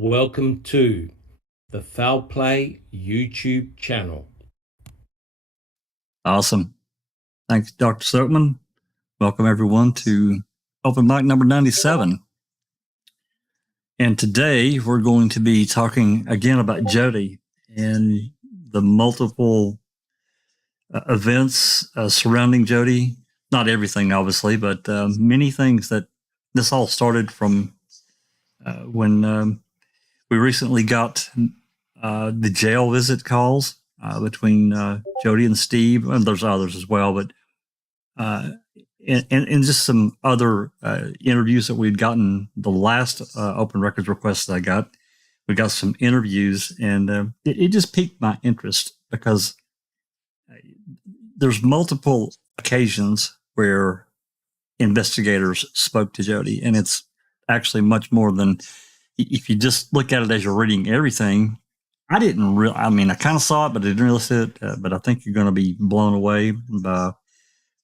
Welcome to the Foul Play YouTube channel. Awesome. Thanks, Dr. Silkman. Welcome, everyone, to Open Mic number 97. And today we're going to be talking again about Jodi and the multiple events surrounding Jodi. Not everything, obviously, but many things that this all started from when we recently got the jail visit calls between Jodi and Steve, and there's others as well, but and just some other interviews that we'd gotten. The last open records request that I got, we got some interviews, and it just piqued my interest because there's multiple occasions where investigators spoke to Jodi, and it's actually much more than if you just look at it as you're reading everything. I didn't really, I mean, I kind of saw it, but I didn't really see it. But I think you're going to be blown away by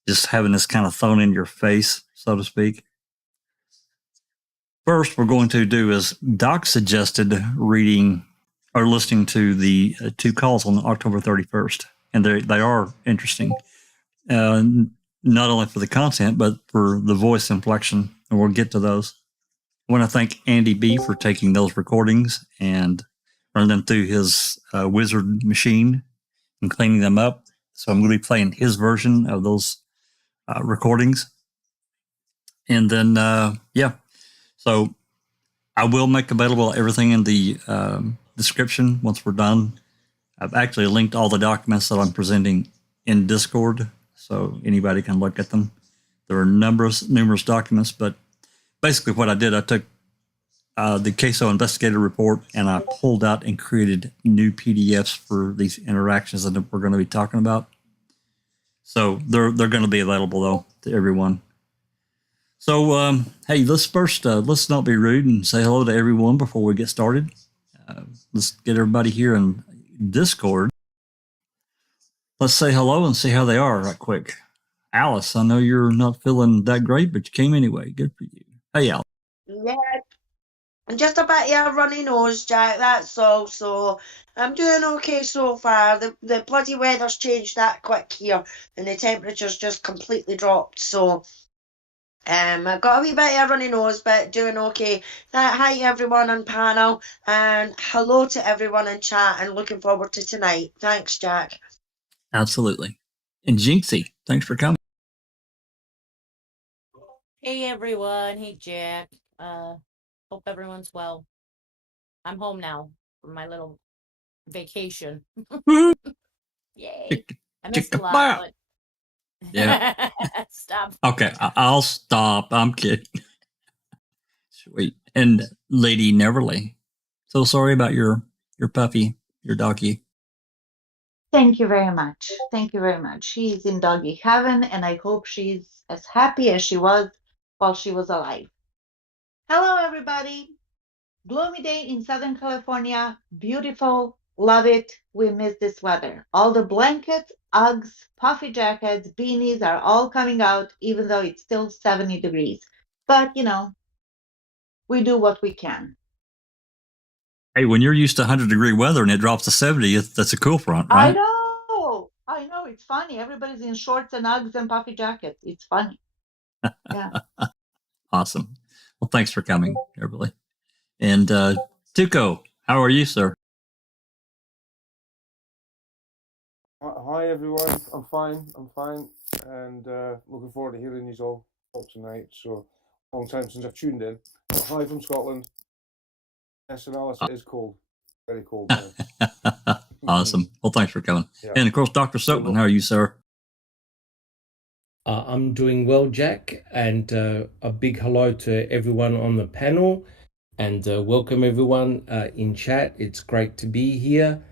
just having this kind of thrown in your face, so to speak. First, we're going to do is Doc suggested reading or listening to the two calls on October 31st. And they are interesting, not only for the content, but for the voice inflection. And we'll get to those. I want to thank Andy B for taking those recordings and running them through his wizard machine and cleaning them up. So I'm going to be playing his version of those recordings. And then, so I will make available everything in the description once we're done. I've actually linked all the documents that I'm presenting in Discord, so anybody can look at them. There are numerous documents, but basically what I did, I took the CASO investigator report and I pulled out and created new PDFs for these interactions that we're going to be talking about. So they're going to be available though to everyone. So hey, let's not be rude and say hello to everyone before we get started. Let's get everybody here in Discord. Let's say hello and see how they are right quick. Alice, I know you're not feeling that great, but you came anyway. Good for you. Hey, Alice. Yeah, I'm just a bit of a runny nose, Jack, that's all. So I'm doing okay so far. The bloody weather's changed that quick here and the temperature's just completely dropped. So I've got a wee bit of a runny nose, but doing okay. Hi everyone on panel and hello to everyone in chat and looking forward to tonight. Thanks, Jack. Absolutely. And Jinxie, thanks for coming. Hey everyone, hey Jack. Hope everyone's well. I'm home now from my little vacation. Yay. I missed a lot, but yeah. Stop. Okay, I'll stop. I'm kidding. Sweet. And Lady Neverly, so sorry about your puppy, your doggy. Thank you very much. Thank you very much. She's in doggy heaven, and I hope she's as happy as she was while she was alive. Hello, everybody. Gloomy day in Southern California. Beautiful. Love it. We miss this weather. All the blankets, Uggs, puffy jackets, beanies are all coming out, even though it's still 70 degrees. But, you know, we do what we can. Hey, when you're used to 100-degree weather and it drops to 70, that's a cool front, right? I know. It's funny. Everybody's in shorts and Uggs and puffy jackets. It's funny. Yeah. Awesome. Well, thanks for coming, everybody. And Tuco, how are you, sir? Hi, everyone. I'm fine. And looking forward to hearing you all tonight. So, long time since I've tuned in. But hi from Scotland. Yes, and Alice, it is cold. Very cold. Awesome. Well, thanks for coming. Yeah. And, of course, Dr. Silkman, how are you, sir? I'm doing well, Jack, and a big hello to everyone on the panel, and welcome everyone in chat. It's great to be here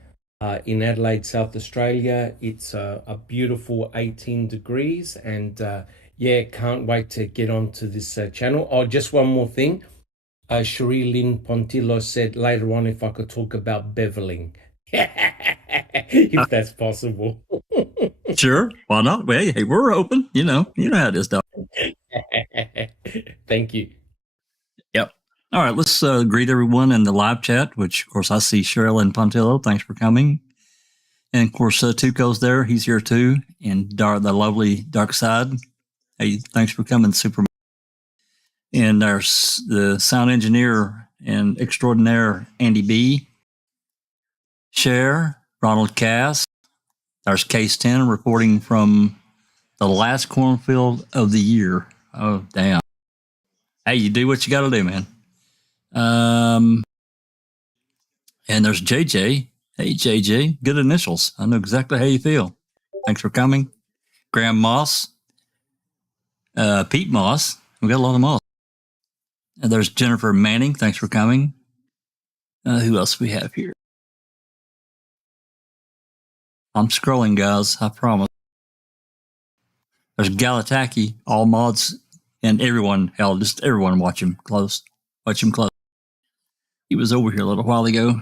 in Adelaide, South Australia. It's a beautiful 18 degrees, and yeah, can't wait to get onto this channel. Oh, just one more thing. Cherie Lynn Pontillo said later on if I could talk about beveling. If that's possible. Sure, why not? Well, hey, we're open. You know how it is, Doc. Thank you. Yep. All right, let's greet everyone in the live chat, which, of course, I see Sherilyn Pontillo. Thanks for coming. And, of course, Tuco's there. He's here, too. And the lovely Dark Side. Hey, thanks for coming, Superman. And the sound engineer and extraordinaire, Andy B. Cher, Ronald Cass. There's Case 10 reporting from the last cornfield of the year. Oh, damn. Hey, you do what you got to do, man. And there's JJ. Hey, JJ. Good initials. I know exactly how you feel. Thanks for coming. Graham Moss. Pete Moss. We got a lot of Moss. And there's Jennifer Manning. Thanks for coming. Who else we have here? I'm scrolling, guys. I promise. There's Galataki. All mods and everyone. Hell, just everyone watch him close. Watch him close. He was over here a little while ago.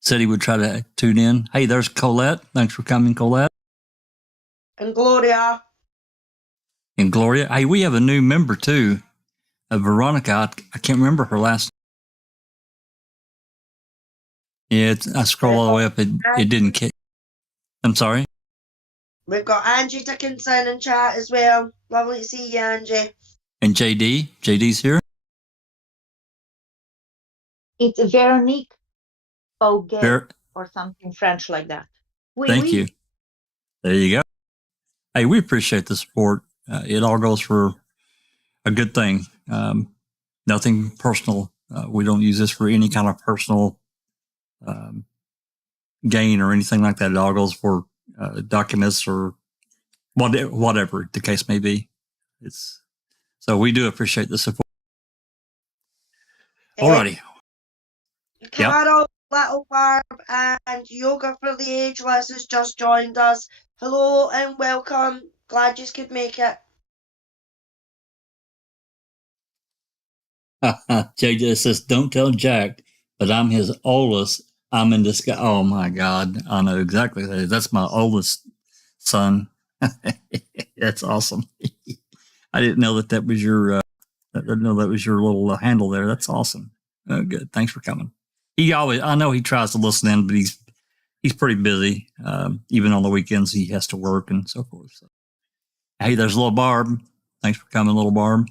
Said he would try to tune in. Hey, there's Colette. Thanks for coming, Colette. And Gloria. And Gloria. Hey, we have a new member too. Veronica. I can't remember her last name. Yeah, I scroll all the way up. It didn't kick. I'm sorry. We've got Angie Dickinson in chat as well. Lovely to see you, Angie. And JD. JD's here. It's Veronique Boguet or something French like that. Thank you. There you go. Hey, we appreciate the support. It all goes for a good thing. Nothing personal. We don't use this for any kind of personal gain or anything like that. It all goes for documents or whatever the case may be. So we do appreciate the support. Alrighty. Carol, Little Barb, and Yoga for the Ageless has just joined us. Hello and welcome. Glad you could make it. JJ says, don't tell Jack, but I'm his oldest. I'm in disguise. Oh my God. I know exactly that. That's my oldest son. That's awesome. I didn't know that was your, I didn't know that was your little handle there. That's awesome. Oh, good. Thanks for coming. I know he tries to listen in, but he's pretty busy. Even on the weekends, he has to work and so forth. So. Hey, there's little Barb. Thanks for coming, little Barb.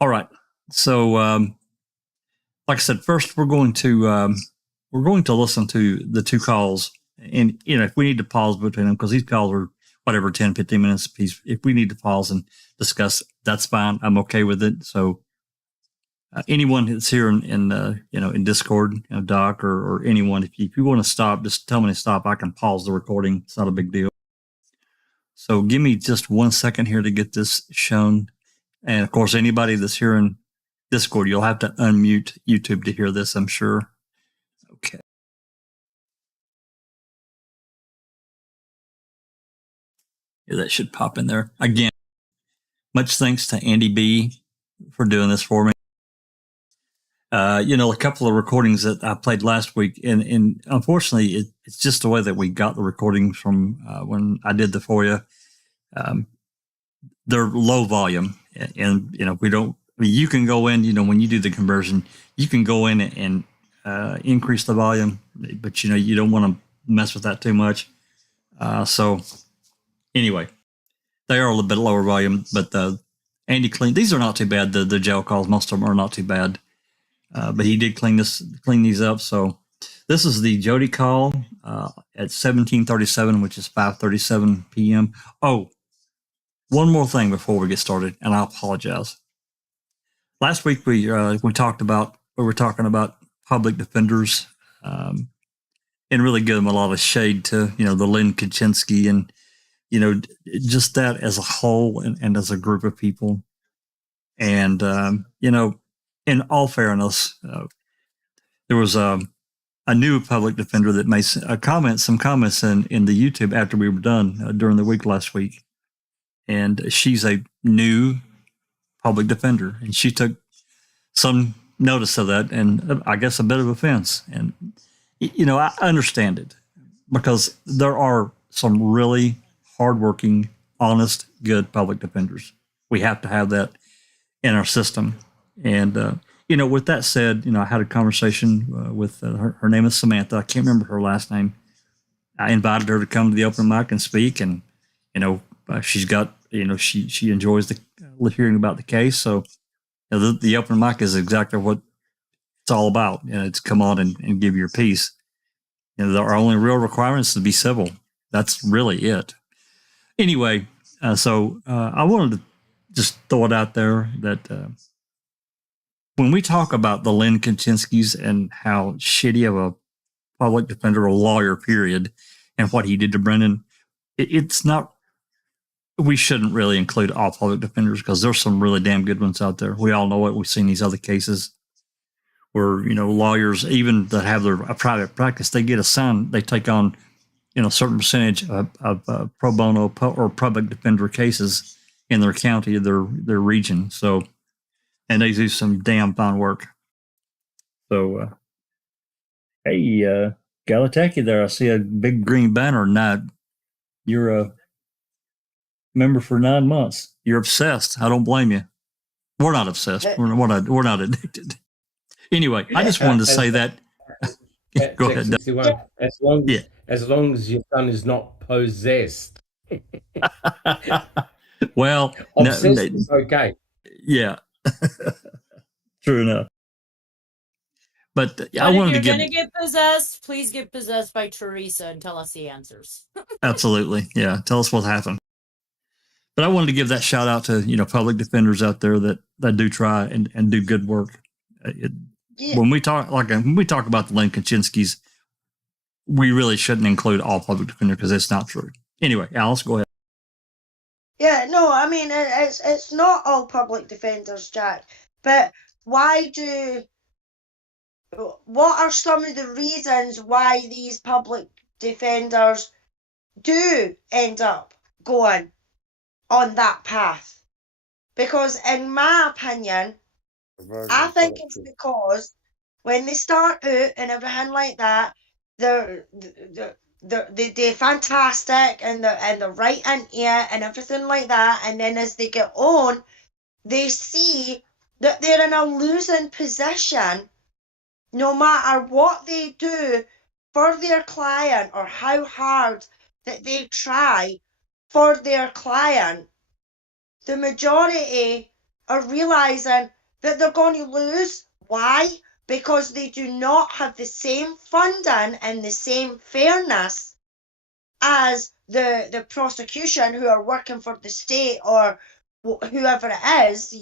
All right. So, like I said, first we're going to listen to the two calls, and if we need to pause between them because these calls are whatever 10, 15 minutes a piece. If we need to pause and discuss, that's fine. I'm okay with it. So, anyone that's here in Discord, Doc or anyone, if you want to stop, just tell me to stop. I can pause the recording. It's not a big deal. So give me just 1 second here to get this shown. And of course, anybody that's here in Discord, you'll have to unmute YouTube to hear this, I'm sure. Okay. Yeah, that should pop in there. Again, much thanks to Andy B for doing this for me. A couple of recordings that I played last week, and unfortunately, it's just the way that we got the recordings from when I did the FOIA. They're low volume, and you can go in, when you do the conversion, you can go in and increase the volume, but you don't want to mess with that too much. So anyway, they are a little bit lower volume, but Andy cleaned. These are not too bad. The jail calls, most of them are not too bad. But he did clean these up. So this is the Jodi call at 17:37, which is 5:37 p.m. Oh, one more thing before we get started, and I apologize. Last week we were talking about public defenders, and really give them a lot of shade to the Lynn Kaczynski and just that as a whole and as a group of people, and in all fairness, there was a new public defender that made some comments in the YouTube after we were done during the week last week. And she's a new public defender, and she took some notice of that, and I guess a bit of offense. And, I understand it because there are some really hardworking, honest, good public defenders. We have to have that. in our system. And, with that said, I had a conversation with her name is Samantha. I can't remember her last name. I invited her to come to the open mic and speak. And, she's got, she enjoys hearing about the case. So the open mic is exactly what it's all about. It's come on and give your piece. Our only real requirement is to be civil. That's really it. Anyway, so I wanted to just throw it out there that when we talk about the Lynn Kaczynskis and how shitty of a public defender or lawyer, period, and what he did to Brendan, it's not, we shouldn't really include all public defenders because there's some really damn good ones out there. We all know it. We've seen these other cases where, lawyers, even that have a private practice, they get assigned, they take on, a certain percentage of pro bono or public defender cases in their county, their region. So, and they do some damn fine work. So, hey, Galateki there, I see a big green banner. Now, you're a member for 9 months. You're obsessed. I don't blame you. We're not obsessed. We're not addicted. Anyway, I just wanted to say that. Go ahead. 61. As long as your son is not possessed. Well, obsessed is okay. Yeah. True enough. But I wanted to get. If you're going to get possessed, please get possessed by Teresa and tell us the answers. Absolutely. Yeah. Tell us what happened. But I wanted to give that shout out to, public defenders out there that do try and do good work. When we talk about the Lynn Kaczynskis, we really shouldn't include all public defenders because it's not true. Anyway, Alice, go ahead. Yeah, no, I mean, it's not all public defenders, Jack, but what are some of the reasons why these public defenders do end up going on that path? Because in my opinion, I think it's because when they start out and everything like that, they're fantastic and they're right in here and everything like that, and then as they get on, they see that they're in a losing position no matter what they do for their client or how hard that they try for their client. The majority are realizing that they're going to lose. Why? Because they do not have the same funding and the same fairness as the prosecution who are working for the state or whoever it is,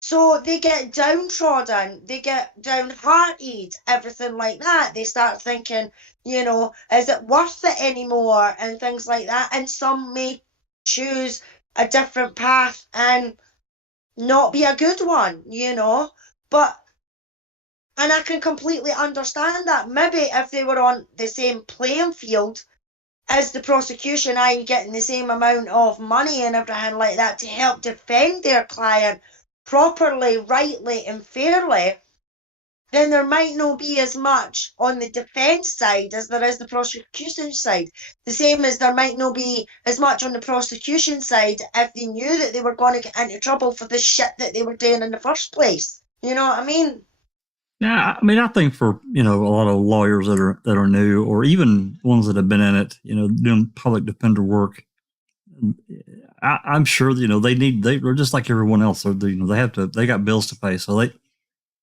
So they get downtrodden, they get downhearted, everything like that. They start thinking, is it worth it anymore and things like that. And some may choose a different path and not be a good one, But, and I can completely understand that. Maybe if they were on the same playing field as the prosecution, i.e. getting the same amount of money and everything like that to help defend their client properly, rightly and fairly, then there might not be as much on the defence side as there is the prosecution side. The same as there might not be as much on the prosecution side if they knew that they were going to get into trouble for the shit that they were doing in the first place. You know what I mean? Yeah, I mean, I think for, a lot of lawyers that are new or even ones that have been in it, doing public defender work, I'm sure, they're just like everyone else. They got bills to pay. So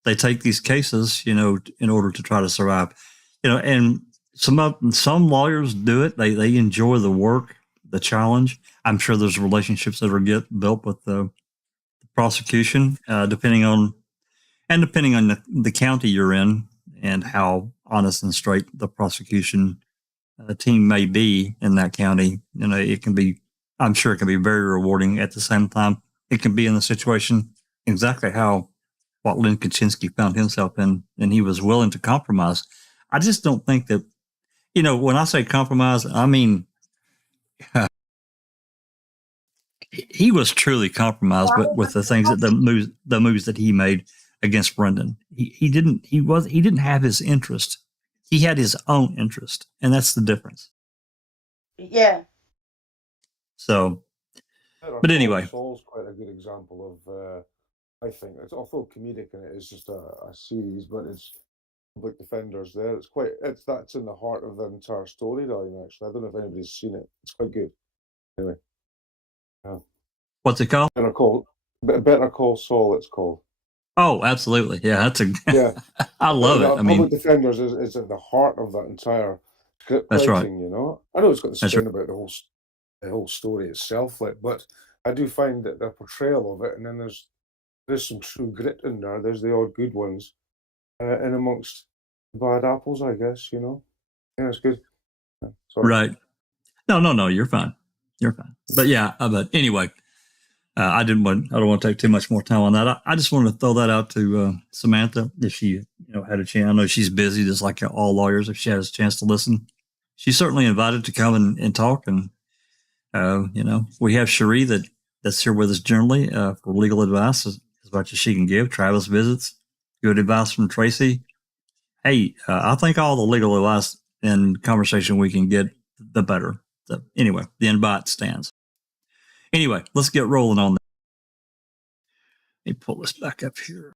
they take these cases, in order to try to survive, and some lawyers do it. They enjoy the work, the challenge. I'm sure there's relationships that are built with the prosecution, depending on the county you're in and how honest and straight the prosecution team may be in that county. It can be, I'm sure it can be very rewarding. At the same time, it can be in the situation exactly what Lynn Kaczynski found himself in, and he was willing to compromise. I just don't think that, when I say compromise, I mean, he was truly compromised with the things that the moves that he made against Brendan. He didn't have his interest. He had his own interest, and that's the difference. Yeah. So, but anyway, Saul's quite a good example of I think it's although comedic and it is just a series, but it's public defenders there. That's in the heart of the entire storyline. Actually, I don't know if anybody's seen it. It's quite good. Anyway, yeah. What's it called? Better Call Saul. It's called. Oh, absolutely. Yeah, that's a. Yeah, I love it. I mean, public defenders is at the heart of that entire script that's writing. right. You know, I know it's got the That's spin right. about the whole story itself, like, but I do find that the portrayal of it, and then there's some true grit in there. There's the odd good ones, in amongst the bad apples, I guess. You know, yeah, it's good. Yeah, sorry. Right. No. You're fine. You're fine. But yeah. But anyway, I don't want to take too much more time on that. I just wanted to throw that out to Samantha if she had a chance. I know she's busy, just like all lawyers. If she has a chance to listen, she's certainly invited to come and talk. And we have Cherie that's here with us generally for legal advice as much as she can give. Travis visits, good advice from Tracy. Hey, I think all the legal advice and conversation we can get, the better. So anyway, the invite stands. Anyway, let's get rolling on that. Let me pull this back up here.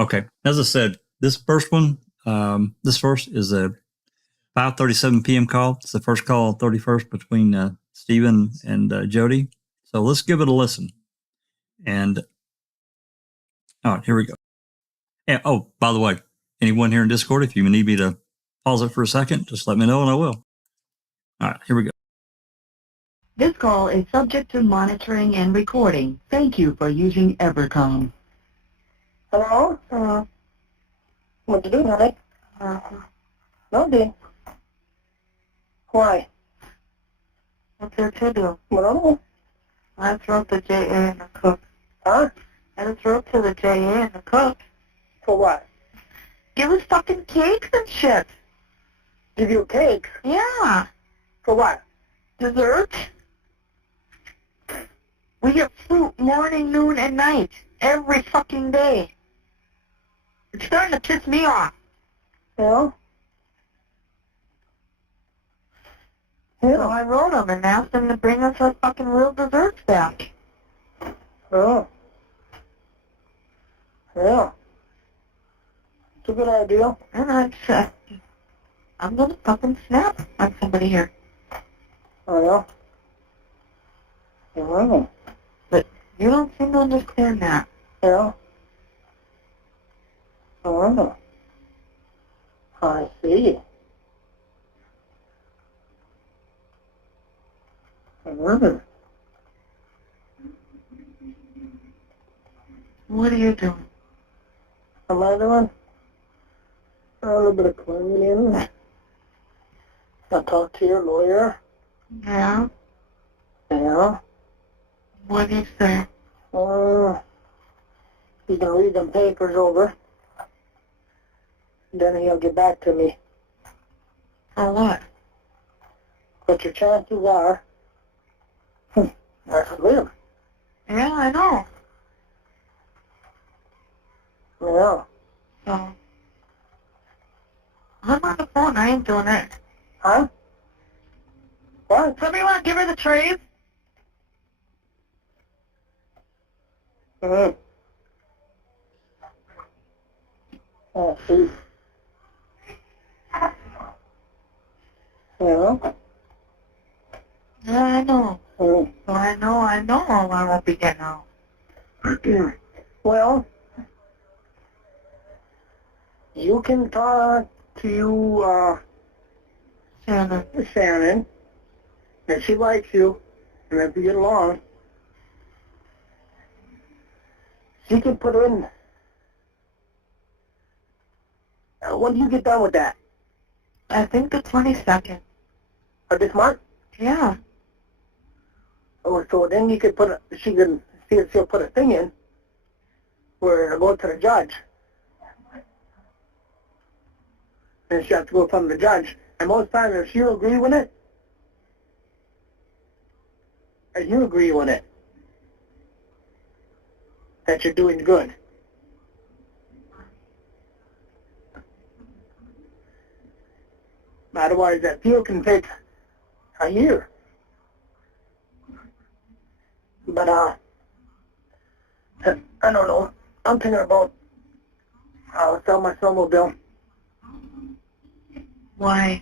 Okay, as I said, this first is a 5:37 p.m. call. It's the first call on 31st between Stephen and Jodi. So let's give it a listen. And all right, here we go. And, by the way, anyone here in Discord, if you need me to pause it for a second, just let me know and I will. All right, here we go. This call is subject to monitoring and recording. Thank you for using Evercom. Hello? What to do, honey? Nothing. Why? What's there to do? Well, I just wrote the JA and the cook. huh? I just wrote to the JA and the cook. For what? Give us fucking cakes and shit. Give you cakes? Yeah. For what? Dessert. We get fruit morning, noon, and night. Every fucking day. It's starting to piss me off. Yeah? So Yeah. I wrote them and asked them to bring us our fucking real desserts back. Oh. Yeah. It's a good idea. And I said, I'm gonna fucking snap on somebody here. Oh, yeah? Yeah. But you don't seem to understand that. Yeah. Oh. I see. What are you doing? Am I doing? A little bit of cleaning. I talked to your lawyer. Yeah? Yeah. What do you say? He's gonna read them papers over. Then he'll get back to me. For what? But your chances are, that's slim. Yeah, I know. Yeah. So, I'm on the phone. I ain't doing it. Huh? What? Somebody want to give her the trays? Mm-hmm. Oh, see. Yeah. Yeah, I know. Mm. So I know I won't be getting out. Well, you can talk to Shannon, and she likes you, and if you get along, she can put her in. When do you get done with that? I think the 22nd. Of this month? Yeah. Oh, so then you could she can see if she'll put a thing in where it'll go to the judge. And she has to go from the judge. And most times if she'll agree with it, and you agree with it, that you're doing good. Otherwise that appeal can take a year. But I don't know. I'm thinking about sell my snowmobile Why?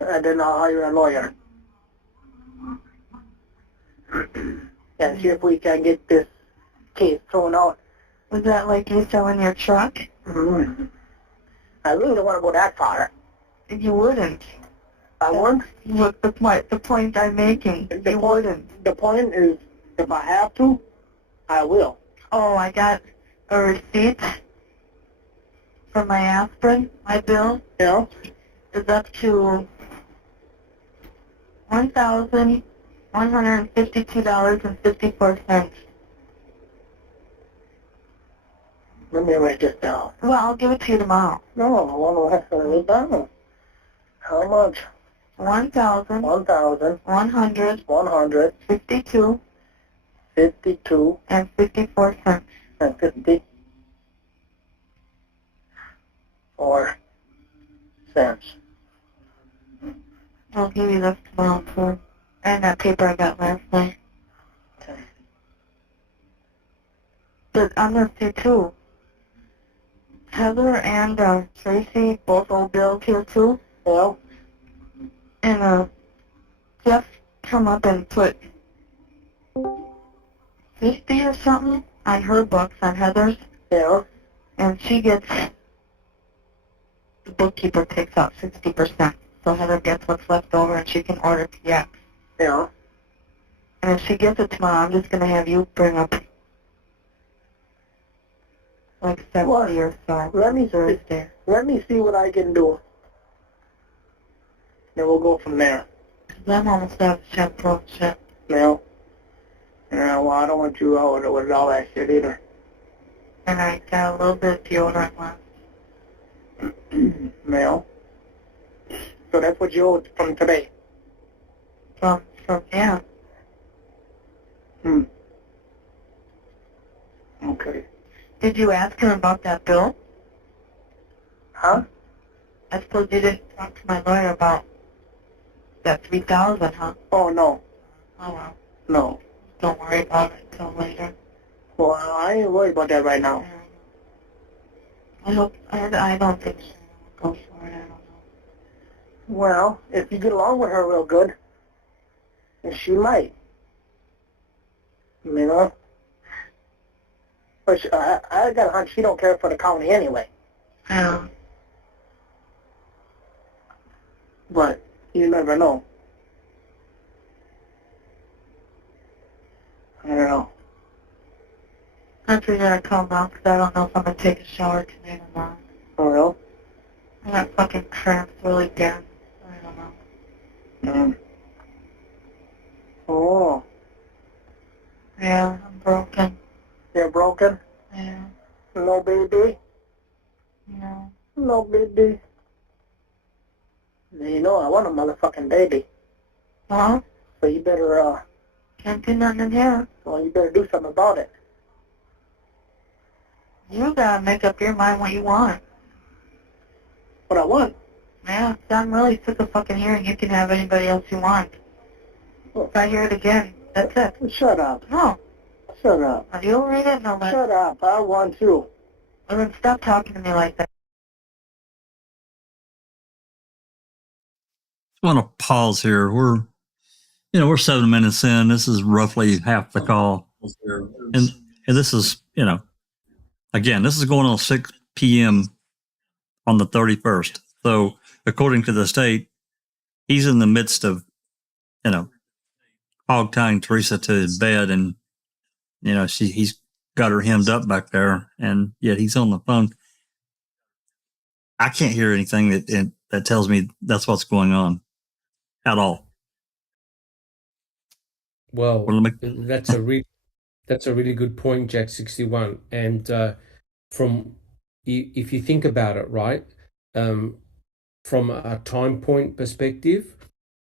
and then I'll hire a lawyer and see if we can get this case thrown out. Was that like you selling your truck? Mm-hmm. I really don't want to go that far. You wouldn't. I won't. What the point I'm making? You wouldn't. The point is, if I have to, I will. Oh, I got a receipt for my aspirin. My bill Yeah. is up to $1,152.54. Let me write this down. Well, I'll give it to you tomorrow. No, I want to write it down. How much? 1,000. 1,100. 52 52 and 54 cents. and 54 cents. I'll give you this tomorrow too. And that paper I got last night. Okay. But I'm gonna say too. Heather and Tracy both owe bills here too. Yeah. And Jeff come up and put 50 or something on her books, on Heather's. Yeah. And she gets, the bookkeeper takes out 60%. So Heather gets what's left over and she can order PX. Yeah. And if she gets it tomorrow, I'm just going to have you bring up like 70 or so. Let me Thursday. Let me see what I can do. Then we'll go from there. I'm almost out of shampoo shit. Now. Yeah, well, I don't want you out with all that shit either. And I got a little bit of deodorant left. Now. So that's what you owe from today. From yeah. Okay. Did you ask her about that bill? Huh? I suppose you didn't talk to my lawyer about that 3,000, huh? Oh, no. Oh well. No. Don't worry about it until later. Well, I ain't worried about that right now. I don't think she will go for it. I don't know. Well, if you get along with her real good, then she might. You know? But I got a hunch she don't care for the county anyway. Yeah. But you never know. I don't know. I figured I'd call now because I don't know if I'm going to take a shower tonight or not. For real? I got fucking cramps really bad. I don't know. Oh. Yeah, I'm broken. You're broken? Yeah. No baby? No. No baby. You know I want a motherfucking baby. Well, So you better, can't do nothing in here. well, you better do something about it. You gotta make up your mind what you want. What I want? Yeah, I'm really sick of fucking hearing you can have anybody else you want. If I hear it again, that's it. Shut up. No. Shut up. You'll read it, no matter. Shut up. I want you. Well, then stop talking to me like that. I want to pause here. We're 7 minutes in. This is roughly half the call. And this is, again, this is going on 6 p.m. on the 31st. So according to the state, he's in the midst of, hog tying Teresa to his bed, and, he's got her hemmed up back there, and yet he's on the phone. I can't hear anything that tells me that's what's going on at all. Well, that's a really good point, Jack 61. And if you think about it, right, from a time point perspective,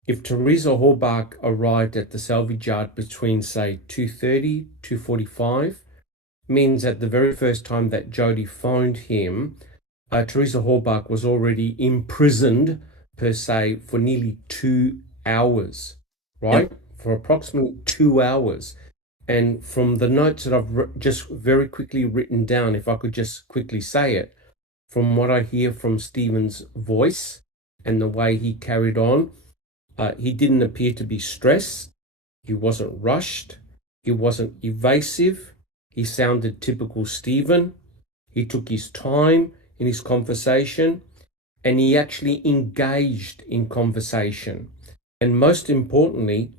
if Teresa Hallbach arrived at the salvage yard between, say, 2:30, 2:45, means that the very first time that Jodi phoned him, Teresa Hallbach was already imprisoned, per se, for nearly 2 hours, right? Yep. For approximately 2 hours. And from the notes that I've just very quickly written down, if I could just quickly say it, from what I hear from Stephen's voice and the way he carried on, he didn't appear to be stressed. He wasn't rushed. He wasn't evasive. He sounded typical Stephen. He took his time in his conversation, and he actually engaged in conversation. And most importantly,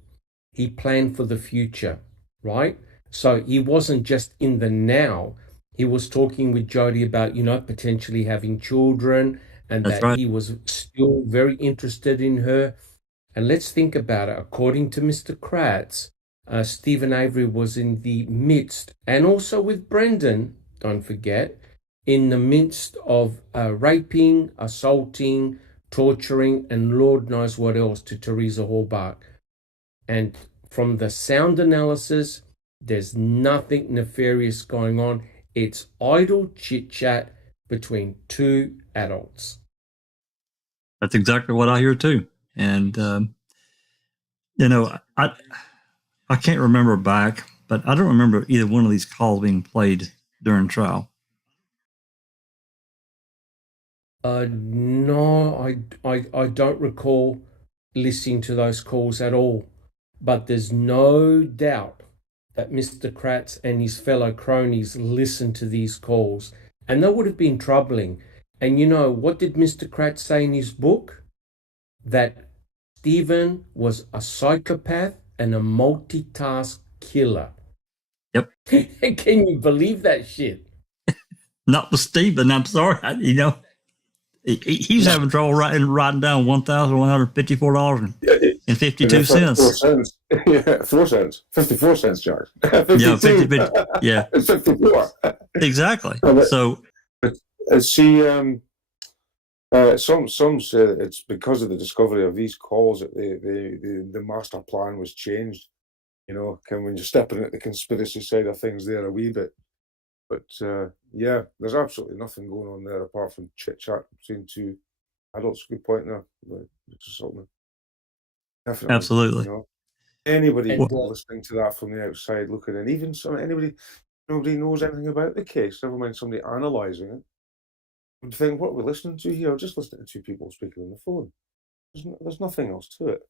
he planned for the future, right? So he wasn't just in the now. He was talking with Jodi about, potentially having children, and That's that right. he was still very interested in her. And let's think about it. According to Mr. Kratz, Stephen Avery was in the midst, and also with Brendan, don't forget, in the midst of raping, assaulting, torturing, and Lord knows what else to Teresa Halbach. And from the sound analysis, there's nothing nefarious going on. It's idle chit-chat between two adults. That's exactly what I hear too. And, I can't remember back, but I don't remember either one of these calls being played during trial. No, I don't recall listening to those calls at all. But there's no doubt that Mr. Kratz and his fellow cronies listened to these calls, and they would have been troubling. And what did Mr. Kratz say in his book? That Stephen was a psychopath and a multitask killer. Yep. Can you believe that shit? Not with Stephen. I'm sorry. He's having trouble writing down $1,154.52. Yeah, 4 cents. 54 cents, George. 52. Yeah, 50, yeah. 54. Exactly. So she some say that it's because of the discovery of these calls that the master plan was changed. When you're stepping at the conspiracy side of things there a wee bit. But yeah, there's absolutely nothing going on there apart from chit chat between two adults. Good point there, Silkman. Definitely, absolutely. Anybody listening to that from the outside, looking in, even nobody knows anything about the case. Never mind somebody analysing it. Would think, what are we listening to here? Just listening to two people speaking on the phone. There's nothing else to it.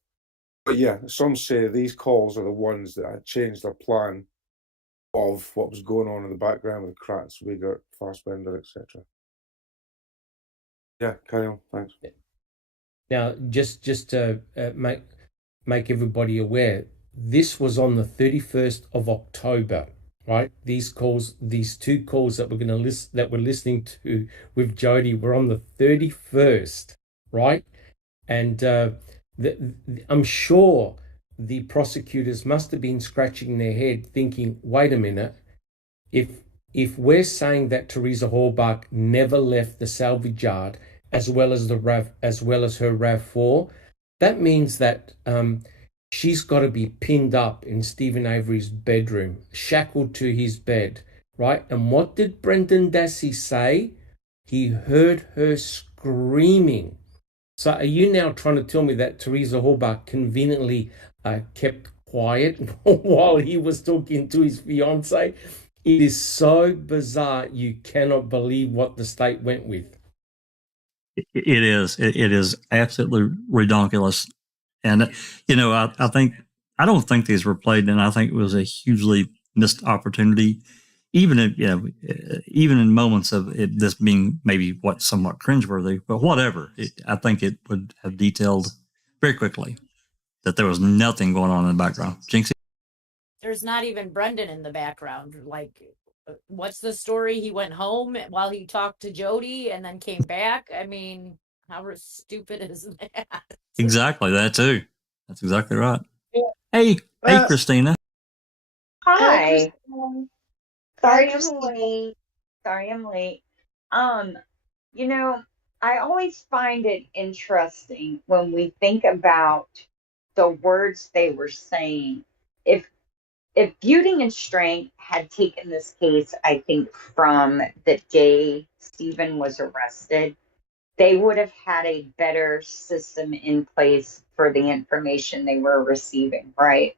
But yeah, some say these calls are the ones that had changed their plan of what was going on in the background with Kratz, Wiegert, Fassbender, etc. Yeah, carry on. Thanks. Now, just to make everybody aware, this was on the 31st of October, right? These two calls that we're listening to with Jodi were on the 31st, right? And I'm sure the prosecutors must have been scratching their head thinking, wait a minute, if we're saying that Teresa Halbach never left the salvage yard as well as her RAV4, that means that she's got to be pinned up in Stephen Avery's bedroom, shackled to his bed, right? And what did Brendan Dassey say? He heard her screaming. So are you now trying to tell me that Teresa Halbach conveniently kept quiet while he was talking to his fiance? It is so bizarre. You cannot believe what the state went with. It is. It is absolutely redonkulous. And, I don't think these were played, and I think it was a hugely missed opportunity. Even in moments of it, this being maybe somewhat cringeworthy, but whatever, I think it would have detailed very quickly that there was nothing going on in the background. Jinxie? There's not even Brendan in the background. Like, what's the story? He went home while he talked to Jodi and then came back. I mean, how stupid is that? Exactly, that too. That's exactly right. Yeah. Hey, Christina. Hi. Sorry I'm late. I always find it interesting when we think about the words they were saying. If Beauty and Strength had taken this case, I think from the day Stephen was arrested, they would have had a better system in place for the information they were receiving, right?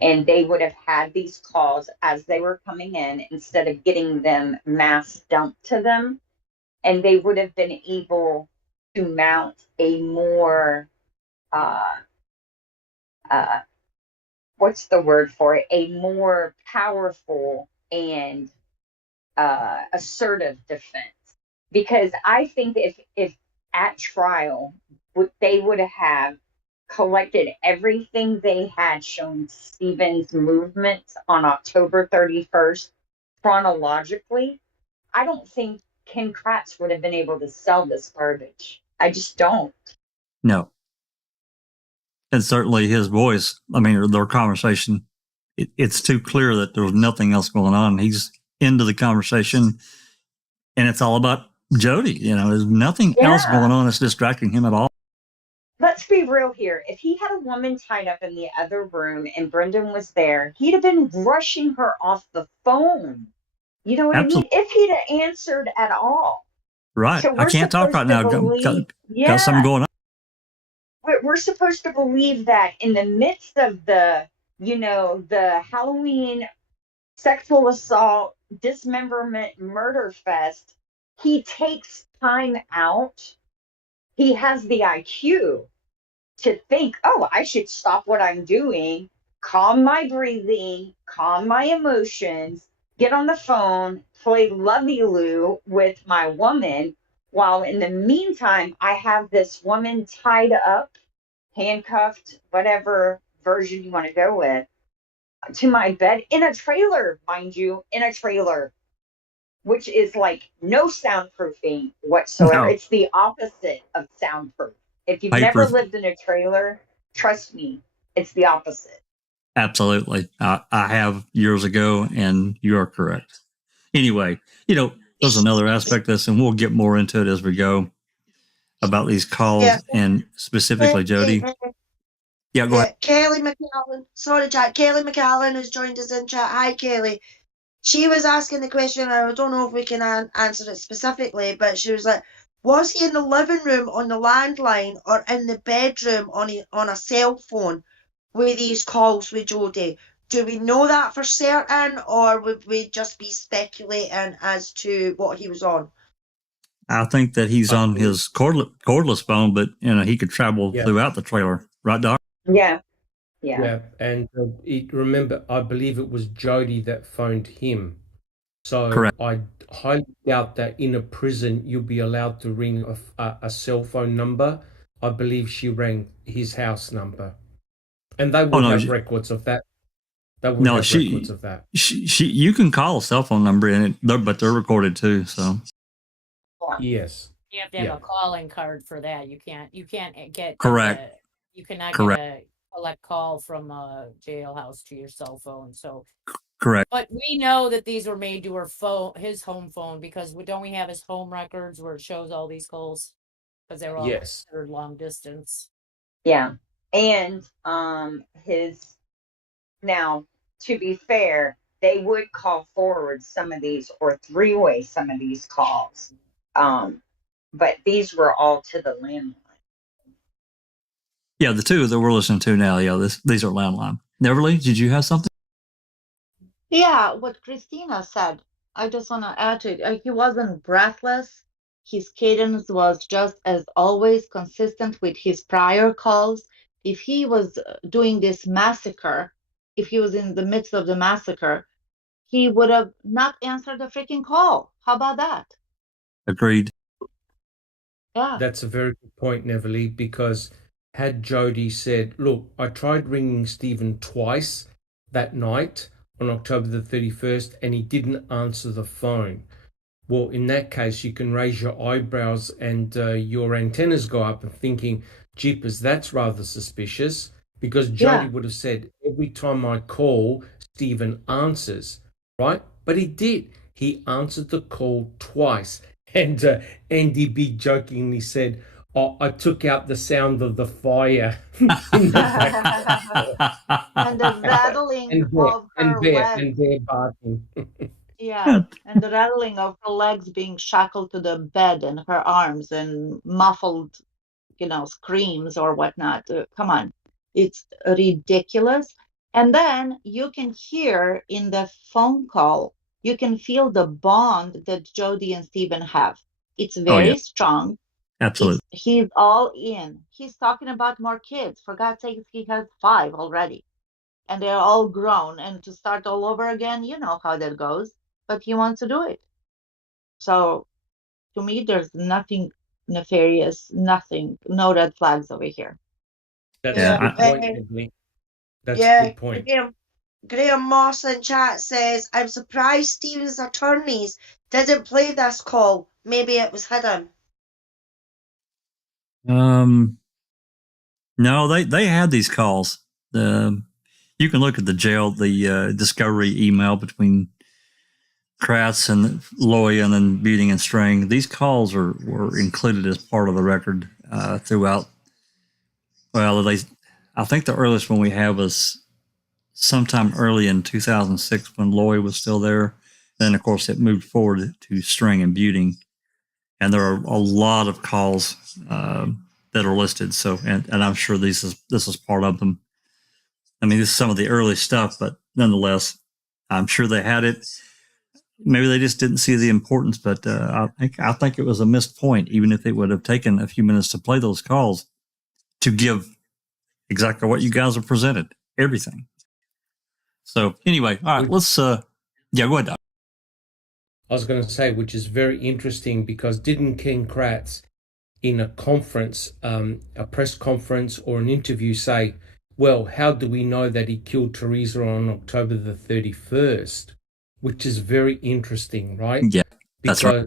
and they would have had these calls as they were coming in instead of getting them mass dumped to them. And they would have been able to mount a more, what's the word for it? A more powerful and assertive defense. Because I think if at trial, they would have collected everything they had showing Stephen's movements on October 31st chronologically, I don't think Ken Kratz would have been able to sell this garbage. I just don't. No. And certainly his voice, I mean, their conversation, it's too clear that there was nothing else going on. He's into the conversation, and it's all about Jodi. You know, there's nothing else going on that's distracting him at all. Let's be real here. If he had a woman tied up in the other room and Brendan was there, he'd have been rushing her off the phone. You know what Absolutely. I mean? If he'd have answered at all. Right. So I can't talk right now. Got something going on. We're supposed to believe that in the midst of the, you know, the Halloween sexual assault, dismemberment, murder fest, he takes time out. He has the IQ to think, oh, I should stop what I'm doing, calm my breathing, calm my emotions, get on the phone, play lovey-loo with my woman, while in the meantime, I have this woman tied up, handcuffed, whatever version you want to go with, to my bed in a trailer, mind you, in a trailer, which is like no soundproofing whatsoever. No. It's the opposite of soundproof. If you've Paper. never lived in a trailer, trust me, it's the opposite. Absolutely. I have years ago, and you are correct. Anyway, you know, there's another aspect of this, and we'll get more into it as we go about these calls and specifically Jodi. Yeah, go ahead. Kelly McAllen. Sorry, chat. Kelly McAllen has joined us in chat. Hi, Kelly. She was asking the question, and I don't know if we can answer it specifically, but she was like, was he in the living room on the landline or in the bedroom on a cell phone with these calls with Jodi? Do we know that for certain, or would we just be speculating as to what he was on? I think that he's on his cordless phone, but you know he could travel throughout the trailer, right, Doc? Yeah. And remember, I believe it was Jodi that phoned him. So correct. I highly doubt that in a prison you'll be allowed to ring a cell phone number. I believe she rang his house number, and they would have records of that. They would have records of that. You can call a cell phone number in it, but they're recorded too. So yes, you have to have a calling card for that. You can't get correct. You cannot get a collect call from a jailhouse to your cell phone. So correct. But we know that these were made to his home phone, because don't we have his home records where it shows all these calls? Because they were all considered long distance. Yeah. And now, to be fair, they would call forward some of these or three-way some of these calls. But these were all to the landline. Yeah, the two that we're listening to now, these are landline. Neverly, did you have something? Yeah, what Christina said, I just want to add to it. He wasn't breathless. His cadence was just as always consistent with his prior calls. If he was doing this massacre, if he was in the midst of the massacre, he would have not answered the freaking call. How about that? Agreed. Yeah. That's a very good point, Neverly, because had Jodi said, look, I tried ringing Stephen twice that night on October the 31st, and he didn't answer the phone. Well, in that case, you can raise your eyebrows and your antennas go up and thinking, jeepers, that's rather suspicious, because Jodi would have said, every time I call, Stephen answers, right? But he did. He answered the call twice. And Andy B jokingly said, oh, I took out the sound of the fire in the back. And the rattling of her legs. And bear barking. Yeah, and the rattling of her legs being shackled to the bed and her arms and muffled, screams or whatnot. Come on. It's ridiculous. And then you can hear in the phone call, you can feel the bond that Jodi and Stephen have. It's Oh yeah, very strong. absolutely. He's all in. He's talking about more kids. For God's sake, he has 5 already. And they're all grown. And to start all over again, you know how that goes. But he wants to do it. So to me, there's nothing nefarious, nothing, no red flags over here. That's a Yeah, good point, Emily. That's a yeah, good point. Graham Moss in chat says, I'm surprised Stephen's attorneys didn't play this call. Maybe it was hidden. No, they had these calls. You can look at the jail, the discovery email between Kratz and Loy, and then Beating and Strang. These calls were included as part of the record throughout. Well, I think the earliest one we have was sometime early in 2006 when Loy was still there. Then, of course, it moved forward to Strang and Beating, and there are a lot of calls that are listed. So, and I'm sure this is part of them. I mean, this is some of the early stuff, but nonetheless, I'm sure they had it. Maybe they just didn't see the importance, but I think it was a missed point, even if it would have taken a few minutes to play those calls to give exactly what you guys have presented, everything. So anyway, all right, let's, go ahead, Doc. I was going to say, which is very interesting, because didn't Ken Kratz in a conference, a press conference or an interview say, well, how do we know that he killed Teresa on October the 31st? Which is very interesting, right? Yeah, that's right.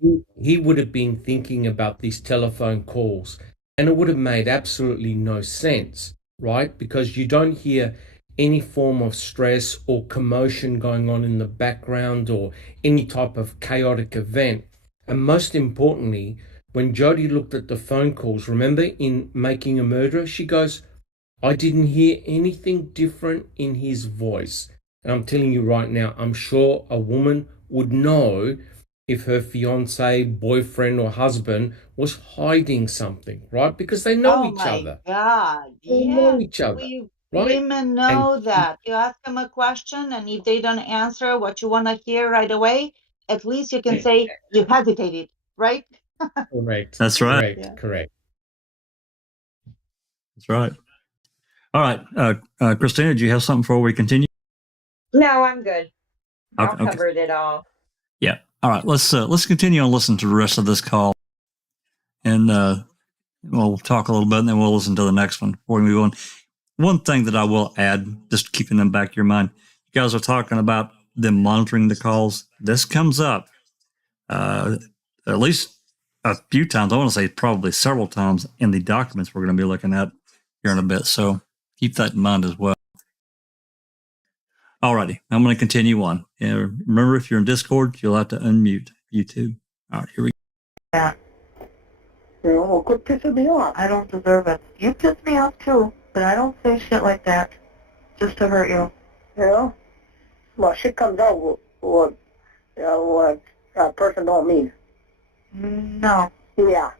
Because he would have been thinking about these telephone calls, and it would have made absolutely no sense, right? Because you don't hear any form of stress or commotion going on in the background or any type of chaotic event. And most importantly, when Jodi looked at the phone calls, remember in Making a Murderer, she goes, I didn't hear anything different in his voice. And I'm telling you right now, I'm sure a woman would know if her fiance, boyfriend, or husband was hiding something, right? Because they know each other. God, They yeah. know each other, right? Women know that. You ask them a question, and if they don't answer what you want to hear right away, at least you can say you hesitated, right? Correct. That's right. Correct. That's right. All right, Christina, do you have something before we continue? No, I'm good. Y'all Okay. covered it all. Yeah. All right. Let's continue and listen to the rest of this call, and we'll talk a little bit, and then we'll listen to the next one before we move on. One thing that I will add, just keeping in the back of your mind, you guys are talking about them monitoring the calls. This comes up at least a few times. I want to say probably several times in the documents we're going to be looking at here in a bit. So keep that in mind as well. Alrighty, I'm going to continue on. And remember, if you're in Discord, you'll have to unmute YouTube. All right, here we go. Yeah. Well, quit pissing me off. I don't deserve it. You piss me off too, but I don't say shit like that just to hurt you. Yeah? Well, shit comes out what a person don't mean. No. Yeah.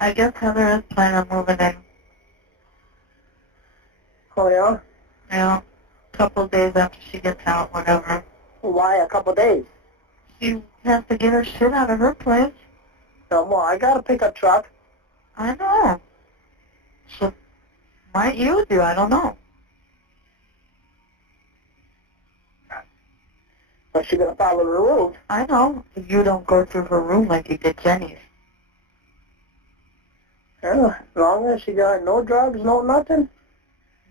I guess Heather is planning on moving in. Oh, yeah? Yeah. A couple of days after she gets out, whatever. Why a couple days? She has to get her shit out of her place. Well, I got a pickup truck. I know. So, might you do? I don't know. But she gonna follow the rules. I know. If you don't go through her room like you did Jenny's. Yeah, as long as she got no drugs, no nothing.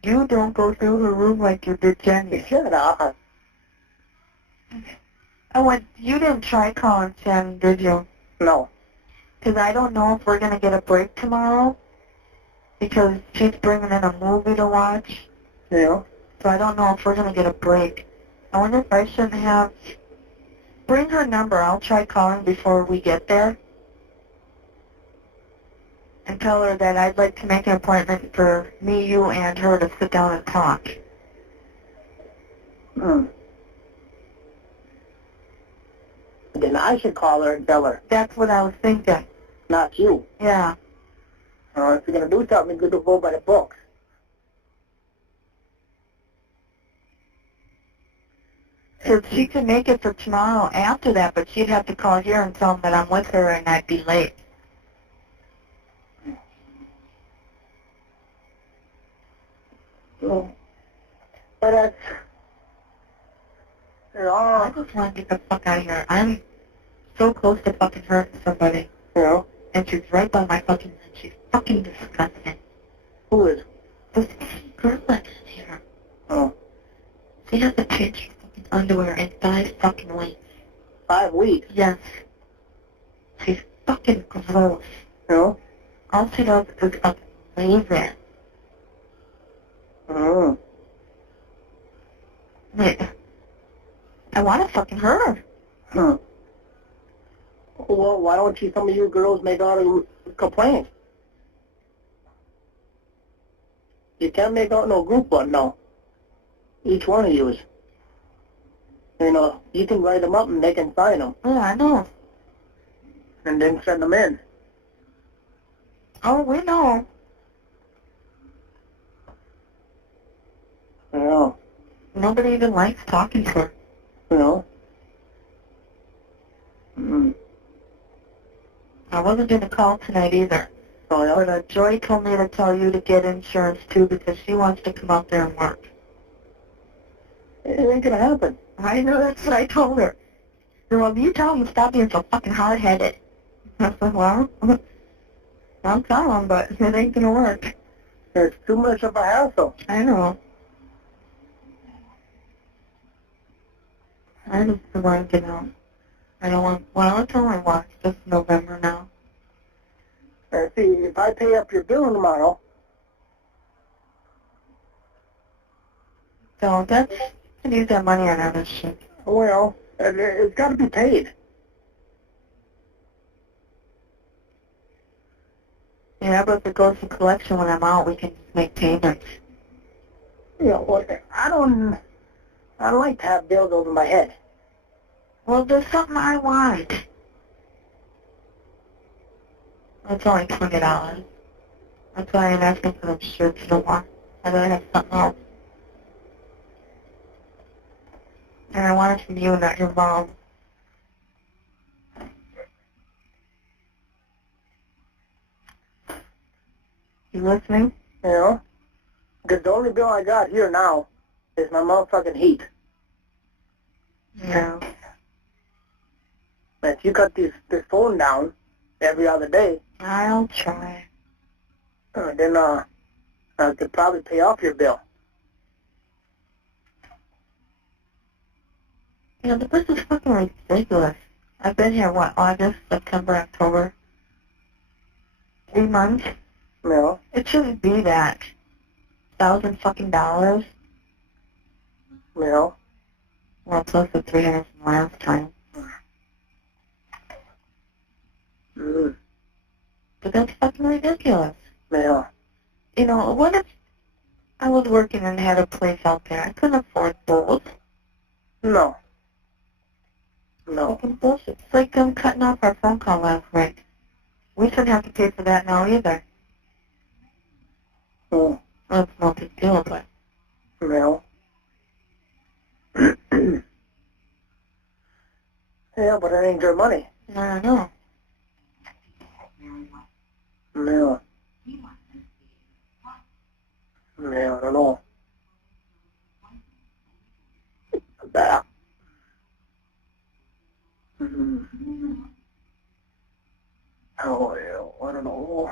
You don't go through her room like you did Jenny's. Shut up. You didn't try calling Jen, did you? No. Because I don't know if we're going to get a break tomorrow. Because she's bringing in a movie to watch. Yeah. So I don't know if we're going to get a break. I wonder if I shouldn't have... Bring her number. I'll try calling before we get there. And tell her that I'd like to make an appointment for me, you, and her to sit down and talk. Then I should call her and tell her. That's what I was thinking. Not you. Yeah. If you're going to do something, you could go by the books. So she could make it for tomorrow after that, but she'd have to call here and tell them that I'm with her and I'd be late. So, but that's, I just want to get the fuck out of here. I'm so close to fucking hurting somebody. you know, And she's right by my fucking head. She's fucking disgusting. who is? This girl that's here. Oh, She hasn't changed her fucking underwear in 5 fucking weeks. 5 weeks. Yes. She's fucking gross. You know? All she does is fucking leave it. Mm. I want to fucking hurt her. Huh. Well, why don't you, some of you girls make out a complaint? You can't make out no group one, no. Each one of you. You know, you can write them up and they can sign them. Yeah, I know. And then send them in. Oh, we know. You know. Nobody even likes talking to her. You know. Mm. I wasn't going to call tonight either. Oh, yeah? But Joy told me to tell you to get insurance too because she wants to come out there and work. It ain't gonna happen. I know, that's what I told her. Well, you tell him to stop being so fucking hard-headed. I said, well, I'll tell him, but it ain't gonna work. It's too much of a hassle. I know. I just want to get out. I don't want, well, it's only what, just November now. See, if I pay up your bill tomorrow, So that's, I can use that money on other shit. well, it's got to be paid. Yeah, but if it goes to collection when I'm out, we can just make payments. You know, well, I don't like to have bills over my head. Well, there's something I want. It's only $20. That's why I'm asking for them shirts no more. I'd rather have something else. And I want it from you, not your mom. You listening? You know? Because the only bill I got here now is my motherfucking heat. Yeah. And if you cut this phone down every other day, I'll try. then I could probably pay off your bill. You know, but this is fucking ridiculous. I've been here, what, August, September, October? 3 months? You know? It shouldn't be that. $1,000 fucking dollars. You know? Well, plus the 300 from last time. Mm. But that's fucking ridiculous. Yeah. You know, what if I was working and had a place out there? I couldn't afford both. No. No. Fucking bullshit. It's like them cutting off our phone call last week. We shouldn't have to pay for that now either. Mm. Well, it's no big deal, but... No. Yeah, but it ain't your money. I don't know. No. Yeah, I don't know. That. Mm-hmm. Oh, yeah, I don't know.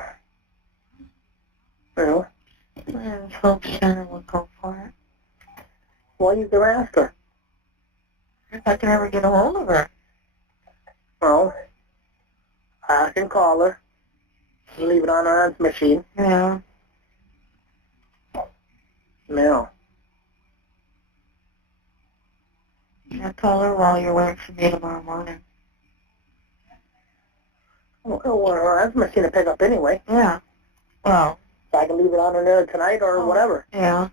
Yeah. I just hope Shannon will go for it. Well, you can ask her. If I can ever get a hold of her. Well, I can call her. Leave it on her answer machine. Yeah. No. I'll call her while you're waiting for me tomorrow morning. Well, her answer machine to pick up anyway. Yeah. Well. So I can leave it on her there tonight or whatever. Yeah.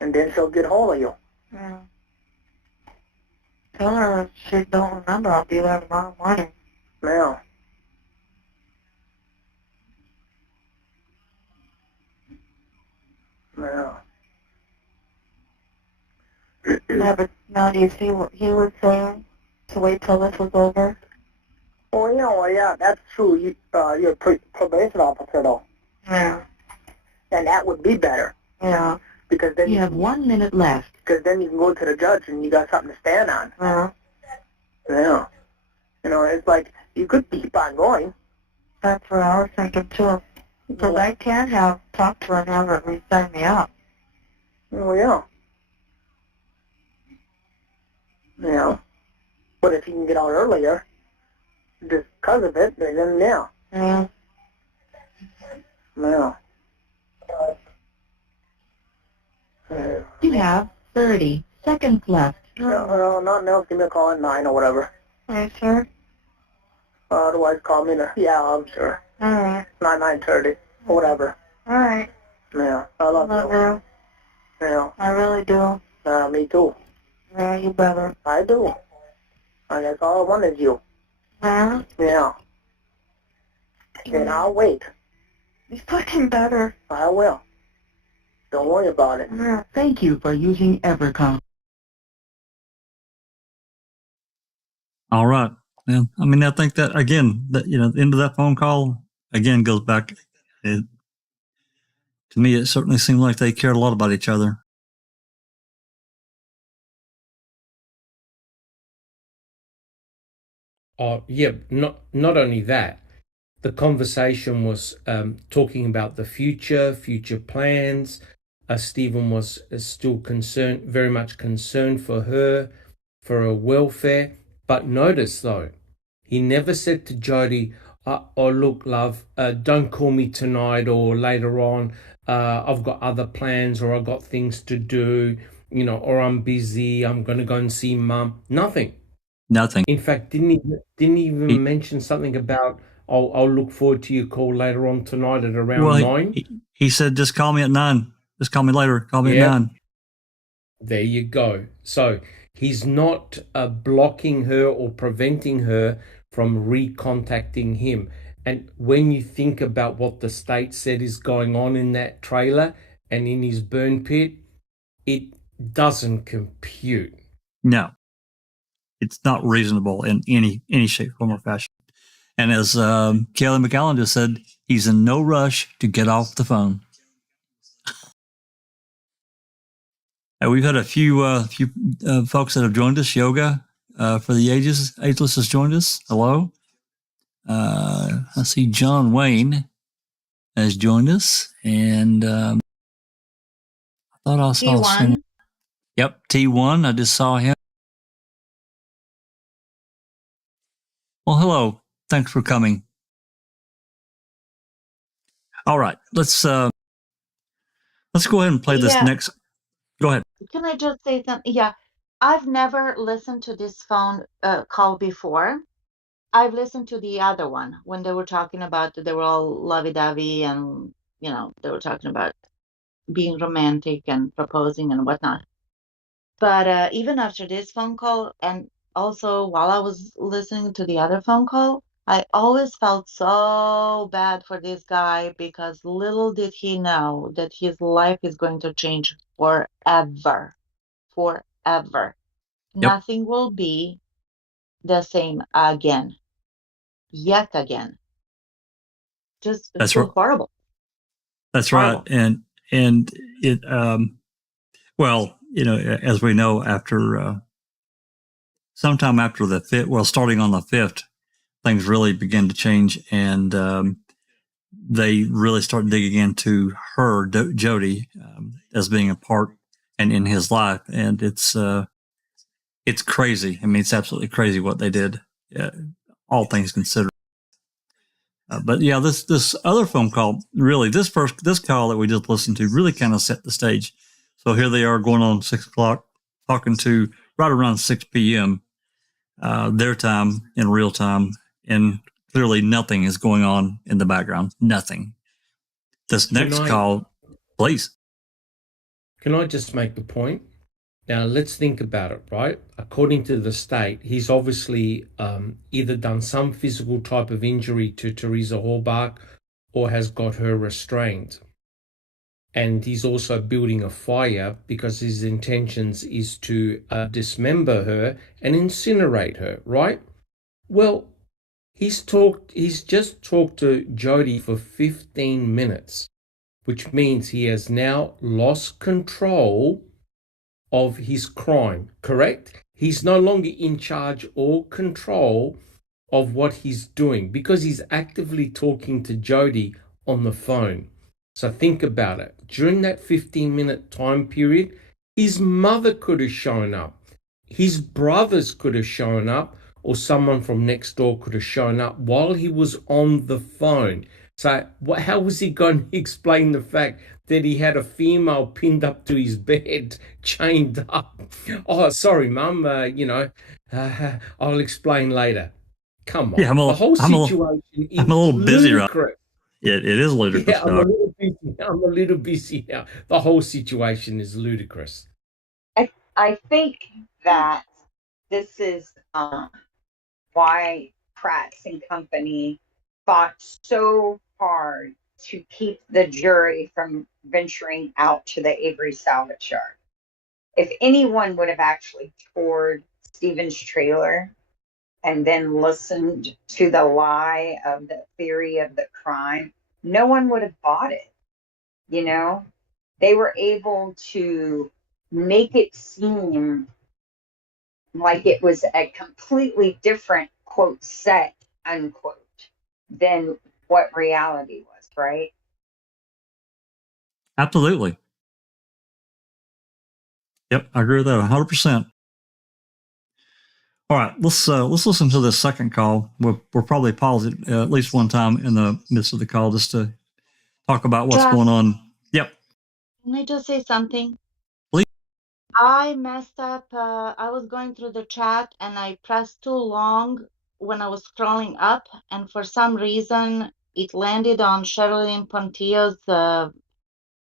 And then she'll get hold of you. Yeah. Tell her if she don't remember, I'll be there tomorrow morning. No. No. Yeah, but now do you see what he was saying? To wait till this was over? Well, yeah, that's true. You're a probation officer, though. Yeah. And that would be better. Yeah. Because then You have 1 minute left. Because then you can go to the judge and you got something to stand on. Yeah. Yeah. It's like, you could keep on going. That's what I was thinking too. Because I can talk to her and have her re-sign me up. Oh, yeah. Yeah. But if you can get out earlier, just because of it, then yeah. Yeah. Yeah. You have 30 seconds left. No, nothing else. Give me a call at 9 or whatever. Are you sure? Otherwise, call me. Yeah, I'm sure. All right. Not 9:30 or whatever. All right. Yeah, I love you. you. Yeah. I really do. Me too. Yeah, you better. I do. And that's all I want is you. Huh? Yeah. And I'll wait. He's fucking better. I will. Don't worry about it. Yeah. Thank you for using Evercom. All right. Yeah. I mean, I think that again, that the end of that phone call again goes back. To me, it certainly seemed like they cared a lot about each other. Oh, yeah, not only that, the conversation was talking about the future plans. Stephen was still concerned, very much concerned for her welfare. But notice though, he never said to Jodi, "Oh, look, love, don't call me tonight or later on. I've got other plans, or I've got things to do, or I'm busy. I'm going to go and see Mum." Nothing. Nothing. In fact, didn't even mention something about, I'll look forward to your call later on tonight at around 9. He said, "Just call me at 9. Just call me later. Call me at 9." There you go. So he's not blocking her or preventing her from recontacting him. And when you think about what the state said is going on in that trailer and in his burn pit, it doesn't compute. No, it's not reasonable in any shape, form, or fashion. And as Kelly McAllen just said, he's in no rush to get off the phone. We've had a few folks that have joined us. Yoga for the Ageless has joined us. Hello. I see John Wayne has joined us, and I thought I saw T1. Yep, T1. I just saw him. Well, hello. Thanks for coming. All right, let's go ahead and play this next. Go ahead. Can I just say something? Yeah, I've never listened to this phone call before. I've listened to the other one when they were talking about they were all lovey-dovey and they were talking about being romantic and proposing and whatnot. But even after this phone call, and also while I was listening to the other phone call, I always felt so bad for this guy because little did he know that his life is going to change forever. Forever. Yep. Nothing will be the same again. Yet again. Just That's so right. horrible. That's horrible. Right. And it well, as we know, after sometime after the 5th, well, starting on the 5th, things really begin to change, and they really start digging into her, Jodi, as being a part and in his life, and it's crazy. I mean, it's absolutely crazy what they did, all things considered. But yeah, this other phone call, really, this call that we just listened to really kind of set the stage. So here they are going on 6 o'clock, talking to right around 6 p.m. Their time in real time, and clearly nothing is going on in the background. Nothing. This next call, please. Can I just make the point? Now, let's think about it, right? According to the state, he's obviously either done some physical type of injury to Teresa Halbach or has got her restrained. and he's also building a fire because his intentions is to dismember her and incinerate her, right? Well, he's just talked to Jodi for 15 minutes, which means he has now lost control of his crime, correct? He's no longer in charge or control of what he's doing because he's actively talking to Jodi on the phone. So think about it. During that 15-minute time period, his mother could have shown up. His brothers could have shown up, or someone from next door could have shown up while he was on the phone. So how was he going to explain the fact that he had a female pinned up to his bed, chained up? Oh, sorry, Mum, I'll explain later. Come on. Yeah, The whole situation is I'm a little busy right ludicrous. It is ludicrous, Yeah, I'm a little busy now. The whole situation is ludicrous. I think that this is why Kratz and company fought so hard to keep the jury from venturing out to the Avery salvage yard. If anyone would have actually toured Stephen's trailer and then listened to the lie of the theory of the crime, no one would have bought it. You know, they were able to make it seem like it was a completely different, quote, set, unquote, than what reality was, right? Absolutely. Yep, I agree with that 100%. All right, let's listen to this second call. We'll probably pause it at least one time in the midst of the call just to talk about what's going on. Yep. Can I just say something? Please. I messed up. I was going through the chat and I pressed too long when I was scrolling up, and for some reason it landed on Sherilyn Pontillo's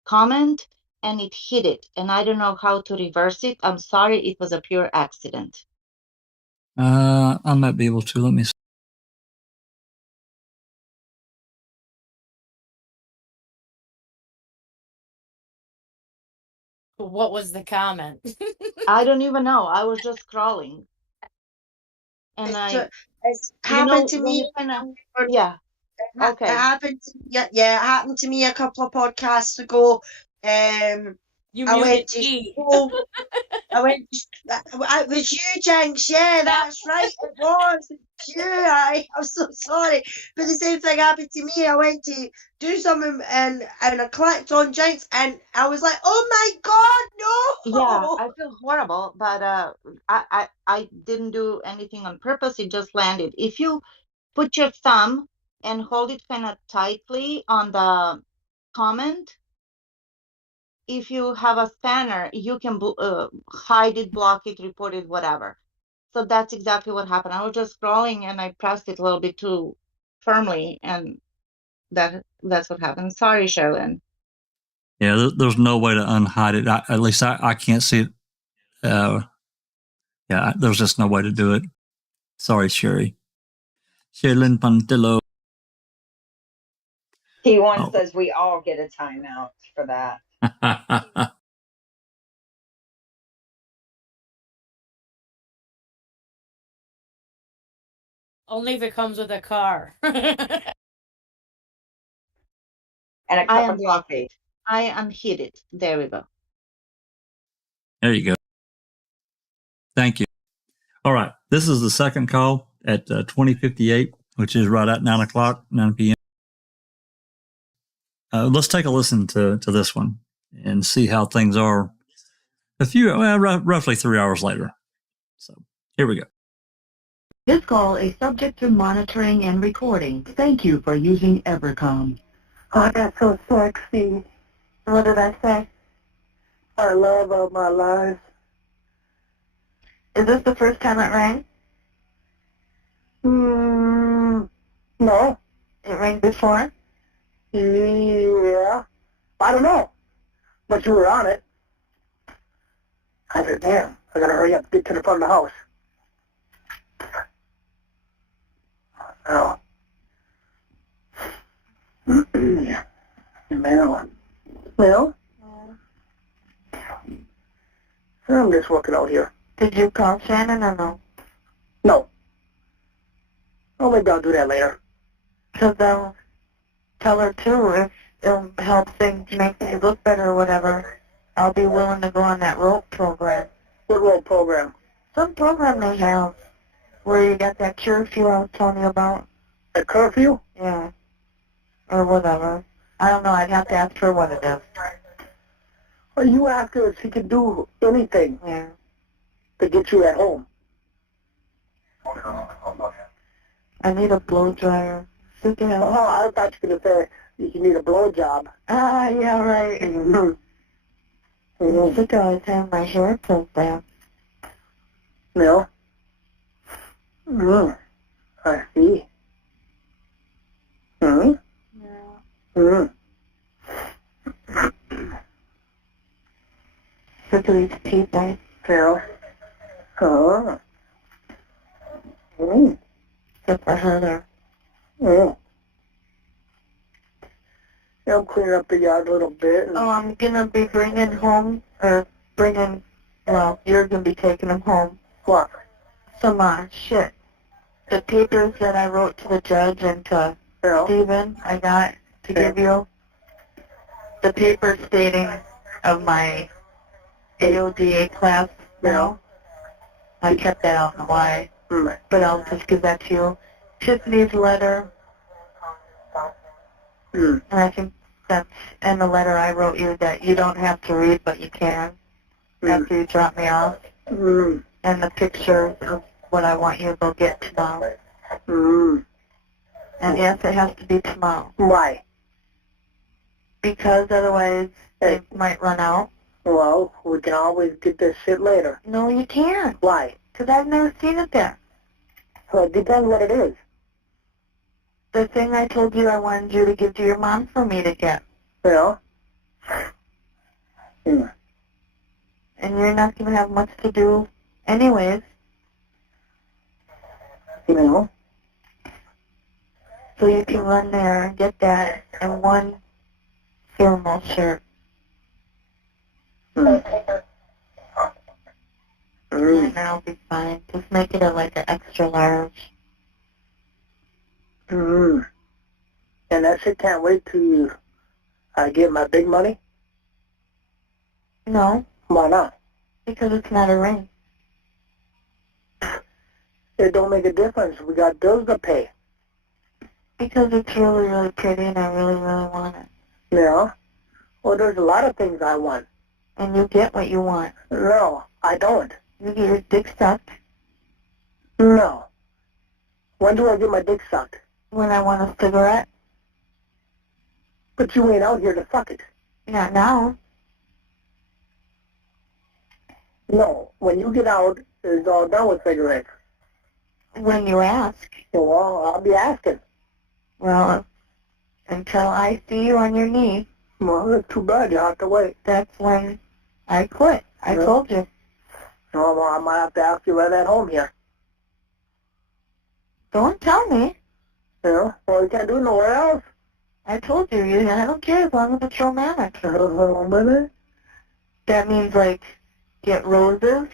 comment and it hit it, and I don't know how to reverse it. I'm sorry, it was a pure accident. I might be able to. Let me see. What was the comment? I don't even know. I was just scrolling. And it's happened to me. Yeah. Okay. It happened. It happened to me a couple of podcasts ago. I went to school. It was you, Jenks. Yeah, that's right. It was. It's you. I'm so sorry. But the same thing happened to me. I went to do something and I clicked on Jenks and I was like, oh my God, no. Yeah, I feel horrible, but I didn't do anything on purpose. It just landed. If you put your thumb and hold it kind of tightly on the comment, if you have a spanner, you can hide it, block it, report it, whatever. So that's exactly what happened. I was just scrolling and I pressed it a little bit too firmly, and that's what happened. Sorry, Sherilyn. Yeah, there's no way to unhide it. At least I can't see it. Yeah, there's just no way to do it. Sorry, Sherry. Sherilyn Pontillo. T1 says we all get a timeout for that. Only if it comes with a car. And a cup of coffee. I unhid it. There we go. There you go. Thank you. All right. This is the second call at 20:58, which is right at 9 p.m. Let's take a listen to this one and see how things are roughly 3 hours later. So here we go. This call is subject to monitoring and recording. Thank you for using Evercom. Oh, that's so sexy. What did I say? I love all my life. Is this the first time it rang? No. It rang before? Yeah. I don't know. But you were on it. I said, damn, I gotta hurry up, get to the front of the house. Oh. Man, Well, I'm just working out here. Did you call Shannon or no? No. Oh, maybe I'll do that later. Because I'll tell her too if it'll help things make me look better or whatever. I'll be willing to go on that rope program. What road program? Some program they have where you got that curfew I was telling you about. A curfew? Yeah. Or whatever. I don't know. I'd have to ask her what it is. Well, you asked her if she could do anything Yeah. to get you at home. I need a blow dryer. Sick of Oh, I thought you could say you need a blow job. Ah, yeah, right. Mm-hmm. I'm sick of always having my hair pulled back. No. Mm. I see. Hmm. Yeah. Hmm. Sick of these people. Yeah. Oh. Hmm. Except for Heather. Yeah. Yeah, I'm cleaning up the yard a little bit. Oh, I'm gonna be bringing home, well, you're gonna be taking them home. What? Some, shit. The papers that I wrote to the judge and to Yeah. Stephen, I got to give you. The paper stating of my AODA class now. I kept that out in Hawaii, but I'll just give that to you. Tiffany's letter, and I think that's in the letter I wrote you that you don't have to read, but you can after you drop me off. And the pictures of what I want you to go get tomorrow. And yes, it has to be tomorrow. Why? Because otherwise they might run out. Well, we can always get this shit later. No, you can't. Why? Because I've never seen it there. Well, it depends what it is. The thing I told you I wanted you to give to your mom for me to get. Yeah. And you're not going to have much to do anyways. No. So you can run there and get that and one thermal shirt. And that'll be fine. Just make it like an extra large. And that shit can't wait till I get my big money? No. Why not? Because it's not a ring. It don't make a difference. We got bills to pay. Because it's really, really pretty and I really, really want it. Yeah. Well, there's a lot of things I want. And you get what you want. No, I don't. You get your dick sucked. No. When do I get my dick sucked? When I want a cigarette. But you ain't out here to suck it. Not now. No. When you get out, it's all done with cigarettes. When you ask. Well, I'll be asking. Well, until I see you on your knee. Well, that's too bad. You have to wait. That's when I quit. I told you. Oh, well, I might have to ask you right at home here. Don't tell me. Yeah? Well, you can't do it nowhere else. I told you. I don't care as long as it's romantic. That means, like, get roses,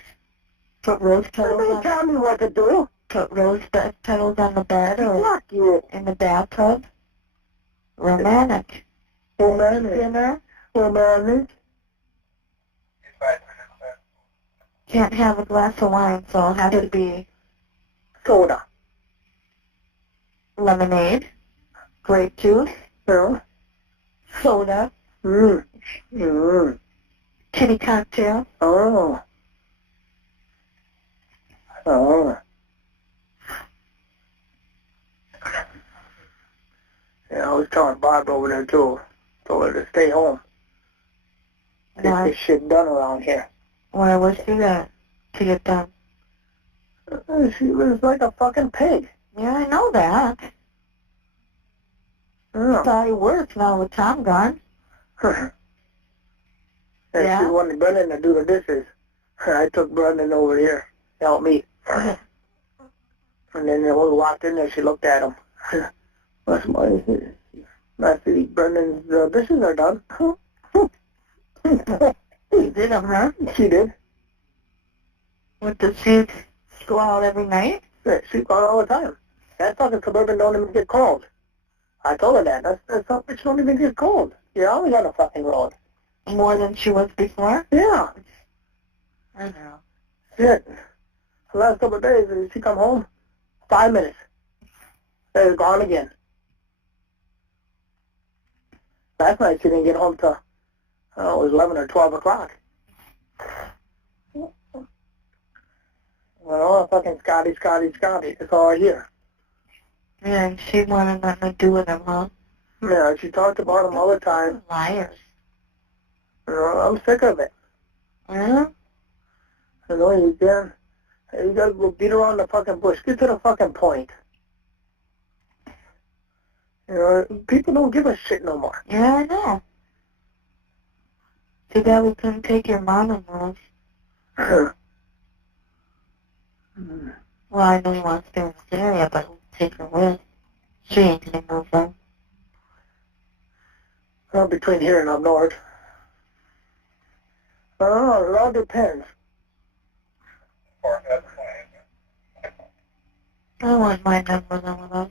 put rose petals on. Tell me what to do. Put rose petals on the bed or Fuck you. in the bathtub. Romantic. Romantic. Dinner. Romantic. Can't have a glass of wine, so it'll have to be Soda. lemonade, grape juice, Yeah. soda, kitty cocktail. Oh. Oh. Yeah, I was telling Barbara over there too. Told her to stay home. Get this shit done around here. Why was she that to get done? She was like a fucking pig. Yeah, I know that. That's how he works now with Tom gone. And Yeah? she wanted Brendan to do the dishes. I took Brendan over here to help me. And then when we walked in there, she looked at him. That's my... I see Brendan's dishes are done. You did, huh? She did. What, does she go out every night? Yeah, she go out all the time. That fucking Suburban don't even get called. I told her that. That's something she don't even get called. You're always on the fucking road. More than she was before? Yeah. I know. Shit. The last couple of days, she come home, 5 minutes. They're gone again. Last night she didn't get home till, I don't know, it was 11 or 12 o'clock. Well, fucking Scotty. That's all I hear. Yeah, and she wanted nothing to do with him, huh? Yeah, she talked about him all the time. Liars. You know, I'm sick of it. Yeah? You know, you gotta go beat around the fucking bush. Get to the fucking point. You know, people don't give a shit no more. Yeah, I know. Too bad we couldn't take your mom in love. Well, I know you want to stay in this area, but we'll take her with. She ain't gonna move on. Well, between here and up north. I don't know, it all depends. I wouldn't mind them living with us.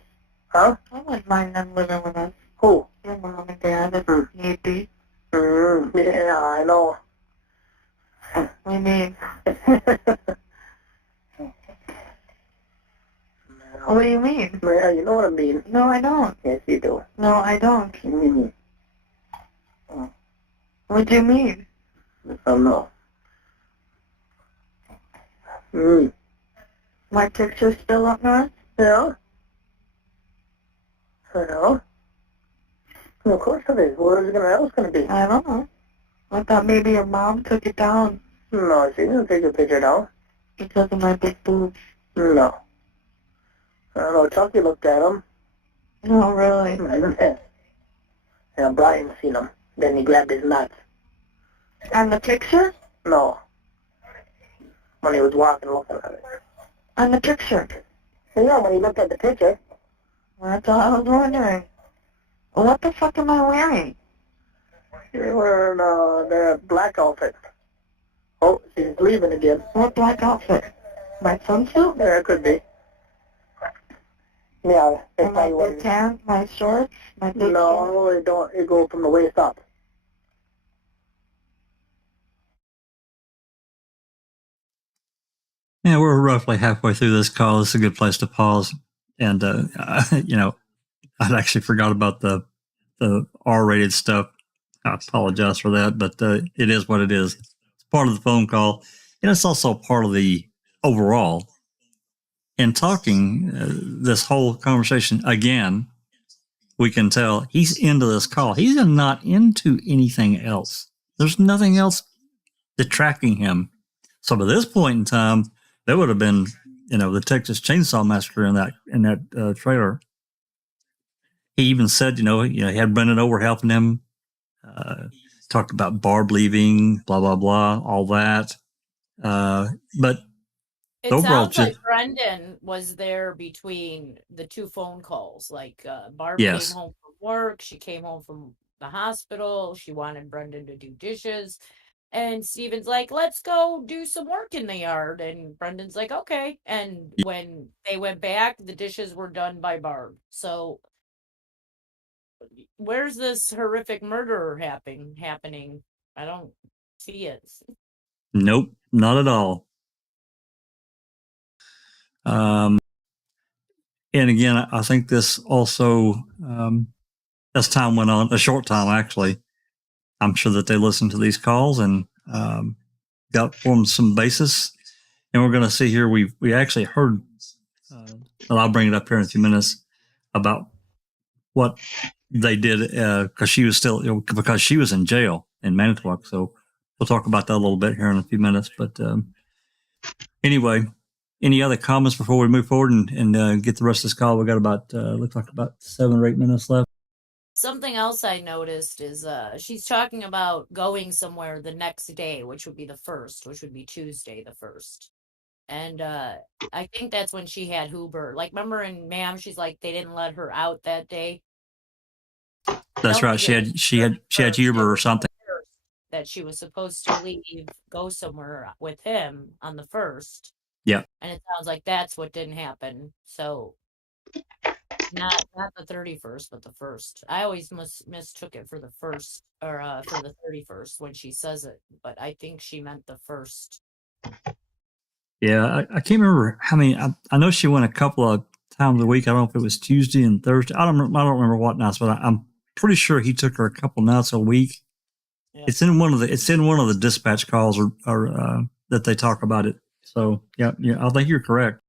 Huh? I wouldn't mind them living with us. Who? Your mom and dad, if need be. Yeah, I know. We mean. What do you mean? Yeah, you know what I mean. No, I don't. Yes, you do. No, I don't. Mm-hmm. What do you mean? I don't know. Mm. My picture's still up north? Yeah. I know. Of course it is. What is it else going to be? I don't know. I thought maybe your mom took it down. No, she didn't take a picture down. Because of my big boobs. No. I don't know. Chucky looked at him. No, really. And Brian seen him. Then he grabbed his nuts. On the picture? No. When he was walking, looking at it. On the picture? Yeah, when he looked at the picture. That's all I was wondering. Well, what the fuck am I wearing? You're wearing the black outfit. Oh, she's leaving again. What black outfit? My swimsuit? Yeah, it could be. Yeah, that's And my how you want big it. tan, my shorts, my big No, it don't. It go from the waist up. Yeah, we're roughly halfway through this call. This is a good place to pause. And, you know, I'd actually forgot about the R-rated stuff. I apologize for that, but it is what it is. It's part of the phone call, and it's also part of the overall. In talking this whole conversation again, we can tell he's into this call. He's not into anything else. There's nothing else detracting him. So by this point in time, there would have been, you know, the Texas Chainsaw Massacre in that trailer. He even said, you know, he had Brendan over helping him. Talked about Barb leaving, blah blah blah, all that. But it sounds like Brendan was there between the two phone calls. Like Barb came home from work, she came home from the hospital, she wanted Brendan to do dishes. And Steven's like, let's go do some work in the yard. And Brendan's like, okay. And when they went back, the dishes were done by Barb. So where's this horrific murder happening? I don't see it. Nope, not at all. And again, I think this also, as time went on, a short time actually, I'm sure that they listened to these calls and got formed some basis. And we're going to see here, we actually heard, and I'll bring it up here in a few minutes, about what they did because she was still, because she was in jail in Manitowoc. So we'll talk about that a little bit here in a few minutes. But anyway, any other comments before we move forward and get the rest of this call? We got about, looks like about 7 or 8 minutes left. Something else I noticed is she's talking about going somewhere the next day, which would be the 1st, which would be Tuesday the 1st. And I think that's when she had Huber. Like, remember in Ma'am, she's like, they didn't let her out that day. That's right. She had Huber or something. that she was supposed to leave, go somewhere with him on the 1st. Yeah. And it sounds like that's what didn't happen. So not the 31st, but the 1st. I always mistook it for the 1st or for the 31st when she says it, but I think she meant the 1st. Yeah, I can't remember how many. I know she went a couple of times a week. I don't know if it was Tuesday and Thursday. I don't remember what nights, but I'm pretty sure he took her a couple nights a week. Yeah. It's in one of the dispatch calls or that they talk about it. So yeah, I think you're correct.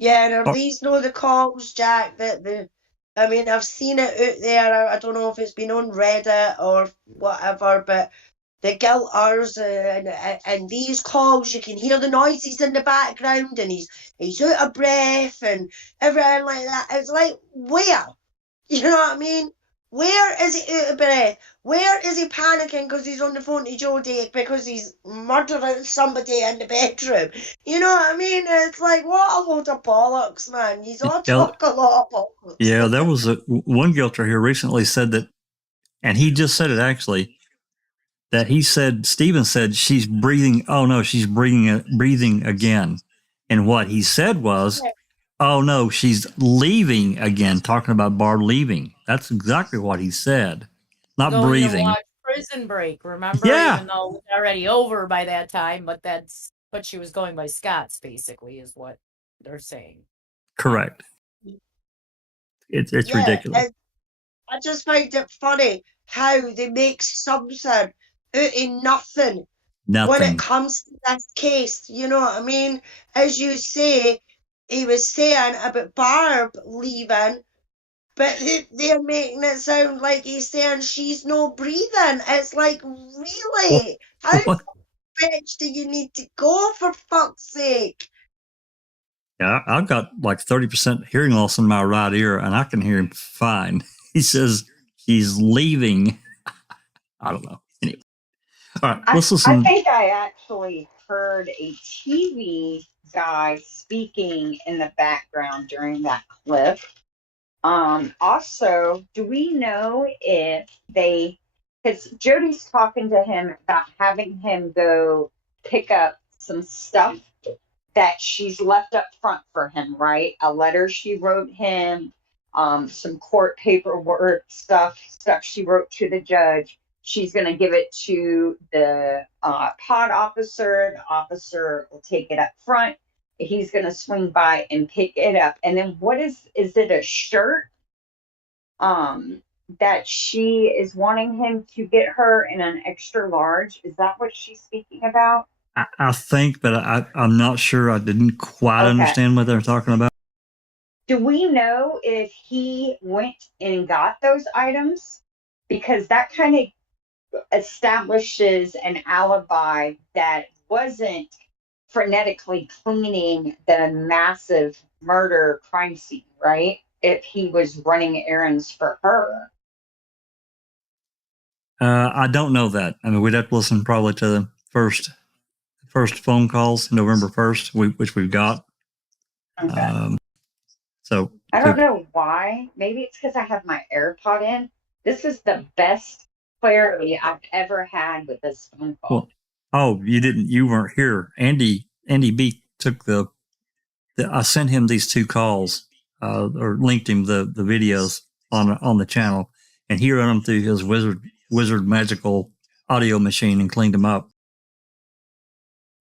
Yeah, and these know the calls, Jack, I mean, I've seen it out there. I don't know if it's been on Reddit or whatever, but the guilters and these calls, you can hear the noises in the background, and he's out of breath and everything like that. It's like, where? You know what I mean? Where is he out of breath? Where is he panicking because he's on the phone to Jodi because he's murdering somebody in the bedroom? You know what I mean? It's like, what a load of bollocks, man. He's all talk a lot of bollocks. Yeah, there was one guilter here recently said that, and he just said it actually, that Stephen said she's breathing. Oh no, she's breathing again. And what he said was, oh no, she's leaving again, talking about Barb leaving. That's exactly what he said. Not Going breathing. To watch Prison Break, remember? Yeah. Even though it was already over by that time, but she was going by Scott's, basically, is what they're saying. Correct. It's ridiculous. I just find it funny how they make something out of nothing when it comes to this case. You know what I mean? As you say, he was saying about Barb leaving, but they're making it sound like he's saying she's no breathing. It's like, really? How bitch do you need to go, for fuck's sake? Yeah, I've got like 30% hearing loss in my right ear, and I can hear him fine. He says he's leaving. I don't know. Anyway. All right, let's listen. I think I actually heard a TV guy speaking in the background during that clip. Also, do we know if because Jodi's talking to him about having him go pick up some stuff that she's left up front for him, right? A letter she wrote him, some court paperwork stuff she wrote to the judge. She's going to give it to the pod officer. The officer will take it up front. He's going to swing by and pick it up. And then what is it a shirt that she is wanting him to get her in an extra large? Is that what she's speaking about? I think, but I'm not sure. I didn't quite understand what they're talking about. Do we know if he went and got those items? Because that kind of establishes an alibi that wasn't frenetically cleaning the massive murder crime scene, right? If he was running errands for her. I don't know that. I mean, we'd have to listen probably to the first phone calls, November 1st, which we've got. Okay. So I don't know why. Maybe it's because I have my AirPod in. This is the best clarity I've ever had with this phone call. Well, you weren't here. Andy B took I sent him these two calls, or linked him the videos on the channel, and he ran them through his wizard magical audio machine and cleaned them up.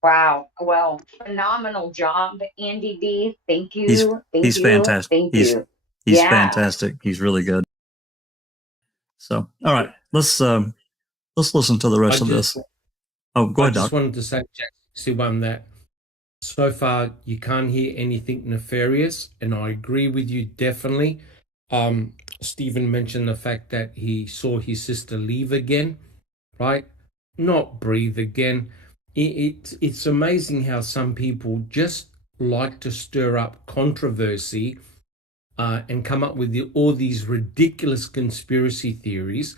Wow. Well, phenomenal job, Andy B. Thank you. He's fantastic. Thank you. He's fantastic. He's really good. So, all right, let's listen to the rest of this. Oh, go ahead, Doc. I just wanted to say, Jack, that so far you can't hear anything nefarious, and I agree with you definitely. Stephen mentioned the fact that he saw his sister leave again, right? Not breathe again. It's amazing how some people just like to stir up controversy and come up with all these ridiculous conspiracy theories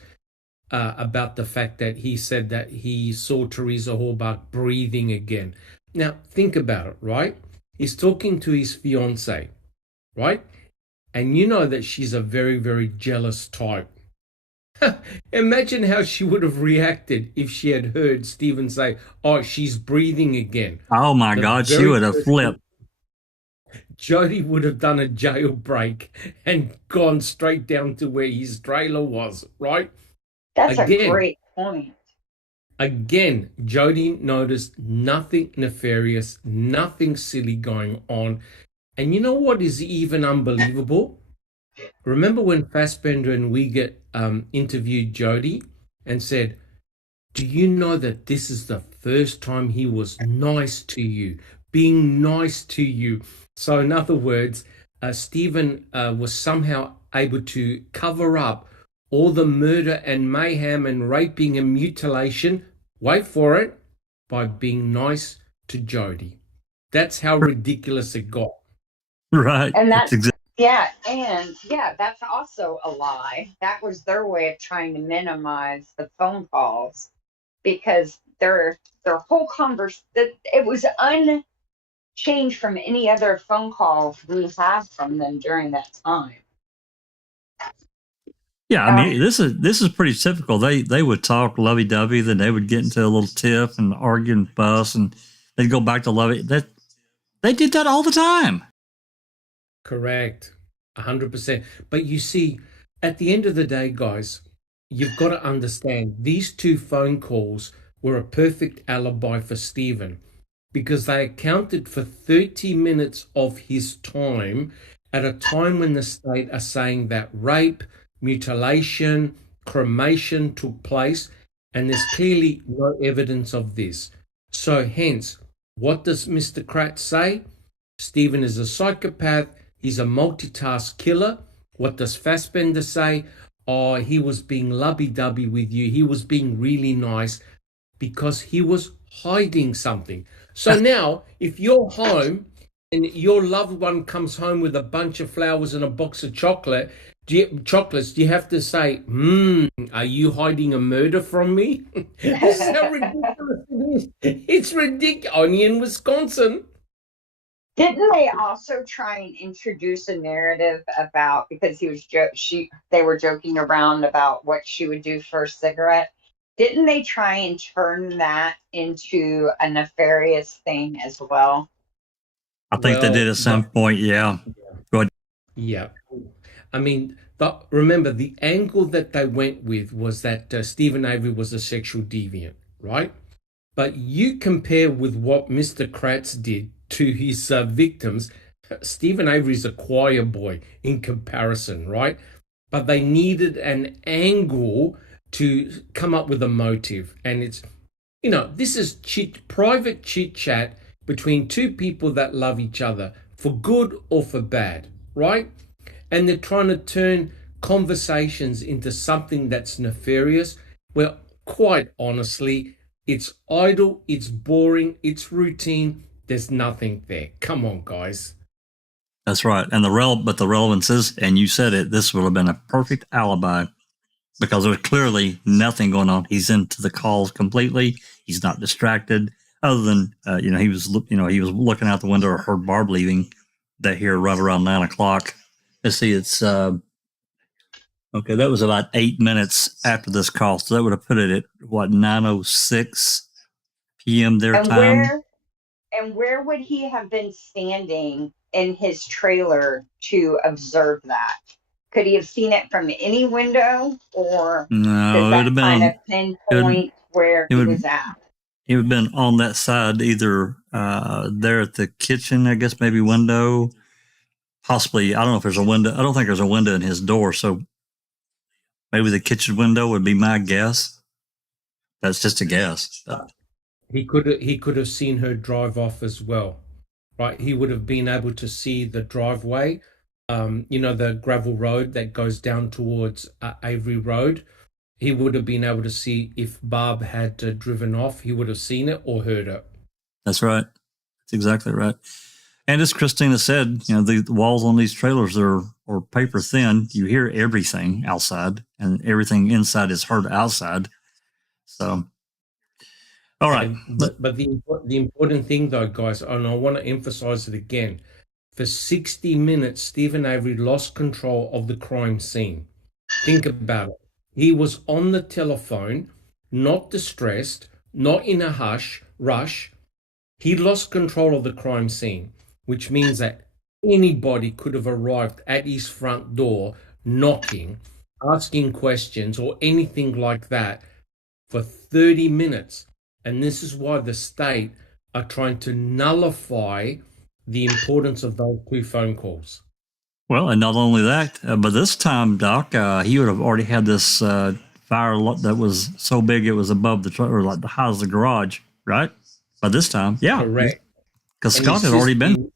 about the fact that he said that he saw Teresa Halbach breathing again. Now, think about it, right? He's talking to his fiancée, right? And you know that she's a very, very jealous type. Imagine how she would have reacted if she had heard Stephen say, "Oh, she's breathing again." Oh my The God, she very would have first flipped. Jodi would have done a jailbreak and gone straight down to where his trailer was, right? That's a Again, great point. again, Jodi noticed nothing nefarious, nothing silly going on. And you know what is even unbelievable? Remember when Fassbender and Wiegert interviewed Jodi and said, "Do you know that this is the first time he was nice to you, being nice to you?" So, in other words, Stephen was somehow able to cover up all the murder and mayhem and raping and mutilation, wait for it, by being nice to Jodi. That's how ridiculous it got. Right. And That's that's also a lie. That was their way of trying to minimize the phone calls because their whole it was unchanged from any other phone calls we had from them during that time. Yeah, I mean, this is pretty typical. They would talk lovey-dovey, then they would get into a little tiff and argue and fuss, and they'd go back to lovey. They did that all the time. Correct, 100%. But you see, at the end of the day, guys, you've got to understand these two phone calls were a perfect alibi for Stephen because they accounted for 30 minutes of his time at a time when the state are saying that rape, mutilation, cremation took place, and there's clearly no evidence of this. So hence, what does Mr. Kratz say? Stephen is a psychopath. He's a multitask killer. What does Fassbender say? Oh, he was being lovey-dovey with you. He was being really nice because he was hiding something. So now, if you're home and your loved one comes home with a bunch of flowers and a box of chocolates, do you have to say, are you hiding a murder from me? This is how ridiculous it is. It's ridiculous. Only in Wisconsin. Didn't they also try and introduce a narrative about because they were joking around about what she would do for a cigarette? Didn't they try and turn that into a nefarious thing as well? I think they did at some point, yeah. Go ahead. Yeah. I mean, remember, the angle that they went with was that Stephen Avery was a sexual deviant, right? But you compare with what Mr. Kratz did to his victims, Stephen Avery's a choir boy in comparison, right? But they needed an angle to come up with a motive. And it's, this is private chit-chat between two people that love each other for good or for bad, right? And they're trying to turn conversations into something that's nefarious. Well, quite honestly, it's idle, it's boring, it's routine. There's nothing there. Come on, guys. That's right. And the relevance is, and you said it, this would have been a perfect alibi because there was clearly nothing going on. He's into the calls completely. He's not distracted other than, he was looking out the window or heard Barb leaving that here right around 9 o'clock. Let's see, it's, okay, that was about 8 minutes after this call. So that would have put it at, 9:06 p.m. their time. Where would he have been standing in his trailer to observe that? Could he have seen it from any window, or no, does that kind of pinpoint where he was at? He would have been on that side, either there at the kitchen, I guess, maybe window. Possibly, I don't know if there's a window. I don't think there's a window in his door, so maybe the kitchen window would be my guess. That's just a guess. He could have seen her drive off as well, right? He would have been able to see the driveway, the gravel road that goes down towards Avery Road. He would have been able to see if Barb had driven off. He would have seen it or heard it. That's right. That's exactly right. And as Christina said, the walls on these trailers are paper thin. You hear everything outside, and everything inside is heard outside. So, all right. But the important thing, though, guys, and I want to emphasize it again, for 60 minutes, Stephen Avery lost control of the crime scene. Think about it. He was on the telephone, not distressed, not in a rush. He lost control of the crime scene, which means that anybody could have arrived at his front door, knocking, asking questions, or anything like that for 30 minutes. And this is why the state are trying to nullify the importance of those 2 phone calls. Well, and not only that, but this time, Doc, he would have already had this fire that was so big it was above the truck, or like the height of the garage, right? By this time, yeah, correct. Because Scott had already been.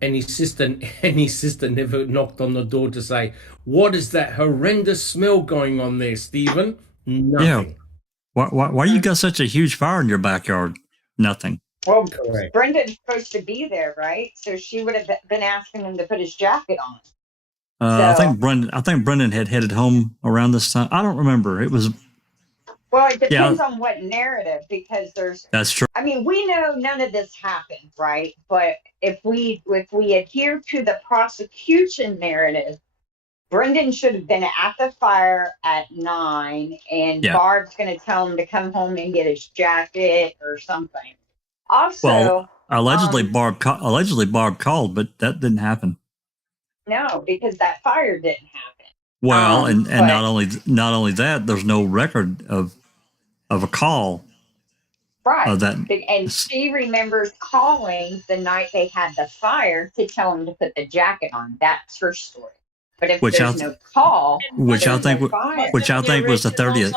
And his sister never knocked on the door to say, "What is that horrendous smell going on there, Stephen?" Nothing. Yeah. Why you got such a huge fire in your backyard? Nothing. Well, Correct. Brendan's supposed to be there, right? So she would have been asking him to put his jacket on. I think Brendan had headed home around this time. I don't remember. It was. Well, it depends on what narrative, because That's true. I mean, we know none of this happened, right? But if we adhere to the prosecution narrative, Brendan should have been at the fire at 9, and Barb's going to tell him to come home and get his jacket or something. Also, well, allegedly Barb called, but that didn't happen. No, because that fire didn't happen. Well, and not only that, there's no record of a call. Right. Of that. And she remembers calling the night they had the fire to tell him to put the jacket on. That's her story. But if there's no call, which I think was the 30th.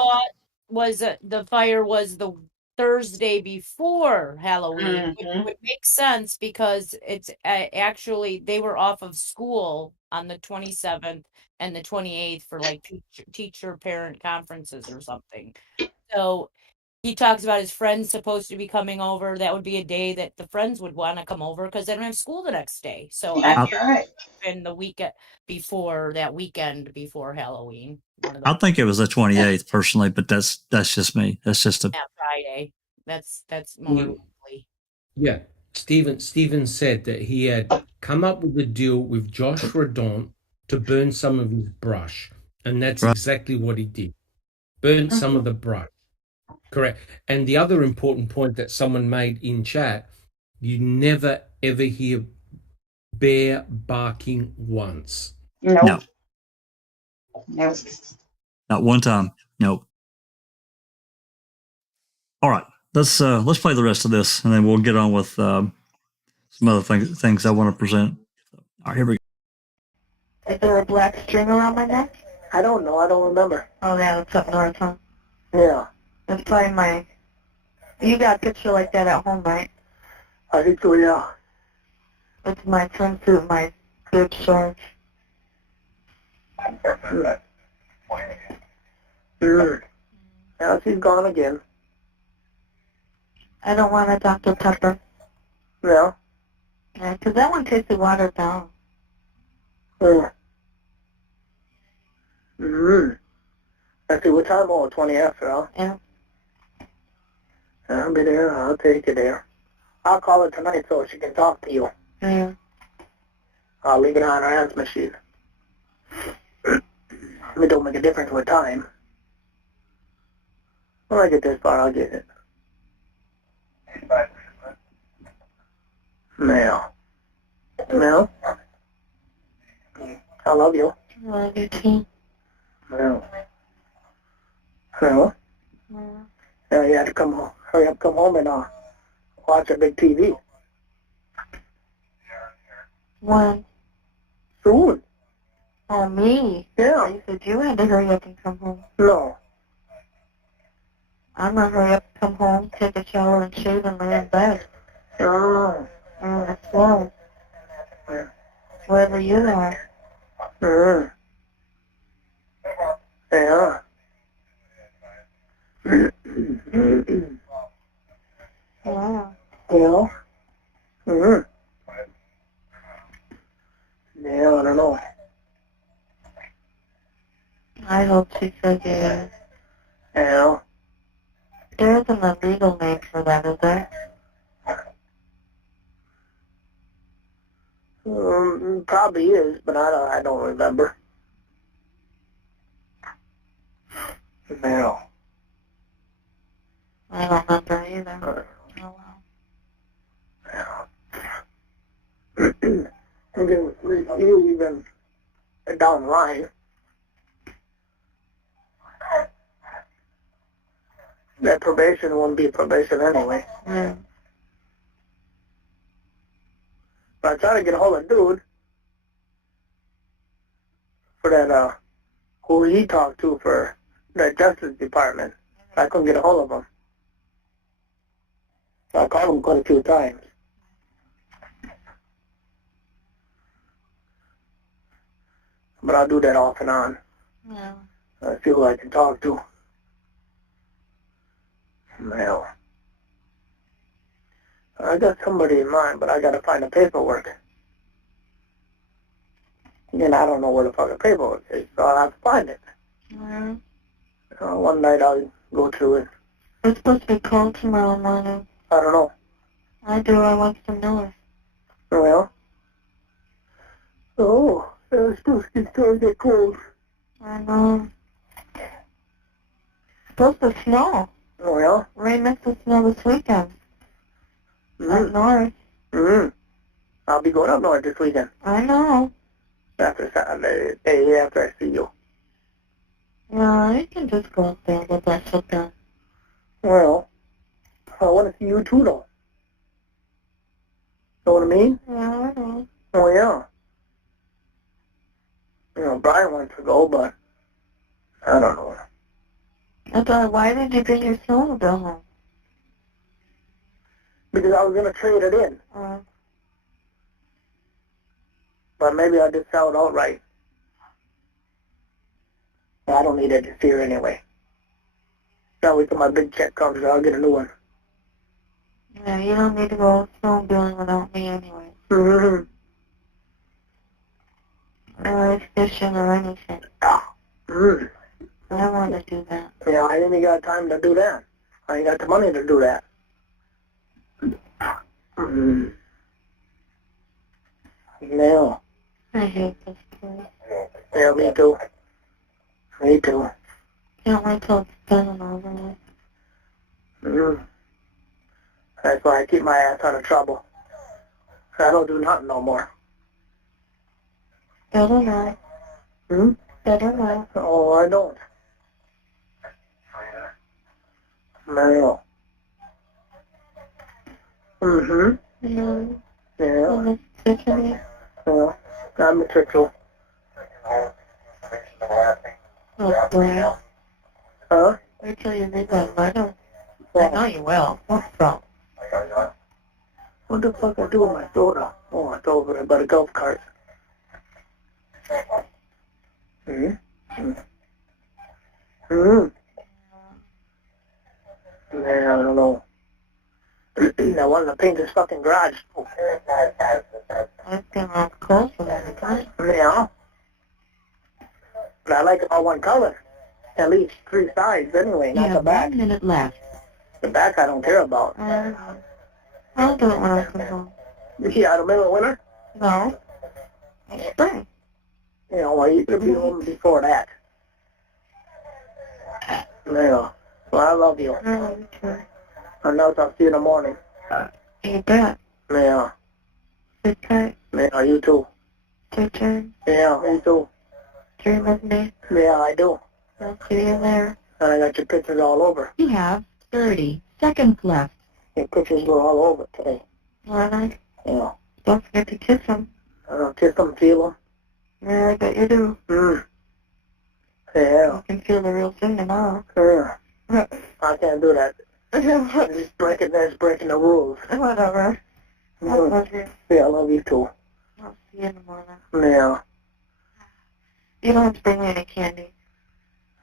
Was the fire was the Thursday before Halloween, which would make sense because it's actually they were off of school on the 27th and the 28th for like teacher parent conferences or something. So he talks about his friends supposed to be coming over. That would be a day that the friends would want to come over because they don't have school the next day. So that's right. And the weekend before that weekend before Halloween. I think it was the 28th personally, but that's just me. That's just a Friday. That's more likely. Yeah. Stephen said that he had come up with a deal with Josh Redon to burn some of his brush. And that's exactly what he did. Burn some of the brush. Correct. And the other important point that someone made in chat, you never ever hear bear barking once. No. No. Not one time. Nope. All right. Let's play the rest of this, and then we'll get on with some other things I want to present. All right, here we go. Is there a black string around my neck? I don't know. I don't remember. Oh, yeah, that's up north, huh? Yeah. That's probably you got a picture like that at home, right? I think so, yeah. It's my swimsuit, my good shorts. Now she's gone again. I don't want a Dr. Pepper. No? Yeah, because that one tasted watered down. Let's see, what time? Oh, 20 after, huh? Yeah. I'll be there. I'll take you there. I'll call her tonight so she can talk to you. Yeah. I'll leave it on her answer machine. It don't make a difference what time. When I get this far, I'll get it. Mel. Mel? I love you. I love you too. Mel. Mel? Yeah, you have to come home. Hurry up, come home and watch a big TV. When? Soon. Oh, me? Yeah. You said you had to hurry up and come home. No. I'm gonna hurry up and come home, take a shower and shave and lay in bed. Oh. That's well. Wherever you are. Yeah. Wow. Yeah. Yeah, I don't know. I hope she says yes. Yeah. There isn't a legal name for that, is there? Probably is, but I don't remember. No. I don't remember either. Oh, well. You even down the line. That probation won't be probation anyway. Yeah. But I try to get a hold of dude for that, who he talked to for the Justice Department. I couldn't get a hold of him. So I called him quite a few times. But I'll do that off and on. Yeah. I see who I can talk to. Well, I got somebody in mind, but I gotta find the paperwork. And I don't know where the fucking paperwork is, so I'll have to find it. Yeah. One night I'll go through it. It's supposed to be cold tomorrow morning. I don't know. I do. I want some noise. Well. Oh, it's supposed to get cold. I know. It's supposed to snow. Well. Rain makes it snow this weekend. Up north. I'll be going up north this weekend. I know. After Saturday, day after I see you. Yeah, you can just go up there and get that shit done. Well, I want to see you too, though. Know what I mean? Yeah, I know. Oh, yeah. Brian wants to go, but I don't know. I thought, why did you bring your snowmobile home? Because I was going to trade it in. But maybe I'll just sell it outright. I don't need it this year anyway. Now wait till my big check comes, I'll get a new one. Yeah, you don't need to go snowmobiling without me anyway. Mm-hmm. Or fishing or anything. Mm. I want to do that. Yeah, I ain't got time to do that. I ain't got the money to do that. Mm. No. I hate this place. Yeah, me too. Me too. Can't wait till it's done and over with. Mm. That's why I keep my ass out of trouble. I don't do nothing no more. Better not. Better not. Oh, I don't. No. Mm-hmm. No. Yeah. I'm sick of it. Yeah. I'm a trickle. Oh, boy. Huh? Wait till you read that letter. I know you will. What's from? What the fuck I do with my soda? Oh, it's over there by the golf cart. Yeah, I don't know. I wanted to paint this fucking garage. I've been on close with everything. Yeah. But I like it all one color. At least 3 sides anyway, not the back. 1 minute left. The back I don't care about. I'll do it when I come home. Yeah, in the middle of winter? No. It's spring. Well, you could be home before that. Yeah. Well, I love you. I love you too. I know I'll see you in the morning. You bet. Yeah. Good tight. Yeah, you too. Good turn. Yeah, you too. Dream of me. Yeah, I do. I'll see you there. And I got your pictures all over. You have 30 seconds left. Your pictures were all over today. Alright. Yeah. Don't forget to kiss him. Kiss them, feel them. Yeah, I bet you do. Yeah. You can feel the real thing tomorrow. Yeah. I can't do that. It's breaking the rules. Whatever. I love you. Yeah, I love you too. I'll see you in the morning. Yeah. You don't have to bring me any candy.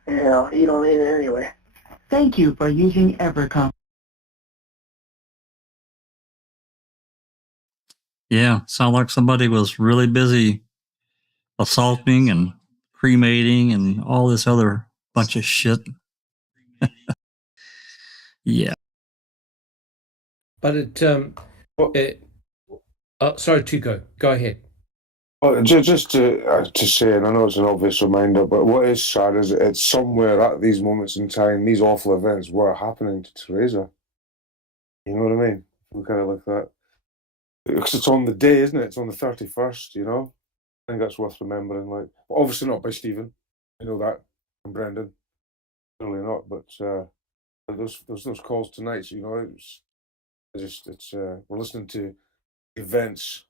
Yeah, you don't need it anyway. Thank you for using Evercom. Yeah, sound like somebody was really busy assaulting and cremating and all this other bunch of shit. Yeah. But sorry, Tuco, go ahead. Oh, just to say, and I know it's an obvious reminder, but what is sad is it's somewhere at these moments in time, these awful events were happening to Teresa. You know what I mean? We kind of like that. Because it's on the day, isn't it? It's on the 31st, you know? I think that's worth remembering. Like, well, obviously not by Stephen. I know that. And Brendan. Certainly not, but those calls tonight, you know, we're listening to events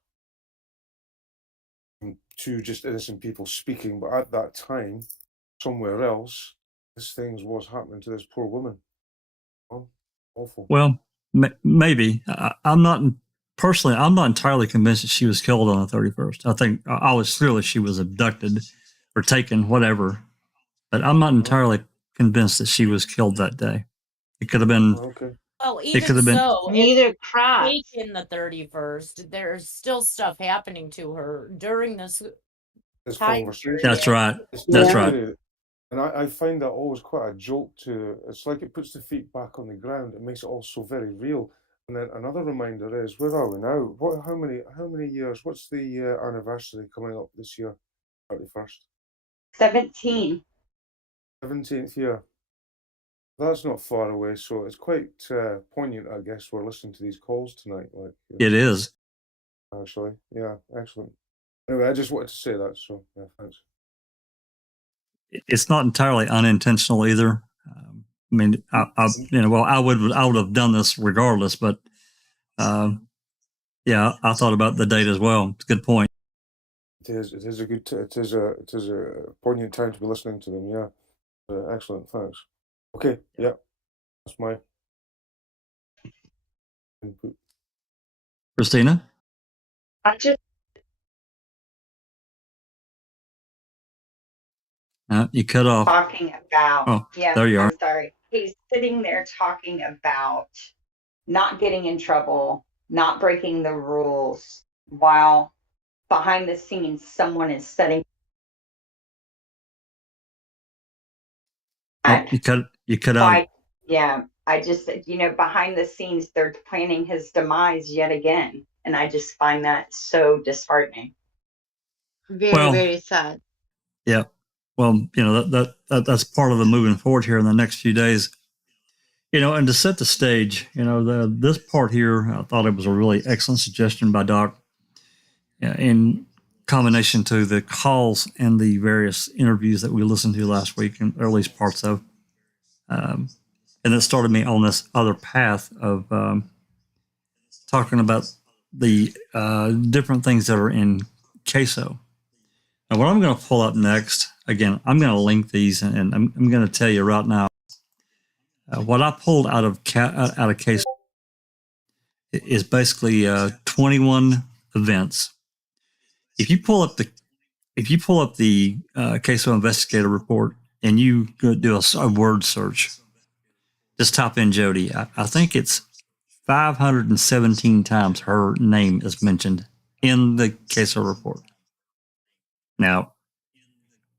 from two just innocent people speaking, but at that time, somewhere else, this thing was happening to this poor woman. Oh, awful. Well, maybe. I'm not personally. I'm not entirely convinced that she was killed on the 31st. I think I was clearly she was abducted or taken, whatever. But I'm not entirely convinced that she was killed that day. It could have been. Okay. Well, It could have even been. so, Neither cross. taken the 31st, there's still stuff happening to her during this time conversation. That's right. That's right. And I find that always quite a jolt to. It's like it puts the feet back on the ground. It makes it all so very real. And then another reminder is, where are we now? How many years? What's the anniversary coming up this year? 31st. 17. 17th year. That's not far away, so it's quite poignant, I guess. We're listening to these calls tonight. Like, it is. Actually, yeah, excellent. Anyway, I just wanted to say that. So yeah, thanks. It's not entirely unintentional either. I mean, I would have done this regardless, but yeah, I thought about the date as well. It's a good point. It is a poignant time to be listening to them. Yeah, excellent. Thanks. Okay, yeah, that's my input. Christina, I just you cut off. talking about. Oh, yeah, there you are. I'm sorry. He's sitting there talking about not getting in trouble, not breaking the rules, while behind the scenes someone is setting. You cut out. Yeah, I just, behind the scenes, they're planning his demise yet again. And I just find that so disheartening. Very, very sad. Yeah. Well, that's part of the moving forward here in the next few days. And to set the stage, this part here, I thought it was a really excellent suggestion by Doc in combination to the calls and the various interviews that we listened to last week, or at least parts of. And it started me on this other path of talking about the different things that are in CASO. Now, what I'm going to pull up next, again, I'm going to link these, and I'm going to tell you right now what I pulled out of CASO is basically 21 events. If you pull up the CASO investigator report and you go do a word search, just type in Jodi. I think it's 517 times her name is mentioned in the CASO report. Now,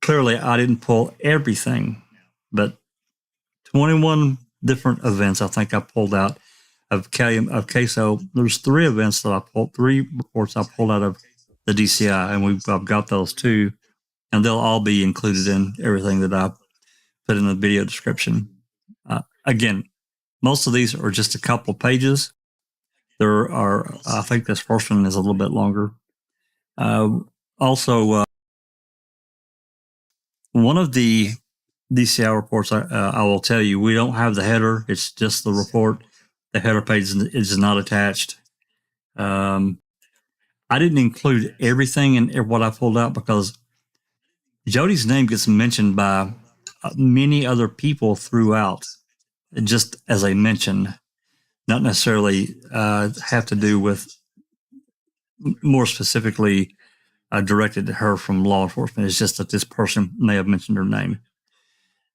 clearly, I didn't pull everything, but 21 different events I think I pulled out of CASO. There's 3 events that I pulled, 3 reports I pulled out of the DCI, and I've got those too, and they'll all be included in everything that I put in the video description. Again, most of these are just a couple of pages. There are, I think this first one is a little bit longer. Also, one of the DCI reports, I will tell you, we don't have the header. It's just the report. The header page is not attached. I didn't include everything in what I pulled out because Jodi's name gets mentioned by many other people throughout, just as a mention, not necessarily have to do with more specifically directed to her from law enforcement. It's just that this person may have mentioned her name.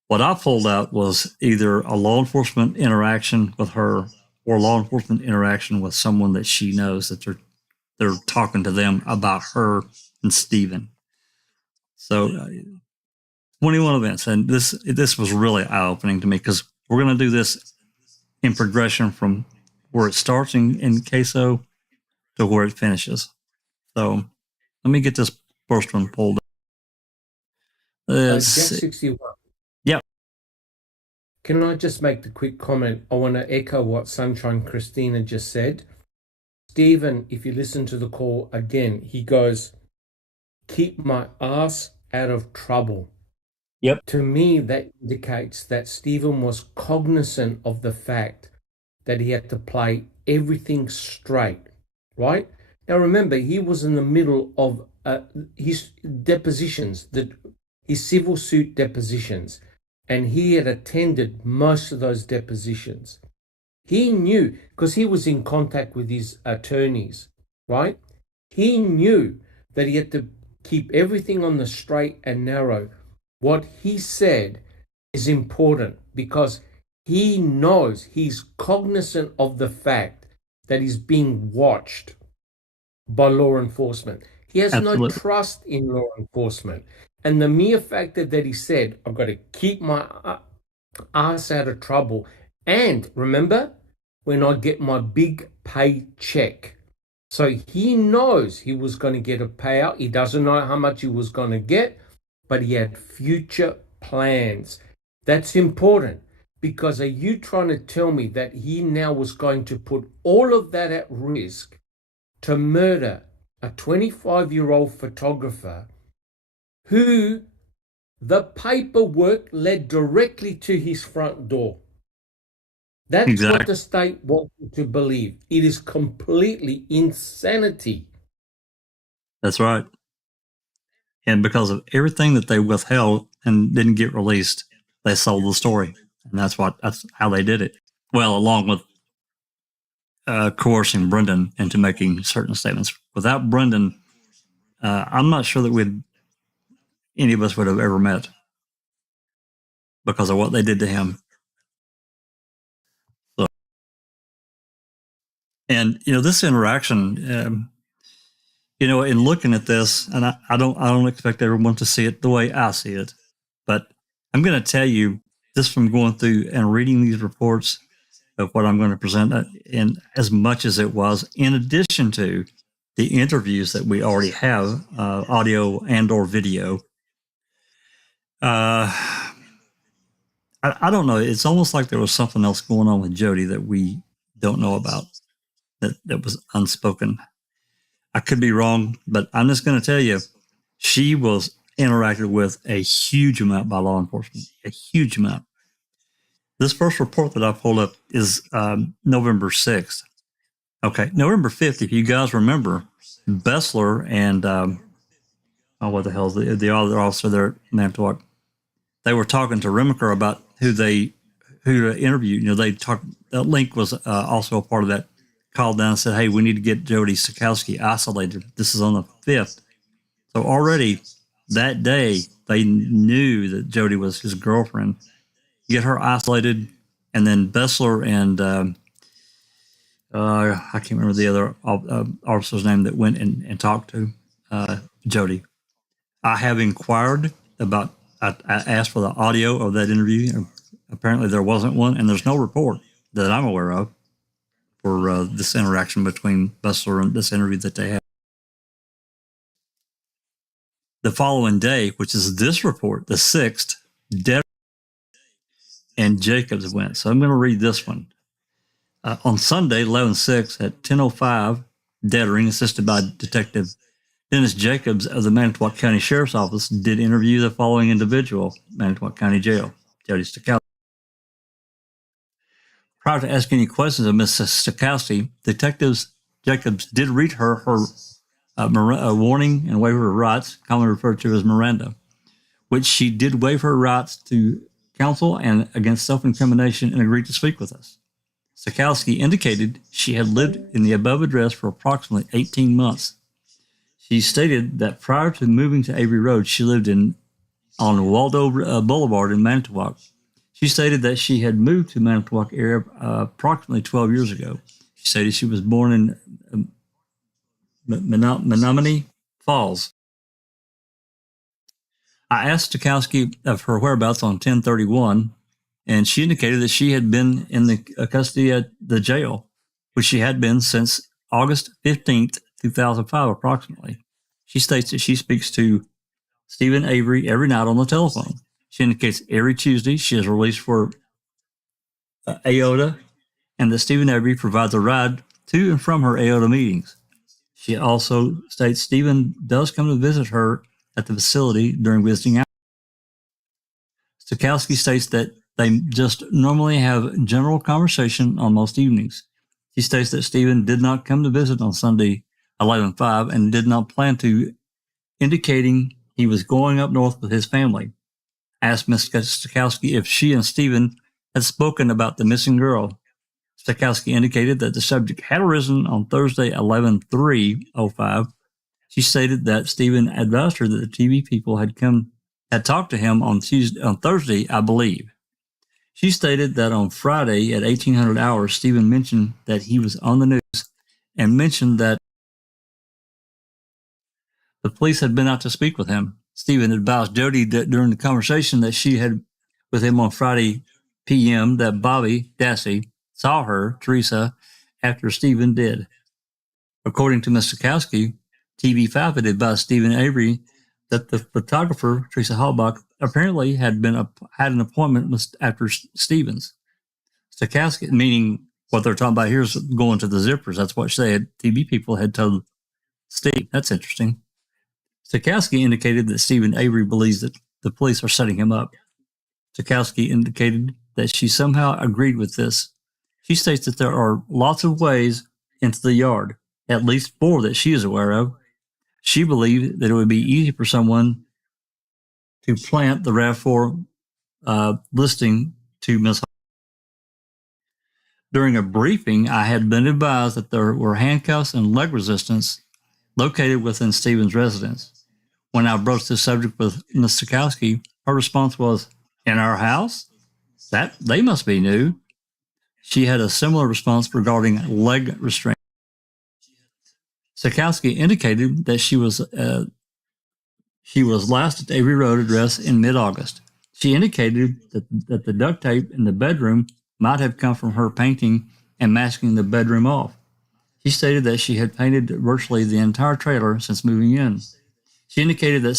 What I pulled out was either a law enforcement interaction with her or law enforcement interaction with someone that she knows, that they're talking to them about her and Stephen. So 21 events. And this was really eye-opening to me because we're going to do this in progression from where it starts in CASO to where it finishes. So let me get this first one pulled up. Jack 61. Yeah. Can I just make the quick comment? I want to echo what Sunshine Christina just said. Stephen, if you listen to the call again, he goes, keep my ass out of trouble. Yep. To me, that indicates that Stephen was cognizant of the fact that he had to play everything straight, right? Now, remember, he was in the middle of his depositions, his civil suit depositions, and he had attended most of those depositions. He knew, because he was in contact with his attorneys, right? He knew that he had to keep everything on the straight and narrow. What he said is important because he knows, he's cognizant of the fact that he's being watched by law enforcement. He has no trust in law enforcement. And the mere fact that he said, I've got to keep my ass out of trouble. And remember, when I get my big paycheck. So he knows he was going to get a payout. He doesn't know how much he was going to get, but he had future plans. That's important because are you trying to tell me that he now was going to put all of that at risk to murder a 25-year-old photographer who the paperwork led directly to his front door? That's what the state wants you to believe. It is completely insanity. That's right. And because of everything that they withheld and didn't get released, they sold the story. And that's how they did it. Well, along with coercing Brendan into making certain statements. Without Brendan, I'm not sure that any of us would have ever met because of what they did to him. So, and this interaction, in looking at this, and I don't expect everyone to see it the way I see it, but I'm going to tell you just from going through and reading these reports of what I'm going to present, and as much as it was, in addition to the interviews that we already have, audio and or video. I don't know. It's almost like there was something else going on with Jodi that we don't know about, that was unspoken. I could be wrong, but I'm just going to tell you, she was interacted with a huge amount by law enforcement, a huge amount. This first report that I pulled up is November 6th. Okay, November 5th, if you guys remember, Bessler and, what the hell is the other officer there at Manitowoc, they were talking to Remaker about who to interview. They talked, that Link was also a part of that, called down and said, hey, we need to get Jodi Stachowski isolated. This is on the 5th. So already that day, they knew that Jodi was his girlfriend. Get her isolated, and then Bessler and I can't remember the other officer's name that went and talked to Jodi. I have inquired about, I asked for the audio of that interview. Apparently there wasn't one, and there's no report that I'm aware of for this interaction between Bessler and this interview that they had. The following day, which is this report, the 6th, Detter and Jacobs went. So I'm going to read this one. On Sunday, 11/6 at 10:05, Dettering, assisted by Detective Dennis Jacobs of the Manitowoc County Sheriff's Office, did interview the following individual, Manitowoc County Jail, Jodi Stachowski. Prior to asking any questions of Ms. Stachowski, Detectives Jacobs did read her warning and waive her rights, commonly referred to as Miranda, which she did waive her rights to counsel and against self-incrimination and agreed to speak with us. Stachowski indicated she had lived in the above address for approximately 18 months. She stated that prior to moving to Avery Road, she lived on Waldo Boulevard in Manitowoc. She stated that she had moved to Manitowoc area approximately 12 years ago. She stated she was born in Menominee Falls. I asked Stachowski of her whereabouts on 10/31, and she indicated that she had been in the custody at the jail, which she had been since August 15th, 2005, approximately. She states that she speaks to Stephen Avery every night on the telephone. She indicates every Tuesday she is released for AOTA, and that Stephen Avery provides a ride to and from her AOTA meetings. She also states Stephen does come to visit her at the facility during visiting hours. Stachowski states that they just normally have general conversation on most evenings. She states that Stephen did not come to visit on Sunday 11/5 and did not plan to, indicating he was going up north with his family. Asked Ms. Stachowski if she and Stephen had spoken about the missing girl. Stachowski indicated that the subject had arisen on Thursday 11/3/05. She stated that Stephen advised her that the TV people had talked to him on Thursday, I believe. She stated that on Friday at 1800 hours, Stephen mentioned that he was on the news and mentioned that the police had been out to speak with him. Stephen advised Jodi that during the conversation that she had with him on Friday p.m. that Bobby, Dassey, saw her, Teresa, after Stephen did. According to Ms. Stachowski, TV5 had advised Stephen Avery that the photographer, Teresa Halbach, apparently had an appointment after Stevens. Stachowski, meaning what they're talking about here is going to the zippers. That's what TV people had told Steve. That's interesting. Stachowski indicated that Stephen Avery believes that the police are setting him up. Stachowski indicated that she somehow agreed with this. She states that there are lots of ways into the yard, at least 4 that she is aware of. She believed that it would be easy for someone to plant the RAV4 listing to Ms. During a briefing, I had been advised that there were handcuffs and leg resistance located within Stephen's residence. When I broached the subject with Ms. Stachowski, her response was, "In our house? That they must be new." She had a similar response regarding leg restraint. Stachowski indicated that she was last at Avery Road address in mid-August. She indicated that the duct tape in the bedroom might have come from her painting and masking the bedroom off. She stated that she had painted virtually the entire trailer since moving in. She indicated that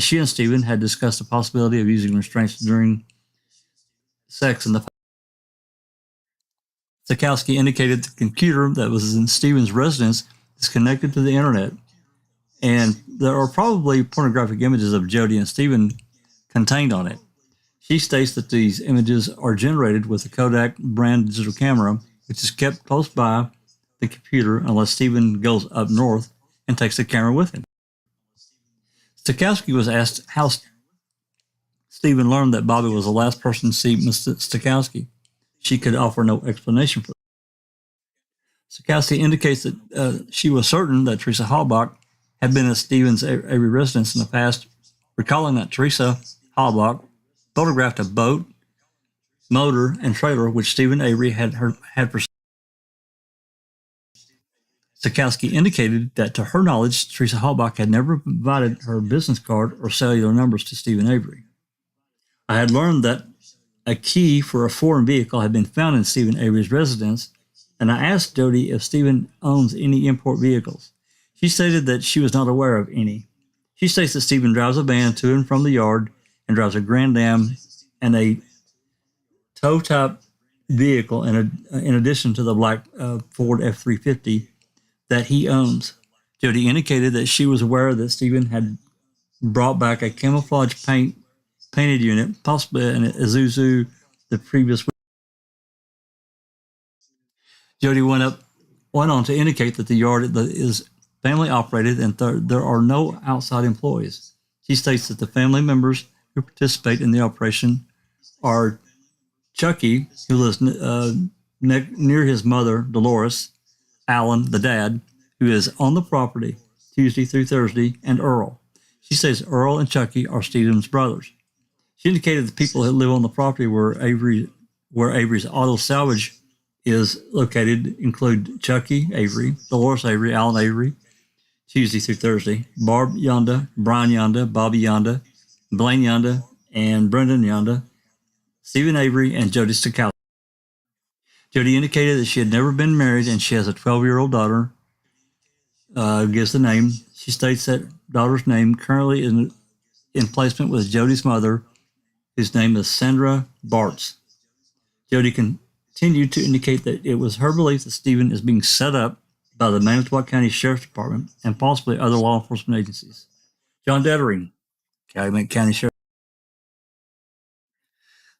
she and Stephen had discussed the possibility of using restraints during sex in the. Stachowski indicated the computer that was in Stephen's residence is connected to the internet, and there are probably pornographic images of Jodi and Stephen contained on it. She states that these images are generated with a Kodak brand digital camera, which is kept close by the computer unless Stephen goes up north and takes the camera with him. Stachowski was asked how Stephen learned that Bobby was the last person to see Mr. Stachowski. She could offer no explanation for it. Stachowski indicates that she was certain that Teresa Halbach had been at Stephen's Avery residence in the past, recalling that Teresa Halbach photographed a boat, motor, and trailer which Stephen Avery had pursued. Stachowski indicated that, to her knowledge, Teresa Halbach had never provided her business card or cellular numbers to Stephen Avery. I had learned that a key for a foreign vehicle had been found in Stephen Avery's residence, and I asked Jodi if Stephen owns any import vehicles. She stated that she was not aware of any. She states that Stephen drives a van to and from the yard and drives a Grand Am and a tow-type vehicle in addition to the black Ford F-350 that he owns. Jodi indicated that she was aware that Stephen had brought back a camouflage painted unit, possibly an Isuzu, the previous week. Jodi went on to indicate that the yard is family operated and there are no outside employees. She states that the family members who participate in the operation are Chucky, who lives near his mother, Dolores, Alan, the dad, who is on the property Tuesday through Thursday, and Earl. She says Earl and Chucky are Stephen's brothers. She indicated the people who live on the property where Avery's auto salvage is located include Chucky Avery, Dolores Avery, Alan Avery, Tuesday through Thursday, Barb Yonda, Brian Yonda, Bobby Yonda, Blaine Yonda, and Brendan Yonda, Stephen Avery, and Jodi Stachowski. Jodi indicated that she had never been married and she has a 12-year-old daughter, gives the name. She states that daughter's name currently is in placement with Jodi's mother, whose name is Sandra Bartz. Jodi continued to indicate that it was her belief that Stephen is being set up by the Manitowoc County Sheriff's Department and possibly other law enforcement agencies. John Dettering, Calumet County Sheriff.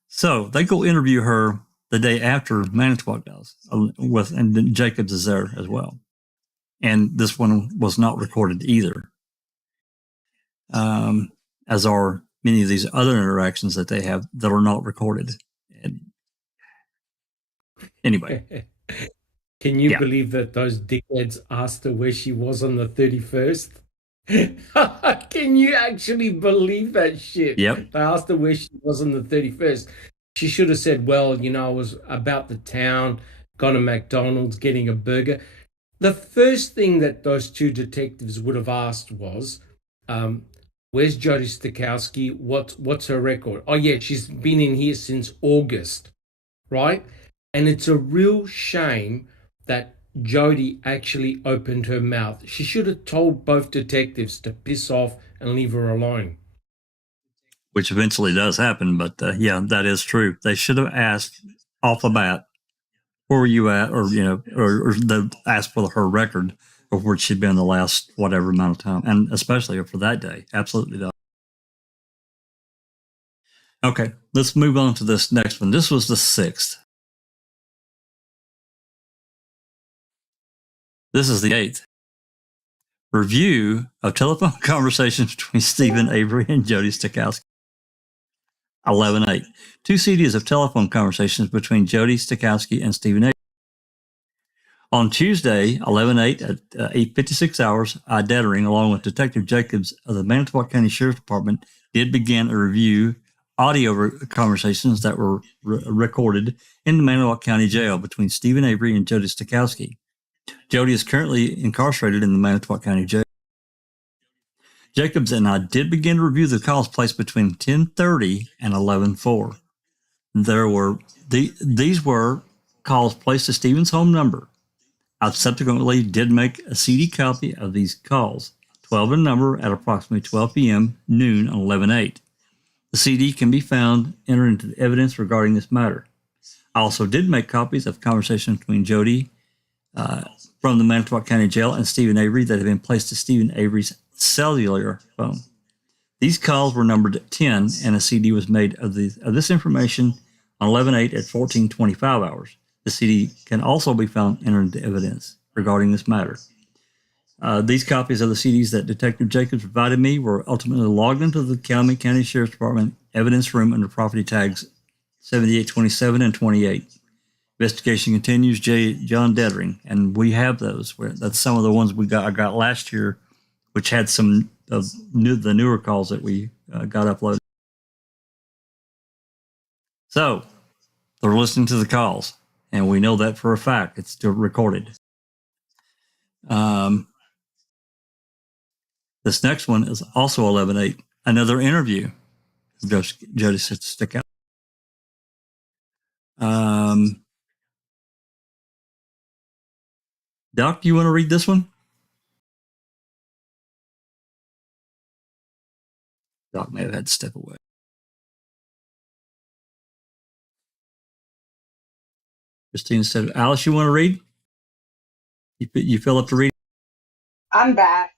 So they go interview her the day after Manitowoc does, and then Jacobs is there as well. And this one was not recorded either, as are many of these other interactions that they have that are not recorded. And anyway. Can you believe that those dickheads asked her where she was on the 31st? Can you actually believe that shit? Yep. They asked her where she was on the 31st. She should have said, well, I was about the town, gone to McDonald's, getting a burger. The first thing that those two detectives would have asked was, where's Jodi Stachowski? What's her record? Oh, yeah, she's been in here since August, right? And it's a real shame that Jodi actually opened her mouth. She should have told both detectives to piss off and leave her alone. Which eventually does happen, but yeah, that is true. They should have asked off the bat, where were you at? Or, or they asked for her record of where she'd been the last whatever amount of time, and especially for that day. Absolutely does. Okay, let's move on to this next one. This was the 6th. This is the 8th. Review of telephone conversations between Stephen Avery and Jodi Stachowski. 11/8. 2 CDs of telephone conversations between Jodi Stachowski and Stephen Avery. On Tuesday, 11/8 at 8:56 hours, I, Dettering, along with Detective Jacobs of the Manitowoc County Sheriff's Department, did begin a review audio conversations that were recorded in the Manitowoc County Jail between Stephen Avery and Jodi Stachowski. Jodi is currently incarcerated in the Manitowoc County Jail. Jacobs and I did begin to review the calls placed between 10:30 and 11:04. These were calls placed to Stephen's home number. I subsequently did make a CD copy of these calls, 12 in number, at approximately 12 p.m. noon on 11/8. The CD can be found entered into the evidence regarding this matter. I also did make copies of conversations between Jodi from the Manitowoc County Jail and Stephen Avery that have been placed to Stephen Avery's cellular phone. These calls were numbered 10, and a CD was made of this information on 11/8 at 14:25 hours. The CD can also be found entered into evidence regarding this matter. These copies of the CDs that Detective Jacobs provided me were ultimately logged into the Calumet County Sheriff's Department evidence room under property tags 7827 and 28. Investigation continues. John Dettering, and we have those. That's some of the ones I got last year, which had some of the newer calls that we got uploaded. So they're listening to the calls, and we know that for a fact. It's still recorded. This next one is also 11/8. Another interview of Jodi Stachowski. Doc, do you want to read this one? Doc may have had to step away. Christine said, Alice, you want to read? You feel up to read? I'm back.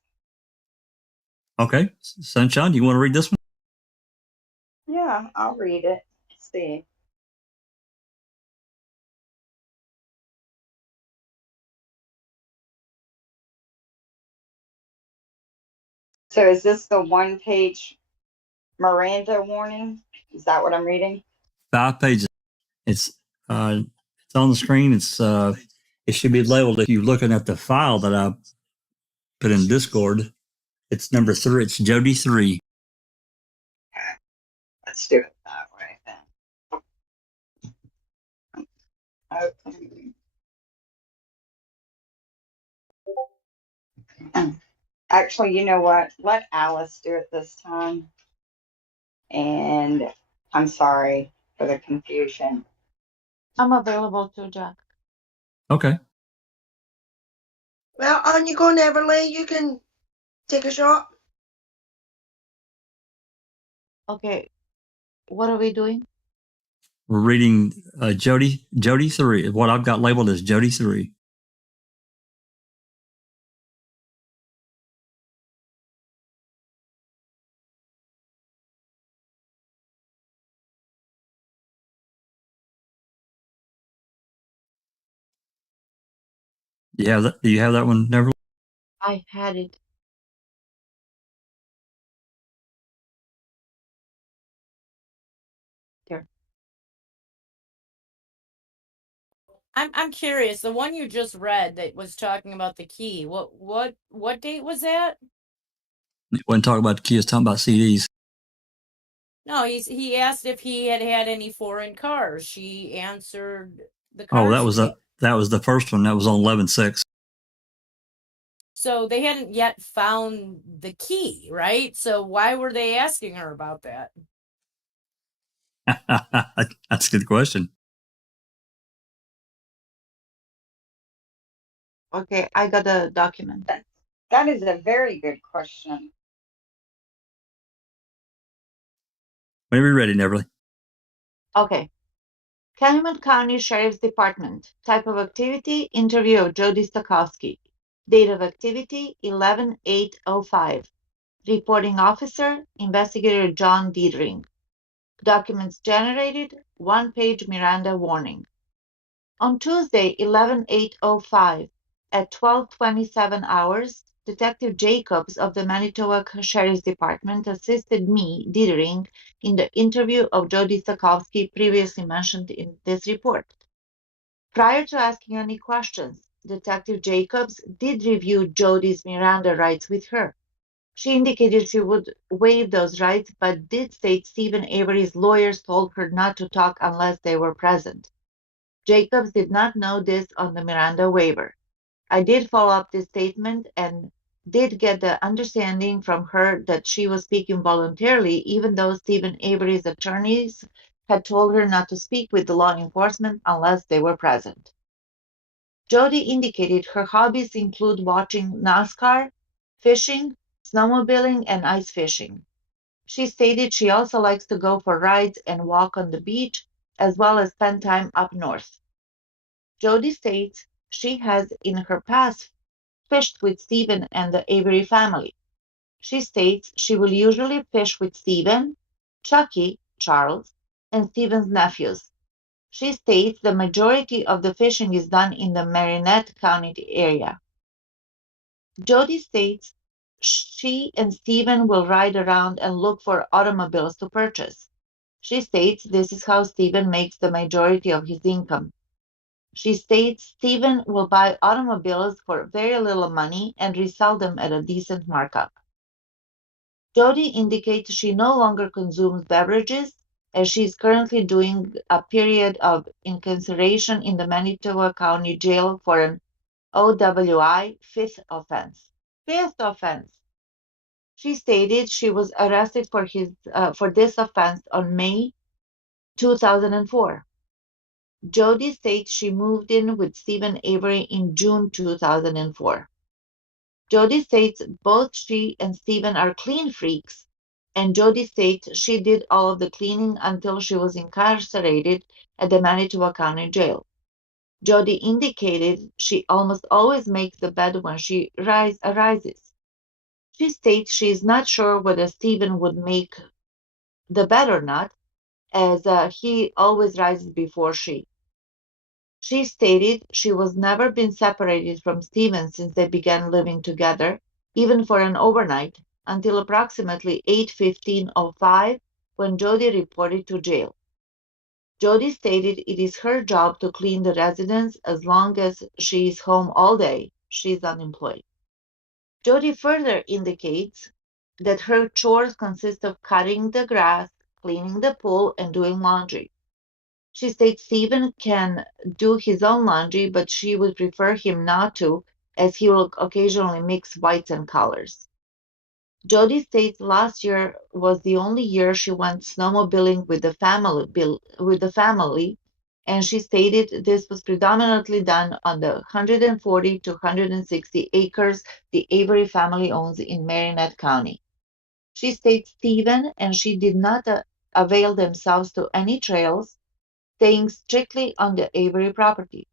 Okay. Sunshine, do you want to read this one? Yeah, I'll read it. Let's see. So is this the 1-page Miranda warning? Is that what I'm reading? 5 pages. It's on the screen. It should be labeled, if you're looking at the file that I put in Discord, it's number 3. It's Jodi 3. Okay. Let's do it that way then. Okay. Actually, you know what? Let Alice do it this time. And I'm sorry for the confusion. I'm available too, Jack. Okay. Well, on you go, Neverly. You can Take a shot. Okay, what are we doing? We're reading Jodi 3. What I've got labeled as Jodi 3. Do you have that one, Neverland? I had it. There. I'm curious. The one you just read that was talking about the key. What date was that? It wasn't talking about the key. It's talking about CDs. No, he asked if he had any foreign cars. She answered the Oh, cars. that was the first one. That was on 11/6. So they hadn't yet found the key, right? So why were they asking her about that? That's a good question. Okay, I got a document. That is a very good question. Whenever you're ready, Neverly. Okay. Calumet County Sheriff's Department. Type of activity, interview of Jodi Stachowski. Date of activity, 11/8/05. Reporting officer, investigator John Diedring. Documents generated, one-page Miranda warning. On Tuesday, 11/8/05, at 12:27 hours, Detective Jacobs of the Manitowoc Sheriff's Department assisted me, Diedring, in the interview of Jodi Stachowski previously mentioned in this report. Prior to asking any questions, Detective Jacobs did review Jodi's Miranda rights with her. She indicated she would waive those rights, but did state Stephen Avery's lawyers told her not to talk unless they were present. Jacobs did not know this on the Miranda waiver. I did follow up this statement and did get the understanding from her that she was speaking voluntarily, even though Stephen Avery's attorneys had told her not to speak with the law enforcement unless they were present. Jodi indicated her hobbies include watching NASCAR, fishing, snowmobiling, and ice fishing. She stated she also likes to go for rides and walk on the beach, as well as spend time up north. Jodi states she has in her past fished with Stephen and the Avery family. She states she will usually fish with Stephen, Chucky, Charles, and Stephen's nephews. She states the majority of the fishing is done in the Marinette County area. Jodi states she and Stephen will ride around and look for automobiles to purchase. She states this is how Stephen makes the majority of his income. She states Stephen will buy automobiles for very little money and resell them at a decent markup. Jodi indicates she no longer consumes beverages, as she is currently doing a period of incarceration in the Manitowoc County Jail for an OWI fifth offense. Fifth offense. She stated she was arrested for this offense on May 2004. Jodi states she moved in with Stephen Avery in June 2004. Jodi states both she and Stephen are clean freaks, and Jodi states she did all of the cleaning until she was incarcerated at the Manitowoc County Jail. Jodi indicated she almost always makes the bed when she arises. She states she is not sure whether Stephen would make the bed or not, as he always rises before she. She stated she was never been separated from Stephen since they began living together, even for an overnight, until approximately 8:15:05 when Jodi reported to jail. Jodi stated it is her job to clean the residence as long as she is home all day. She is unemployed. Jodi further indicates that her chores consist of cutting the grass, cleaning the pool, and doing laundry. She states Stephen can do his own laundry, but she would prefer him not to, as he will occasionally mix whites and colors. Jodi states last year was the only year she went snowmobiling with the family, and she stated this was predominantly done on the 140 to 160 acres the Avery family owns in Marinette County. She states Stephen and she did not avail themselves to any trails, staying strictly on the Avery property.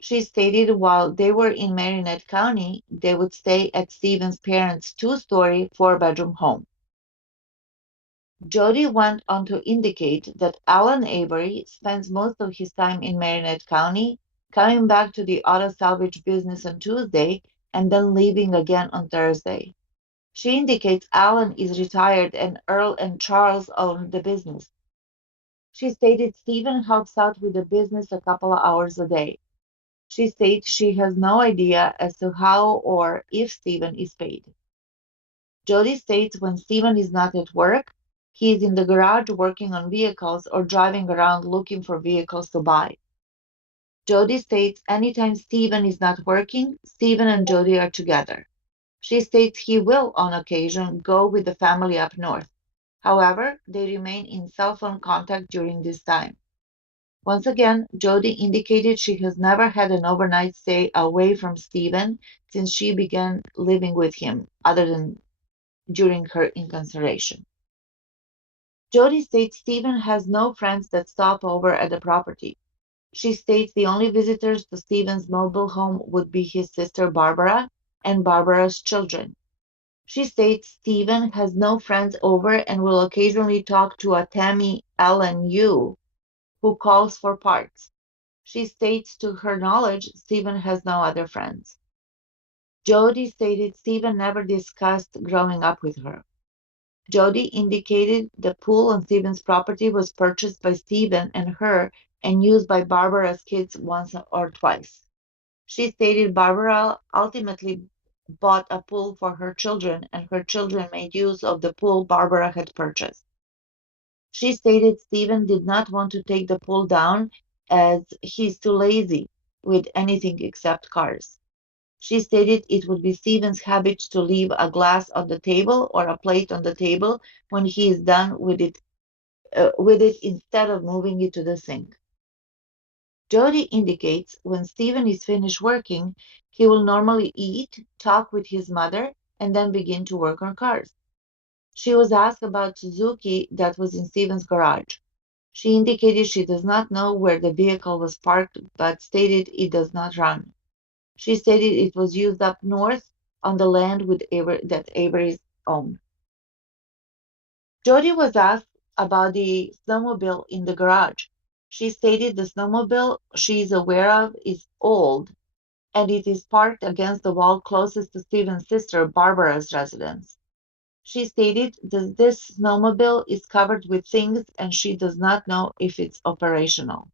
She stated while they were in Marinette County, they would stay at Stephen's parents' two-story, four-bedroom home. Jodi went on to indicate that Alan Avery spends most of his time in Marinette County, coming back to the auto salvage business on Tuesday and then leaving again on Thursday. She indicates Alan is retired and Earl and Charles own the business. She stated Stephen helps out with the business a couple of hours a day. She states she has no idea as to how or if Stephen is paid. Jodi states when Stephen is not at work, he is in the garage working on vehicles or driving around looking for vehicles to buy. Jodi states anytime Stephen is not working, Stephen and Jodi are together. She states he will, on occasion, go with the family up north. However, they remain in cell phone contact during this time. Once again, Jodi indicated she has never had an overnight stay away from Stephen since she began living with him, other than during her incarceration. Jodi states Stephen has no friends that stop over at the property. She states the only visitors to Stephen's mobile home would be his sister Barbara and Barbara's children. She states Stephen has no friends over and will occasionally talk to a Tammy Ellen Yu, who calls for parts. She states to her knowledge Stephen has no other friends. Jodi stated Stephen never discussed growing up with her. Jodi indicated the pool on Stephen's property was purchased by Stephen and her and used by Barbara's kids once or twice. She stated Barbara ultimately bought a pool for her children and her children made use of the pool Barbara had purchased. She stated Stephen did not want to take the pool down as he's too lazy with anything except cars. She stated it would be Stephen's habit to leave a glass on the table or a plate on the table when he is done with it instead of moving it to the sink. Jodi indicates when Stephen is finished working, he will normally eat, talk with his mother, and then begin to work on cars. She was asked about Suzuki that was in Stephen's garage. She indicated she does not know where the vehicle was parked, but stated it does not run. She stated it was used up north on the land that Avery's owned. Jodi was asked about the snowmobile in the garage. She stated the snowmobile she is aware of is old, and it is parked against the wall closest to Stephen's sister Barbara's residence. She stated that this snowmobile is covered with things and she does not know if it's operational.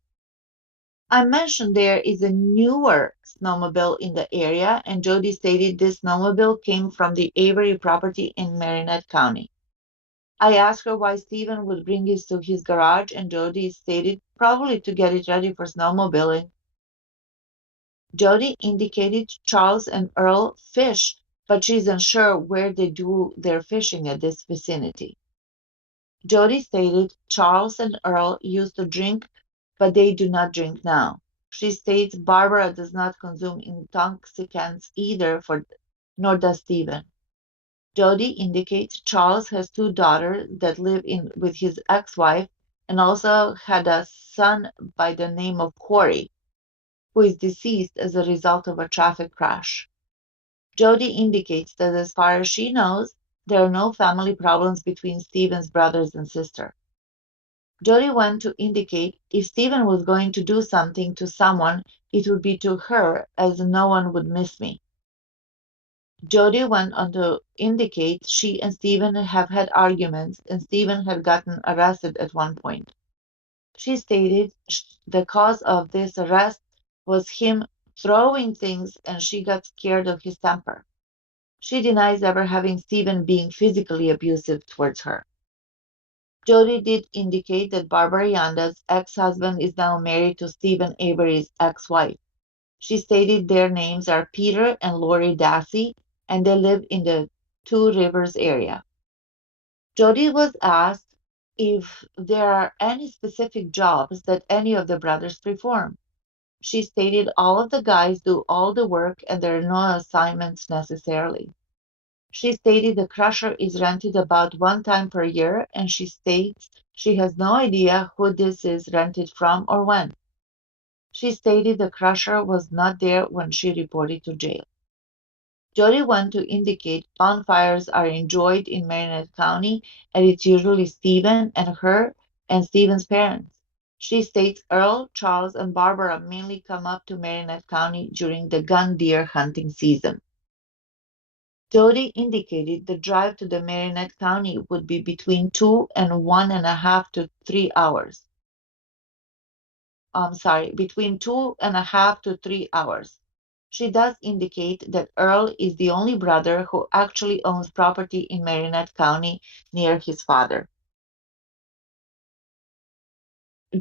I mentioned there is a newer snowmobile in the area, and Jodi stated this snowmobile came from the Avery property in Marinette County. I asked her why Stephen would bring it to his garage, and Jodi stated probably to get it ready for snowmobiling. Jodi indicated Charles and Earl fish, but she's unsure where they do their fishing at this vicinity. Jodi stated Charles and Earl used to drink, but they do not drink now. She states Barbara does not consume intoxicants either, nor does Stephen. Jodi indicates Charles has two daughters that live with his ex-wife and also had a son by the name of Corey, who is deceased as a result of a traffic crash. Jodi indicates that as far as she knows, there are no family problems between Stephen's brothers and sister. Jodi went to indicate if Stephen was going to do something to someone, it would be to her, as no one would miss me. Jodi went on to indicate she and Stephen have had arguments and Stephen had gotten arrested at one point. She stated the cause of this arrest was him throwing things and she got scared of his temper. She denies ever having Stephen being physically abusive towards her. Jodi did indicate that Barbara Yanda's ex-husband is now married to Stephen Avery's ex-wife. She stated their names are Peter and Lori Dassey, and they live in the Two Rivers area. Jodi was asked if there are any specific jobs that any of the brothers perform. She stated all of the guys do all the work and there are no assignments necessarily. She stated the crusher is rented about 1 time per year, and she states she has no idea who this is rented from or when. She stated the crusher was not there when she reported to jail. Jodi went to indicate bonfires are enjoyed in Marinette County, and it's usually Stephen and her and Stephen's parents. She states Earl, Charles, and Barbara mainly come up to Marinette County during the gun deer hunting season. Jodi indicated the drive to the Marinette County would be between 2 and 1.5 to 3 hours. Between 2.5 to 3 hours. She does indicate that Earl is the only brother who actually owns property in Marinette County near his father.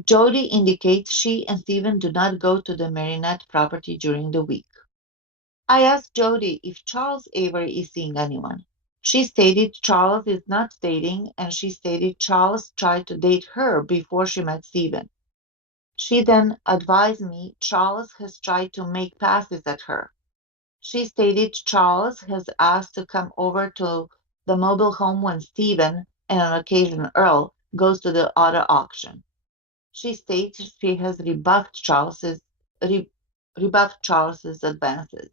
Jodi indicates she and Stephen do not go to the Marinette property during the week. I asked Jodi if Charles Avery is seeing anyone. She stated Charles is not dating, and she stated Charles tried to date her before she met Stephen. She then advised me Charles has tried to make passes at her. She stated Charles has asked to come over to the mobile home when Stephen, and on occasion Earl, goes to the auto auction. She states she has rebuffed Charles's advances.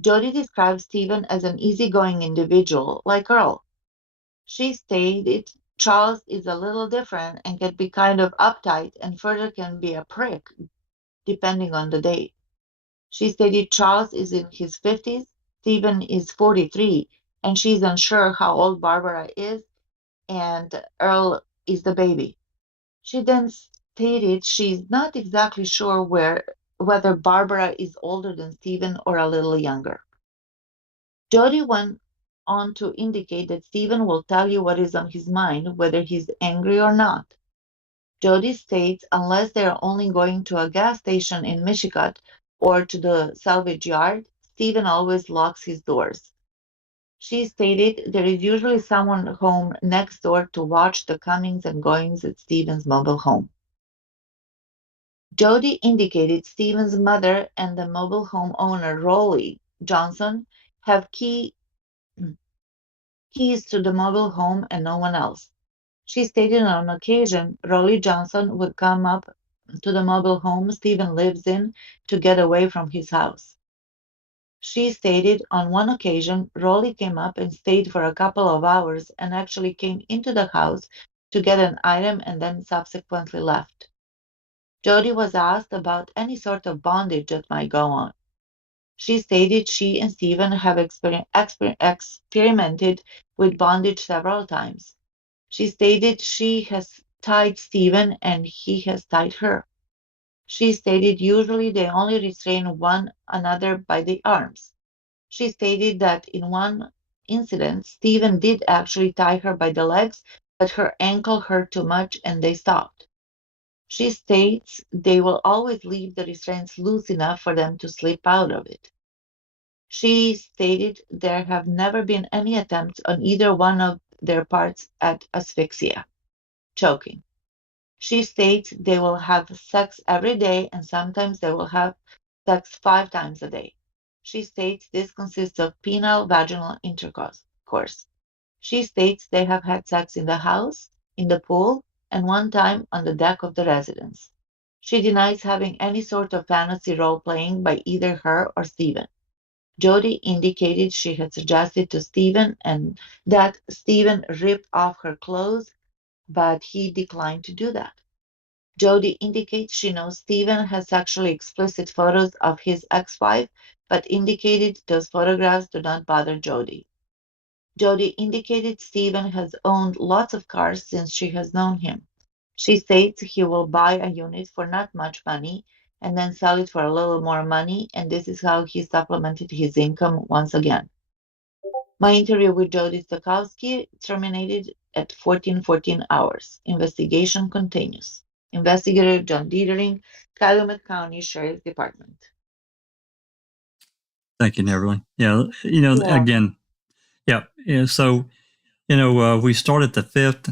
Jodi describes Stephen as an easygoing individual like Earl. She stated Charles is a little different and can be kind of uptight and further can be a prick depending on the day. She stated Charles is in his 50s, Stephen is 43, and she's unsure how old Barbara is, and Earl is the baby. She then stated she's not exactly sure whether Barbara is older than Stephen or a little younger. Jodi went on to indicate that Stephen will tell you what is on his mind, whether he's angry or not. Jodi states unless they're only going to a gas station in Michigan or to the salvage yard, Stephen always locks his doors. She stated there is usually someone home next door to watch the comings and goings at Stephen's mobile home. Jodi indicated Stephen's mother and the mobile home owner, Rolly Johnson, have keys to the mobile home and no one else. She stated on occasion Rolly Johnson would come up to the mobile home Stephen lives in to get away from his house. She stated on one occasion Rolly came up and stayed for a couple of hours and actually came into the house to get an item and then subsequently left. Jodi was asked about any sort of bondage that might go on. She stated she and Stephen have experimented with bondage several times. She stated she has tied Stephen and he has tied her. She stated usually they only restrain one another by the arms. She stated that in one incident, Stephen did actually tie her by the legs, but her ankle hurt too much and they stopped. She states they will always leave the restraints loose enough for them to slip out of it. She stated there have never been any attempts on either one of their parts at asphyxia, choking. She states they will have sex every day and sometimes they will have sex 5 times a day. She states this consists of penile vaginal intercourse. She states they have had sex in the house, in the pool, and one time on the deck of the residence. She denies having any sort of fantasy role-playing by either her or Stephen. Jodi indicated she had suggested to Stephen and that Stephen ripped off her clothes, but he declined to do that. Jodi indicates she knows Stephen has sexually explicit photos of his ex-wife, but indicated those photographs do not bother Jodi. Jodi indicated Stephen has owned lots of cars since she has known him. She states he will buy a unit for not much money and then sell it for a little more money, and this is how he supplemented his income once again. My interview with Jodi Stachowski terminated at 14:14 hours. Investigation continues. Investigator John Dietering, Calumet County Sheriff's Department. Thank you, everyone. Yeah, again, yeah. So, You know, we started the 5th.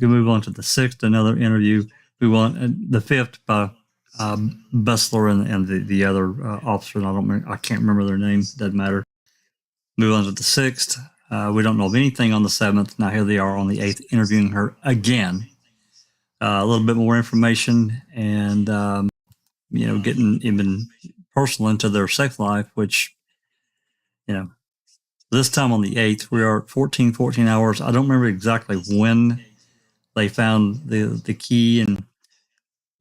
We move on to the 6th, another interview. We want the 5th by Bessler and the other officer. I can't remember their names. Doesn't matter. Move on to the 6th. We don't know of anything on the 7th. Now here they are on the 8th, interviewing her again. A little bit more information and, you know, getting even personal into their sex life, which, you know, this time on the 8th, we are at 14 hours. I don't remember exactly when they found the key,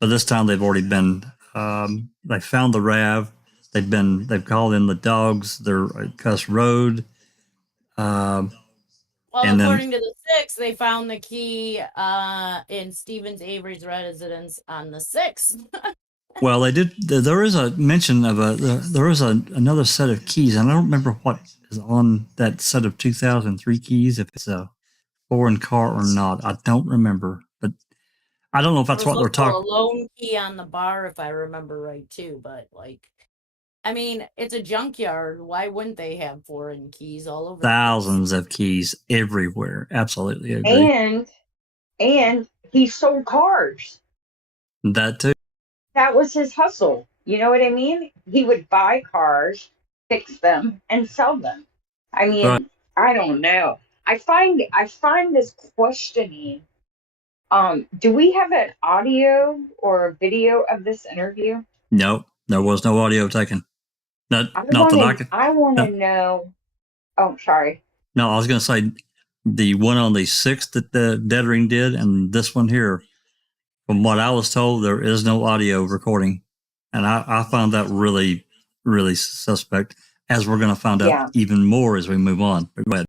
but this time they've already been, they found the RAV. They've called in the dogs. They're at Cuss Road. Well, and according to the 6th, they found the key in Stevens Avery's residence on the 6th. Well, they did. There is a mention of another set of keys. I don't remember what is on that set of 2003 keys. If it's a foreign car or not, I don't remember. But I don't know if that's what they're talking. A loan key on the bar, if I remember right, too. But like, I mean, it's a junkyard. Why wouldn't they have foreign keys all over? Thousands of keys everywhere. Absolutely agree. And he sold cars. That too. That was his hustle. You know what I mean? He would buy cars, fix them, and sell them. I mean, right. I don't know. I find this questioning. Do we have an audio or a video of this interview? No, there was no audio taken. I want to know. Oh, sorry. No, I was going to say the one on the 6th that the Deadring did, and this one here. From what I was told, there is no audio recording, and I found that really, really suspect. As we're going to find out even more as we move on. Go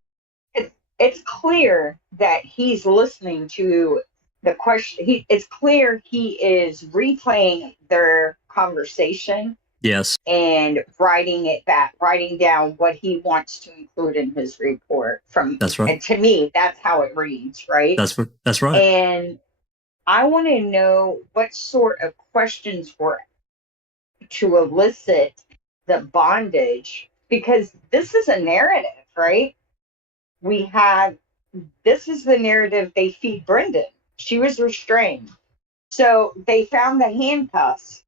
ahead. It's clear that he's listening to the question. It's clear he is replaying their conversation. Yes. And writing down what he wants to include in his report. That's right. And to me, that's how it reads, right? That's right. And I want to know what sort of questions were to elicit the bondage, because this is a narrative, right? This is the narrative they feed Brendan. She was restrained. So they found the handcuffs,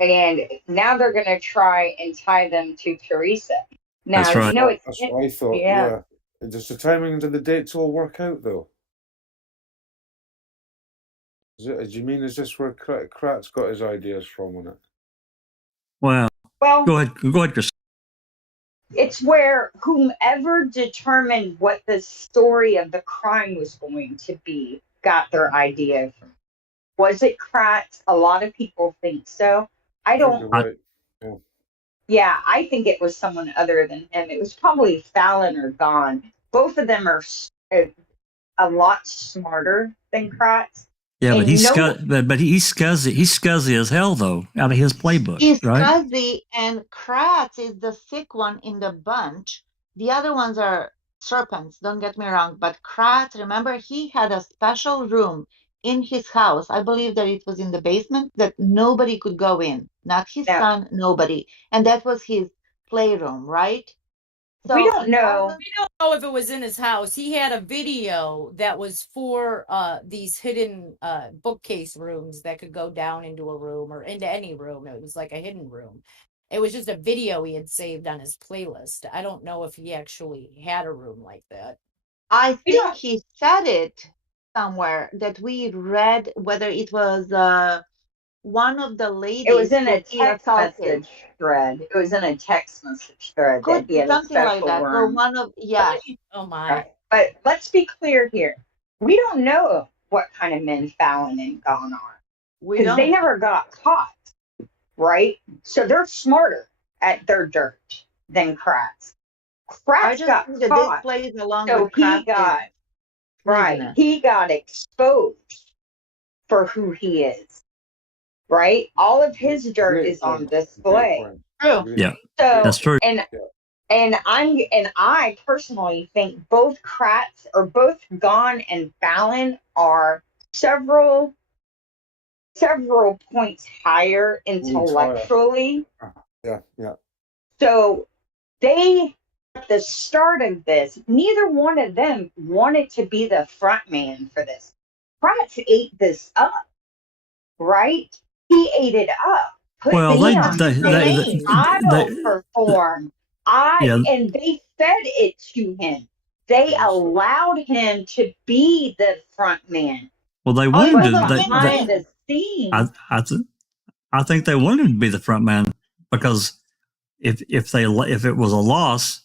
and now they're going to try and tie them to Teresa. Now, that's right. That's what I thought. Yeah. Does the timing and the dates all work out, though? Do you mean, is this where Kratz got his ideas from on it? Well, go ahead, Chris. It's where whomever determined what the story of the crime was going to be got their idea from. Was it Kratz? A lot of people think so. I don't. Right. Yeah, I think it was someone other than him. It was probably Fallon or Don. Both of them are a lot smarter than Kratz. Yeah, but he's scuzzy. He's scuzzy as hell, though, out of his playbook. He's right? Scuzzy, and Kratz is the sick one in the bunch. The other ones are serpents, don't get me wrong. But Kratz, remember, he had a special room in his house. I believe that it was in the basement that nobody could go in. Not his son, nobody. And that was his playroom, right? So we don't know. We don't know if it was in his house. He had a video that was for these hidden bookcase rooms that could go down into a room or into any room. It was like a hidden room. It was just a video he had saved on his playlist. I don't know if he actually had a room like that. I think he said it somewhere that we read, whether it was one of the ladies. It was in a text message thread. It was in a text message thread. Could be something like that. Or one of Oh my! Right. But let's be clear here. We don't know what kind of men Fallon and Gon are, because they never got caught, right? So they're smarter at their dirt than Kratz. Kratz got caught, so he got He got exposed for who he is. Right? All of his dirt is on display. True. Yeah. So, that's true. And I personally think both Kratz or both Gon and Fallon are several points higher intellectually. Yeah. So they at the start of this, neither one of them wanted to be the front man for this. Kratz ate this up, right? He ate it up. Put Well, me they on they they, they, stage. I they don't perform. yeah. And they fed it to him. They allowed him to be the front man. Well, they It wanted was to. a Behind win-win. the scenes. I think they wanted him to be the front man, because if it was a loss,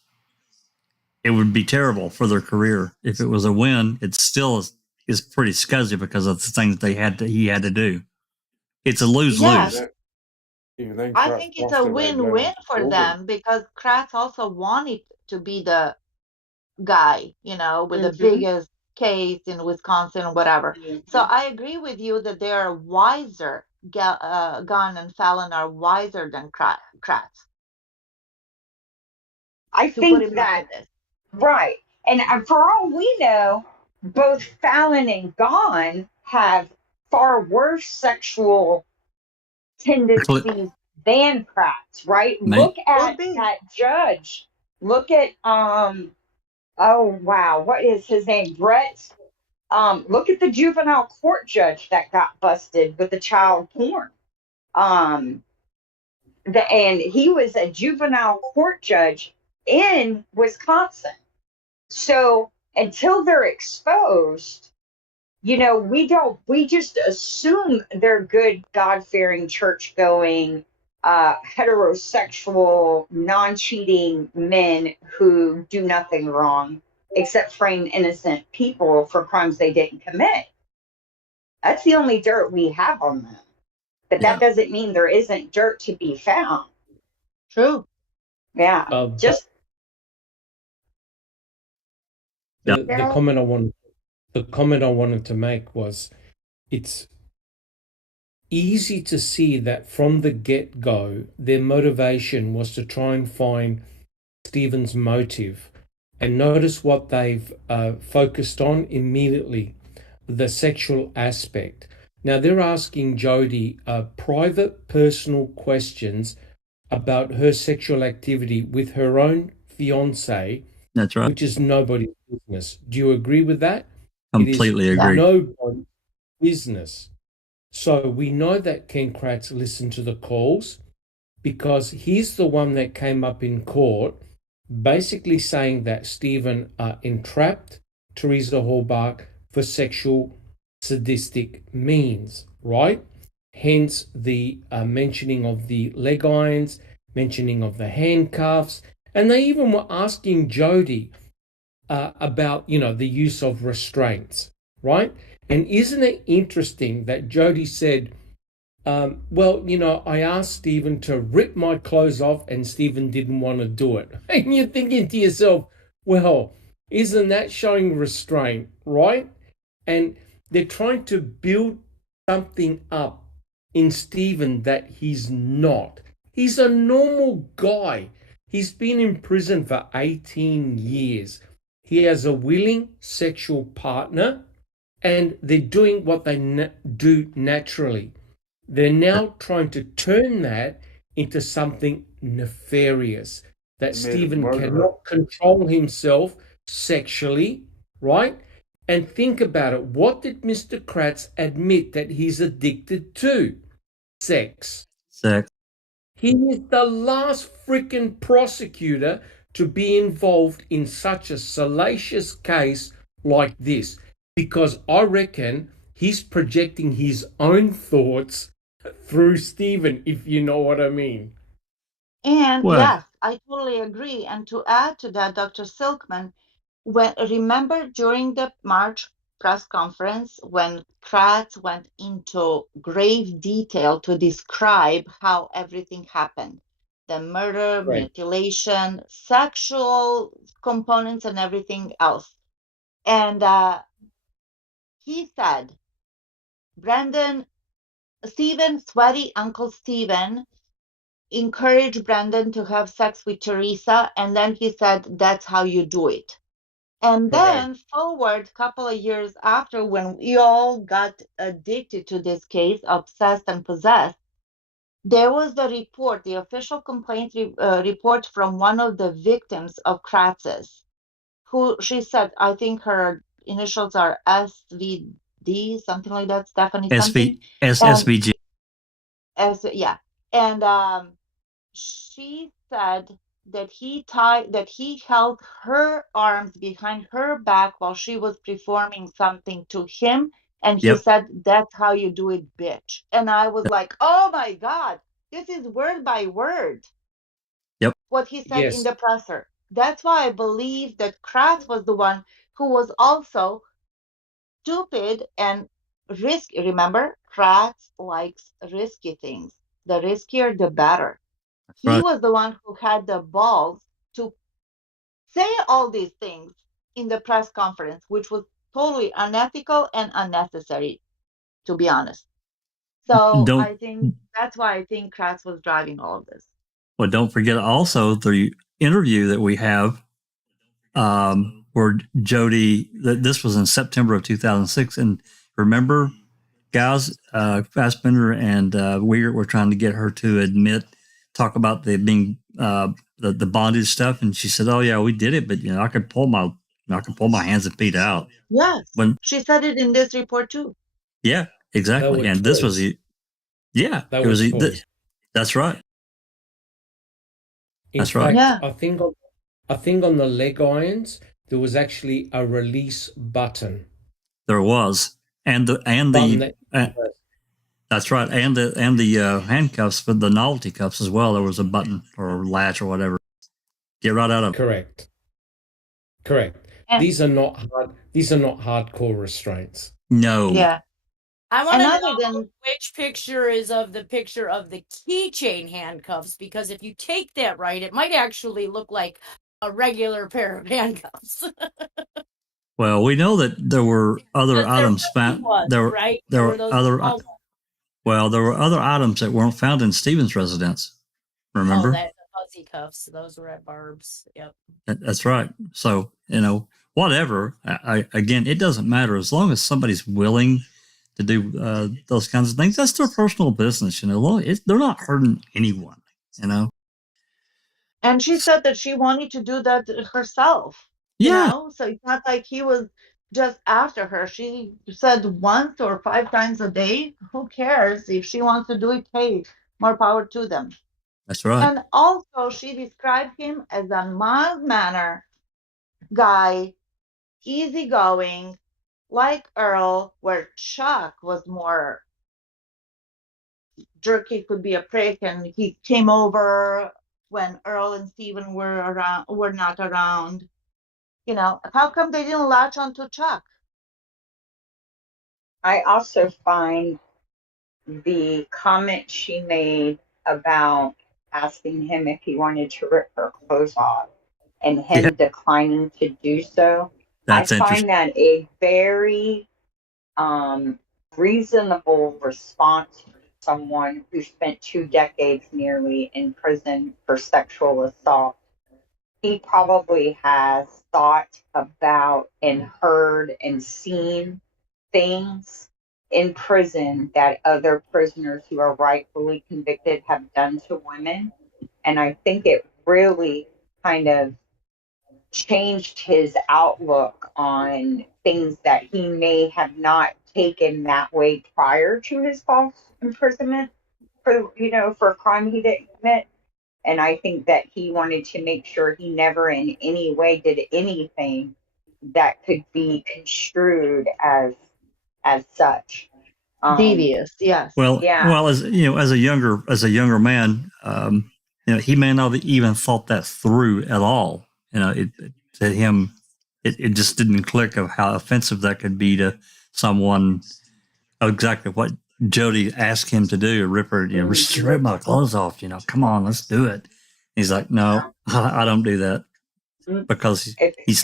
it would be terrible for their career. If it was a win, it still is pretty scuzzy because of the things he had to do. It's a lose-lose. I think it's a win-win for them, because Kratz also wanted to be the guy, with the biggest case in Wisconsin or whatever. So I agree with you that they are wiser. Gunn and Fallon are wiser than Kratz. I think that, right. And for all we know, both Fallon and Gunn have far worse sexual tendencies than Kratz, right? Look at that judge. Look at oh wow, what is his name? Brett. Look at the juvenile court judge that got busted with the child porn. And he was a juvenile court judge in Wisconsin. So until they're exposed, we just assume they're good, God-fearing, church-going, heterosexual, non-cheating men who do nothing wrong except frame innocent people for crimes they didn't commit. That's the only dirt we have on them. But that doesn't mean there isn't dirt to be found. True. Yeah. The comment I wanted to make was, it's easy to see that from the get-go, their motivation was to try and find Stephen's motive. And notice what they've focused on immediately, the sexual aspect. Now, they're asking Jodi private, personal questions about her sexual activity with her own fiancé. That's right. Which is nobody's business. Do you agree with that? Completely agree. Nobody's business. So we know that Ken Kratz listened to the calls, because he's the one that came up in court basically saying that Stephen entrapped Teresa Halbach for sexual sadistic means, right? Hence the mentioning of the leg irons, mentioning of the handcuffs, and they even were asking Jodi about, the use of restraints, right? And isn't it interesting that Jodi said, I asked Stephen to rip my clothes off and Stephen didn't want to do it. And you're thinking to yourself, well, isn't that showing restraint, right? And they're trying to build something up in Stephen that he's not. He's a normal guy. He's been in prison for 18 years. He has a willing sexual partner, and they're doing what they do naturally. They're now trying to turn that into something nefarious, that Stephen cannot control himself sexually, right? And think about it. What did Mr. Kratz admit that he's addicted to? Sex. He is the last freaking prosecutor to be involved in such a salacious case like this, because I reckon he's projecting his own thoughts through Stephen, if you know what I mean. And yes, I totally agree. And to add to that, Dr. Silkman, remember during the March press conference when Kratz went into grave detail to describe how everything happened, the murder, mutilation, sexual components, and everything else. And he said, sweaty Uncle Stephen encouraged Brandon to have sex with Teresa, and then he said, that's how you do it. And then forward a couple of years after, when we all got addicted to this case, obsessed and possessed, There was the report, the official complaint report from one of the victims of Kratz's, who she said, I think her initials are SVD, something like that, Stephanie something. SVG. Yeah. And she said that he held her arms behind her back while she was performing something to him, and he said, that's how you do it, bitch. And I was like, oh my God, this is word by word what he said in the presser. That's why I believe that Kratz was the one who was also stupid and risky. Remember, Kratz likes risky things. The riskier, the better. He was the one who had the balls to say all these things in the press conference, which was totally unethical and unnecessary, to be honest. So I think that's why I think Kratz was driving all of this. Well, don't forget also the interview that we have where Jodi, this was in September of 2006. And remember, guys, Fassbender and Weir were trying to get her to talk about the being the bondage stuff, and she said, "Oh yeah, we did it, but I could pull my hands and feet out." Yes, she said it in this report too. Yeah, exactly. And this was that's right. In fact, I think on the leg irons there was actually a release button. There was, and the that's right, and the handcuffs for the novelty cuffs as well. There was a button or latch or whatever. Get right out of it. Correct. These are not hardcore restraints. No. Yeah. I want to know which picture is of the picture of the keychain handcuffs, because if you take that right, it might actually look like a regular pair of handcuffs. Well, we know that there were other items found. There were other. Well, there were other items that weren't found in Stephen's residence. Remember? Oh, that's the fuzzy cuffs. Those were at Barb's. Yep. That's right. So whatever. Again, it doesn't matter as long as somebody's willing to do those kinds of things. That's their personal business. They're not hurting anyone. And she said that she wanted to do that herself. So it's not like he was just after her. She said once or 5 times a day. Who cares? If she wants to do it, hey, more power to them. That's right. And also she described him as a mild-mannered guy, easygoing, like Earl, where Chuck was more jerky, could be a prick, and he came over when Earl and Stephen were not around. How come they didn't latch onto Chuck? I also find the comment she made about asking him if he wanted to rip her clothes off and him declining to do so. I find that a very reasonable response from someone who spent 2 decades nearly in prison for sexual assault. He probably has thought about and heard and seen things in prison that other prisoners who are rightfully convicted have done to women. And I think it really kind of changed his outlook on things that he may have not taken that way prior to his false imprisonment for a crime he didn't commit. And I think that he wanted to make sure he never in any way did anything that could be construed as such. Devious, yes. Well, as a younger man, he may not have even thought that through at all. To him, it just didn't click of how offensive that could be to someone. Exactly what Jodi asked him to do, rip my clothes off. Come on, let's do it. He's like, no, I don't do that, because he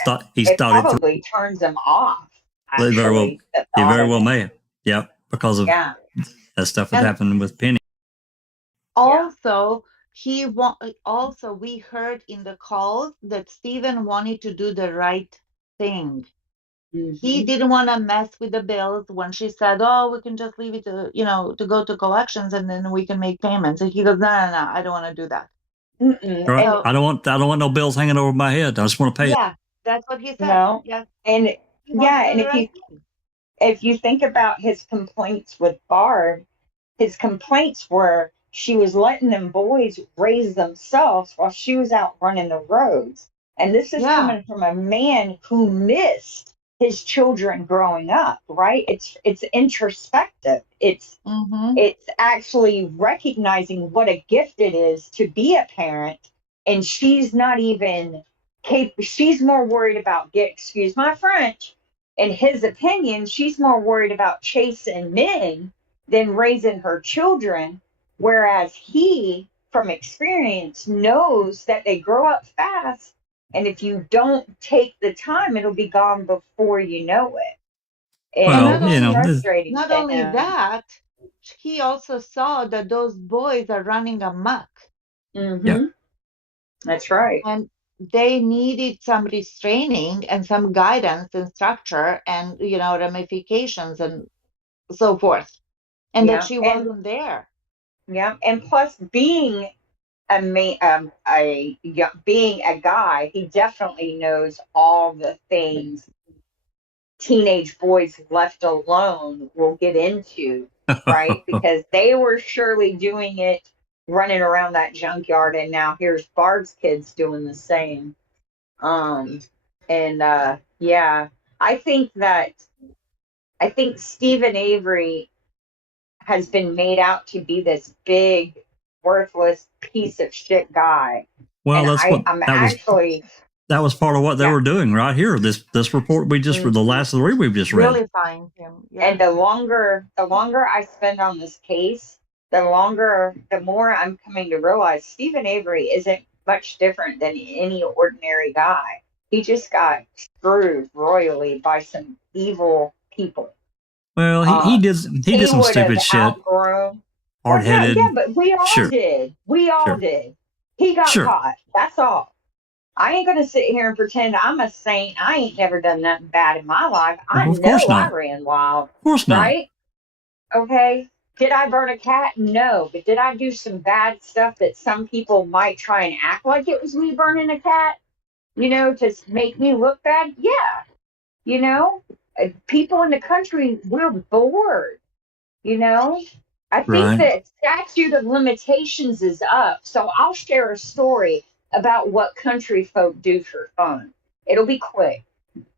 probably turns him off. He very well may. Yeah, because of that stuff that happened with Penny. Also, we heard in the calls that Stephen wanted to do the right thing. He didn't want to mess with the bills when she said, "Oh, we can just leave it to, to go to collections and then we can make payments." And he goes, "No, no, no, I don't want to do that." Right. So, I don't want no bills hanging over my head. I just want to pay it. yeah, that's what he said. No. Yes. And He wants yeah, to do and the right thing. if you think about his complaints with Barb, his complaints were she was letting them boys raise themselves while she was out running the roads. And this is coming from a man who missed his children growing up, right? It's introspective. It's actually recognizing what a gift it is to be a parent. And she's not even capable. She's more worried about excuse my French. In his opinion, she's more worried about chasing men than raising her children. Whereas he, from experience, knows that they grow up fast. And if you don't take the time, it'll be gone before you know it. And Well, frustrating. Not only that, he also saw that those boys are running amok. Yeah. That's right. And they needed some restraining and some guidance and structure and, ramifications and so forth. And that she wasn't there. Yeah. And plus being being a guy, he definitely knows all the things teenage boys left alone will get into, right? Because they were surely doing it running around that junkyard, and now here's Barb's kids doing the same. Yeah, I think Stephen Avery has been made out to be this big, worthless piece of shit guy. Well, and that was part of what they were doing right here. This report we just read, the last three we've just read. Vilifying him. Yeah. And the longer I spend on this case, the more I'm coming to realize Stephen Avery isn't much different than any ordinary guy. He just got screwed royally by some evil people. Well, he did some stupid shit. Hard-headed. Yeah, but we all did. We all did. He got caught. That's all. I ain't gonna sit here and pretend I'm a saint. I ain't never done nothing bad in my life. I know I ran wild. Of course not. Right? Okay. Did I burn a cat? No. But did I do some bad stuff that some people might try and act like it was me burning a cat? To make me look bad? Yeah. People in the country, we're bored. I think that statute of limitations is up. So I'll share a story about what country folk do for fun. It'll be quick.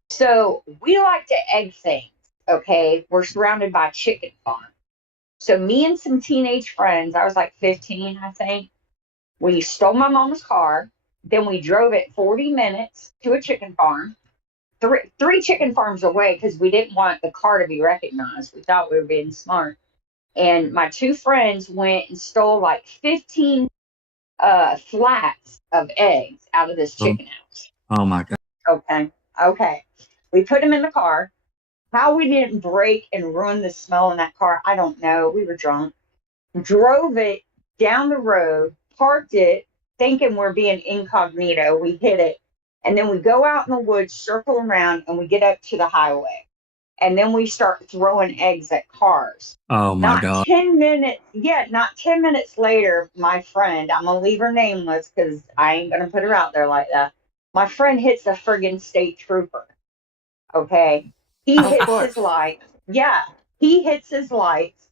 So we like to egg things, okay? We're surrounded by chicken farms. So me and some teenage friends, I was like 15, I think, we stole my mom's car. Then we drove it 40 minutes to a chicken farm, three chicken farms away because we didn't want the car to be recognized. We thought we were being smart. And my two friends went and stole like 15 flats of eggs out of this chicken house. Oh my God. Okay. We put them in the car. How we didn't break and ruin the smell in that car, I don't know. We were drunk. Drove it down the road, parked it, thinking we're being incognito. We hit it. And then we go out in the woods, circle around, and we get up to the highway. And then we start throwing eggs at cars. Oh my God. Not 10 minutes later, my friend, I'm going to leave her nameless because I ain't going to put her out there like that. My friend hits a friggin' state trooper. Okay. He hits his lights. Yeah. He hits his lights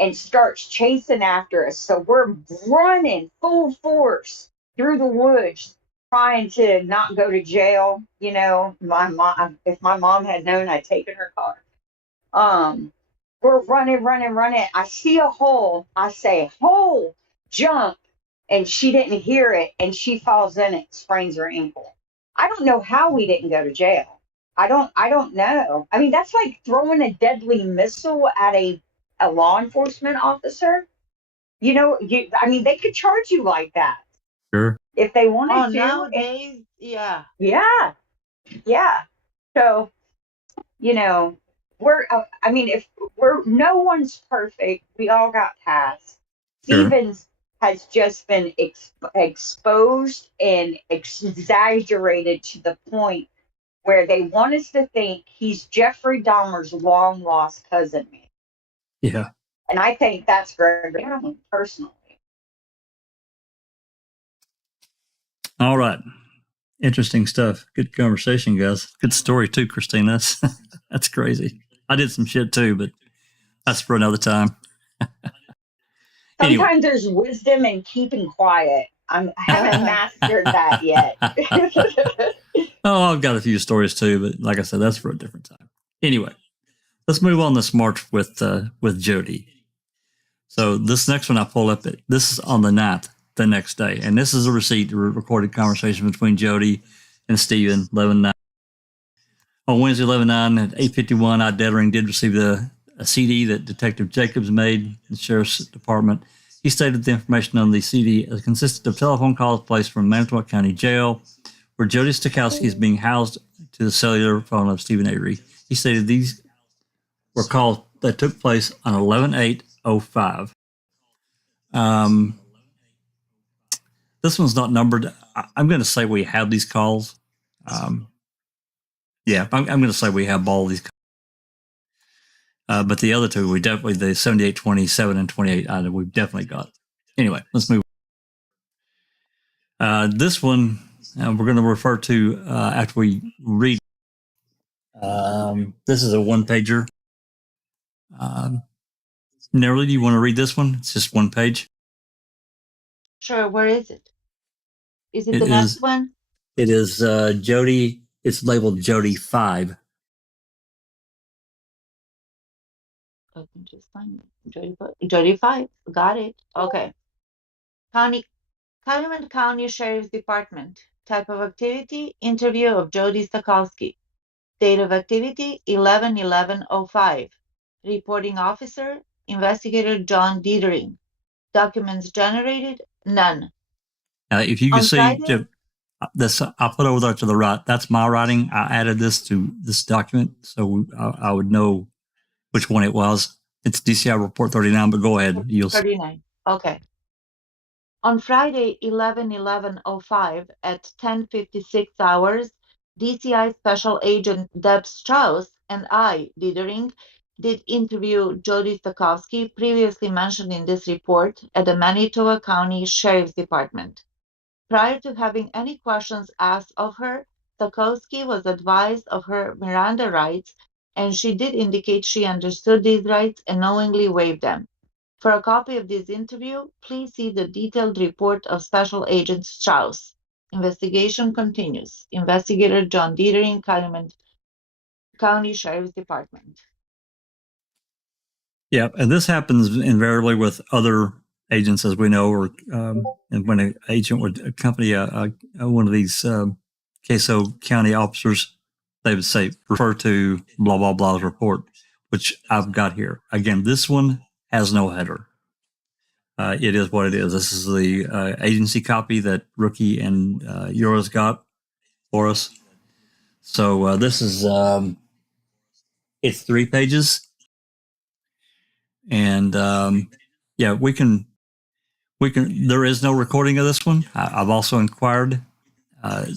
and starts chasing after us. So we're running full force through the woods, trying to not go to jail. My mom, if my mom had known, I'd taken her car. We're running. I see a hole. I say, hole, jump. And she didn't hear it. And she falls in it, sprains her ankle. I don't know how we didn't go to jail. I don't know. I mean, that's like throwing a deadly missile at a law enforcement officer. They could charge you like that. Sure. If they wanted to. Nowadays, yeah. Yeah. So, no one's perfect. We all got past. Sure. Stevens has just been exposed and exaggerated to the point where they want us to think he's Jeffrey Dahmer's long lost cousin. Yeah. And I think that's Gregory personally. All right. Interesting stuff. Good conversation, guys. Good story too, Christine. That's crazy. I did some shit too, but that's for another time. Sometimes there's wisdom in keeping quiet. I haven't mastered that yet. Oh, I've got a few stories too, but like I said, that's for a different time. Anyway, let's move on this March with Jodi. So this next one I pulled up, this is on the 9th, the next day. And this is a recorded conversation between Jodi and Stephen, 11/9. On Wednesday, 11/9 at 8:51, I, Deadering, did receive a CD that Detective Jacobs made in the Sheriff's Department. He stated the information on the CD consisted of telephone calls placed from Manitowoc County Jail, where Jodi Stachowski is being housed, to the cellular phone of Stephen Avery. He stated these were calls that took place on 11/8/05. This one's not numbered. I'm going to say we have these calls. Yeah, I'm going to say we have all these calls. But the other two, we definitely, the 78, 27, and 28, we've definitely got. Anyway, let's move on. This one, we're going to refer to after we read. This is a one-pager. Nerly, do you want to read this one? It's just one page. Sure, where is it? Is it the next one? It is Jodi. It's labeled Jodi 5. I can just find it. Jodi 5. Got it. Okay. Calumet County Sheriff's Department. Type of activity, interview of Jodi Stachowski. Date of activity, 11/11/05. Reporting officer, investigator John Dietering. Documents generated, none. If you can see, I'll put over there to the right. That's my writing. I added this to this document, so I would know which one it was. It's DCI Report 39, but go ahead. 39. Okay. On Friday, 11/11/05 at 10:56 hours, DCI Special Agent Deb Strauss and I, Dietering, did interview Jodi Stachowski, previously mentioned in this report, at the Manitowoc County Sheriff's Department. Prior to having any questions asked of her, Stachowski was advised of her Miranda rights, and she did indicate she understood these rights and knowingly waived them. For a copy of this interview, please see the detailed report of Special Agent Strauss. Investigation continues. Investigator John Dietering, Calumet County Sheriff's Department. Yeah, and this happens invariably with other agents, as we know, or and when an agent would accompany one of these CASO county officers, they would say, refer to blah, blah, blah's report, which I've got here. Again, this one has no header. It is what it is. This is the agency copy that Rookie and Yora's got for us. So this is, it's 3 pages. And yeah, we can, there is no recording of this one. I've also inquired. I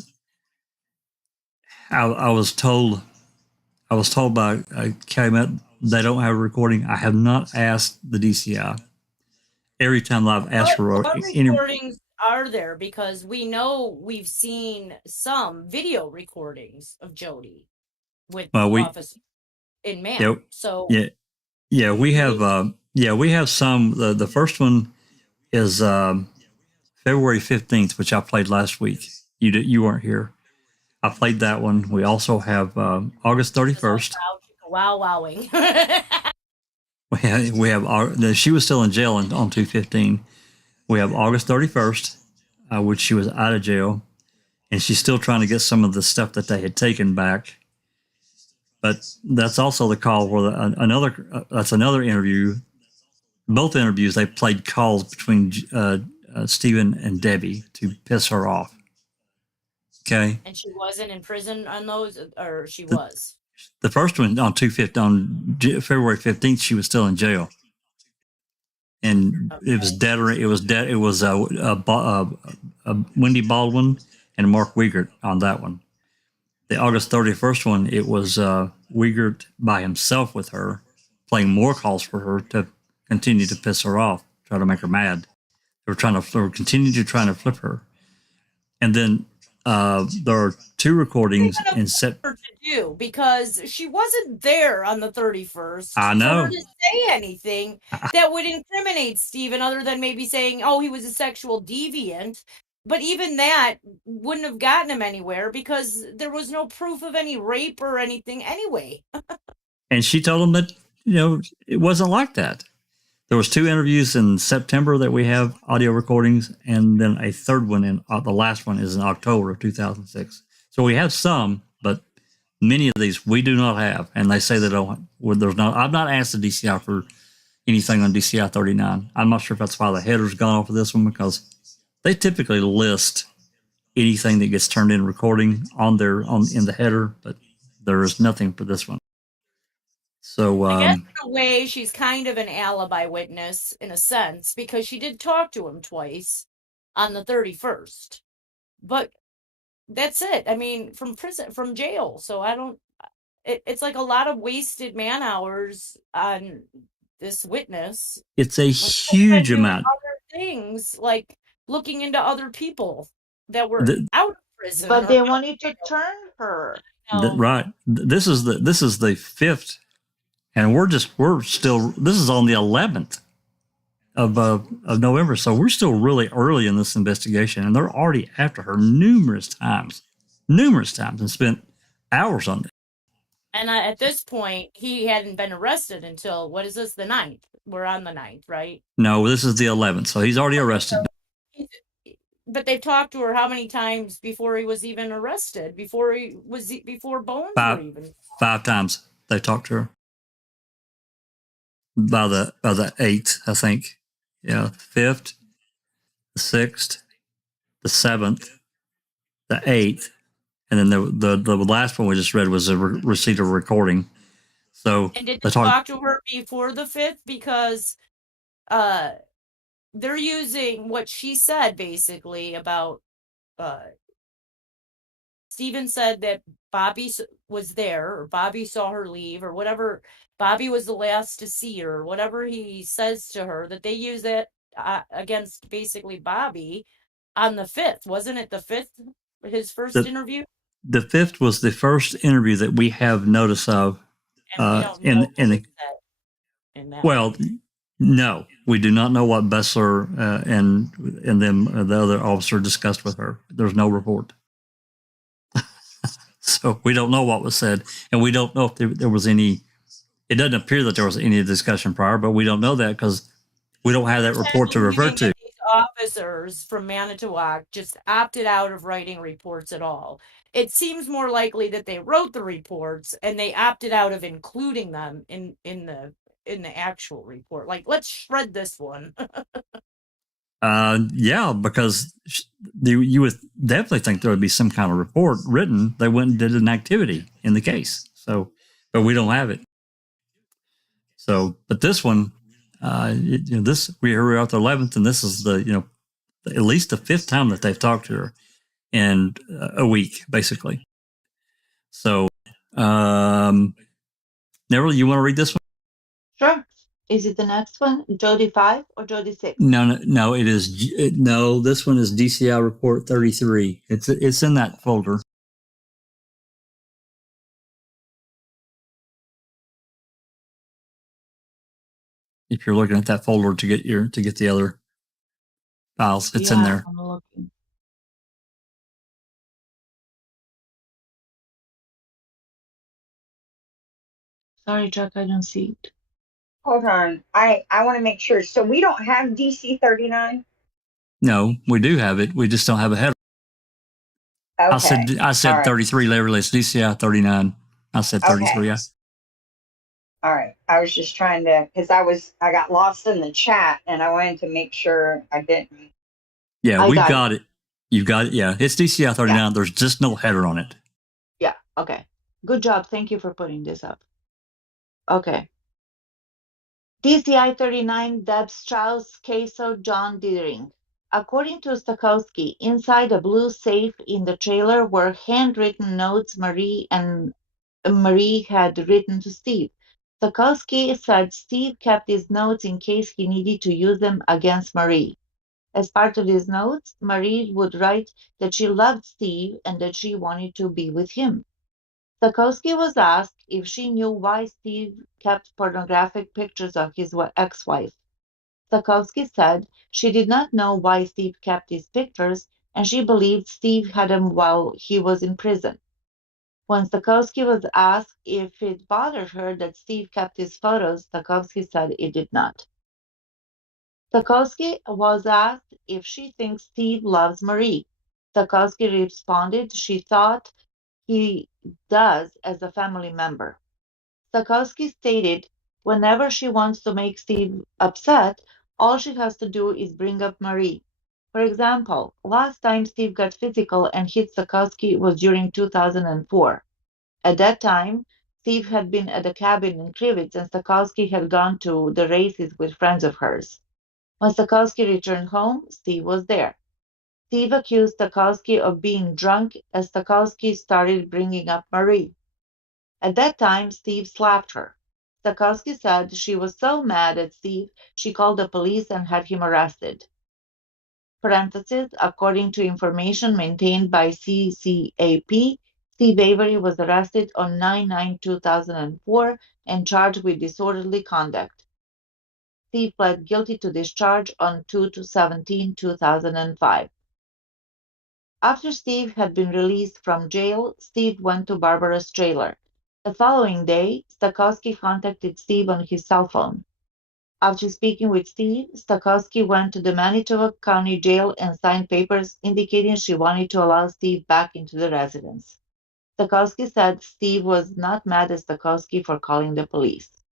was told by Calumet they don't have a recording. I have not asked the DCI. Every time I've asked for what recordings are there? Because we know we've seen some video recordings of Jodi with officers in man. Yeah, so yeah, we have we have some. The first one is February 15th, which I played last week. You weren't here. I played that one. We also have August 31st. Wow, wowing. We have she was still in jail on 2/15. We have August 31st, which she was out of jail, and she's still trying to get some of the stuff that they had taken back. But that's also the call where that's another interview. Both interviews, they played calls between Stephen and Debbie to piss her off. Okay. And she wasn't in prison on those, or she was? The first one on February 15th, she was still in jail. And it was dead. It was Wendy Baldwin and Mark Wiegert on that one. The August 31st one, it was Wiegert by himself with her, playing more calls for her to continue to piss her off, try to make her mad. They were continuing to try to flip her. And then there are two recordings in September to do because she wasn't there on the 31st. I know. For her to say anything that would incriminate Stephen, other than maybe saying, "Oh, he was a sexual deviant." But even that wouldn't have gotten him anywhere because there was no proof of any rape or anything anyway. And she told him that, it wasn't like that. There was two interviews in September that we have audio recordings, and then a third one the last one is in October of 2006. So we have some, but many of these we do not have. And they say that there's not. I've not asked the DCI for anything on DCI 39. I'm not sure if that's why the header's gone off of this one, because they typically list anything that gets turned in recording in the header, but there is nothing for this one. So I guess in a way she's kind of an alibi witness in a sense, because she did talk to him twice on the 31st. But that's it. I mean, from jail. So it's like a lot of wasted man hours on this witness. It's a huge amount. Other things like looking into other people that were out of prison. But they wanted to turn her. Right. This is the fifth, and we're still. This is on the 11th of November, so we're still really early in this investigation, and they're already after her numerous times, and spent hours on it. And at this point, he hadn't been arrested until, what is this, the 9th? We're on the 9th, right? No, this is the 11th, so he's already arrested. But they've talked to her how many times before he was even arrested? Before Bones were even? 5 times they talked to her. By the 8th, I think. Yeah, 5th, the 6th, the 7th, the 8th, and then the last one we just read was a receipt of recording. So and did they talk to her before the 5th? Because they're using what she said basically about Stephen said that Bobby was there, or Bobby saw her leave, or whatever. Bobby was the last to see her, whatever he says to her, that they use that against basically Bobby on the 5th. Wasn't it the 5th, his first interview? The 5th was the first interview that we have notice of. No, we do not know what Bessler and them, the other officer, discussed with her. There's no report. So we don't know what was said, and we don't know if there was any. It doesn't appear that there was any discussion prior, but we don't know that because we don't have that report to refer to. These officers from Manitowoc just opted out of writing reports at all. It seems more likely that they wrote the reports and they opted out of including them in the actual report. Like, let's shred this one. Yeah, because you would definitely think there would be some kind of report written. They went and did an activity in the case. So, but we don't have it. So, but this one, we are at the 11th, and this is at least the 5th time that they've talked to her in a week, basically. So, Neville, you want to read this one? Sure. Is it the next one, Jodi 5 or Jodi 6? No. It is no. This one is DCI Report 33. It's in that folder. If you're looking at that folder to get the other files, it's in there. I'm looking. Sorry, Chuck, I don't see it. Hold on. I want to make sure. So we don't have DC 39? No, we do have it. We just don't have a header. Okay. I said right. 33 later. It's DCI 39. I said 33. Okay. All right. I was just trying to, because I got lost in the chat and I wanted to make sure I didn't. Yeah, we've got it. You've got it. Yeah, it's DCI 39. Yeah. There's just no header on it. Yeah. Okay. Good job. Thank you for putting this up. Okay. DCI 39, Deb Strauss, Queso, John Diering. According to Stachowski, inside a blue safe in the trailer were handwritten notes Marie had written to Steve. Stachowski said Steve kept these notes in case he needed to use them against Marie. As part of these notes, Marie would write that she loved Steve and that she wanted to be with him. Stachowski was asked if she knew why Steve kept pornographic pictures of his ex-wife. Stachowski said she did not know why Steve kept these pictures, and she believed Steve had them while he was in prison. When Stachowski was asked if it bothered her that Steve kept his photos, Stachowski said it did not. Stachowski was asked if she thinks Steve loves Marie. Stachowski responded she thought he does as a family member. Stachowski stated whenever she wants to make Steve upset, all she has to do is bring up Marie. For example, last time Steve got physical and hit Stachowski was during 2004. At that time, Steve had been at a cabin in Krivitz and Stachowski had gone to the races with friends of hers. When Stachowski returned home, Steve was there. Steve accused Stachowski of being drunk as Stachowski started bringing up Marie. At that time, Steve slapped her. Stachowski said she was so mad at Steve, she called the police and had him arrested. Parentheses, according to information maintained by CCAP, Steve Avery was arrested on 9/9/2004 and charged with disorderly conduct. Steve pled guilty to this charge on 2/17/2005. After Steve had been released from jail, Steve went to Barbara's trailer. The following day, Stachowski contacted Steve on his cell phone. After speaking with Steve, Stachowski went to the Manitoba County Jail and signed papers indicating she wanted to allow Steve back into the residence. Stachowski said Steve was not mad at Stachowski for calling the police.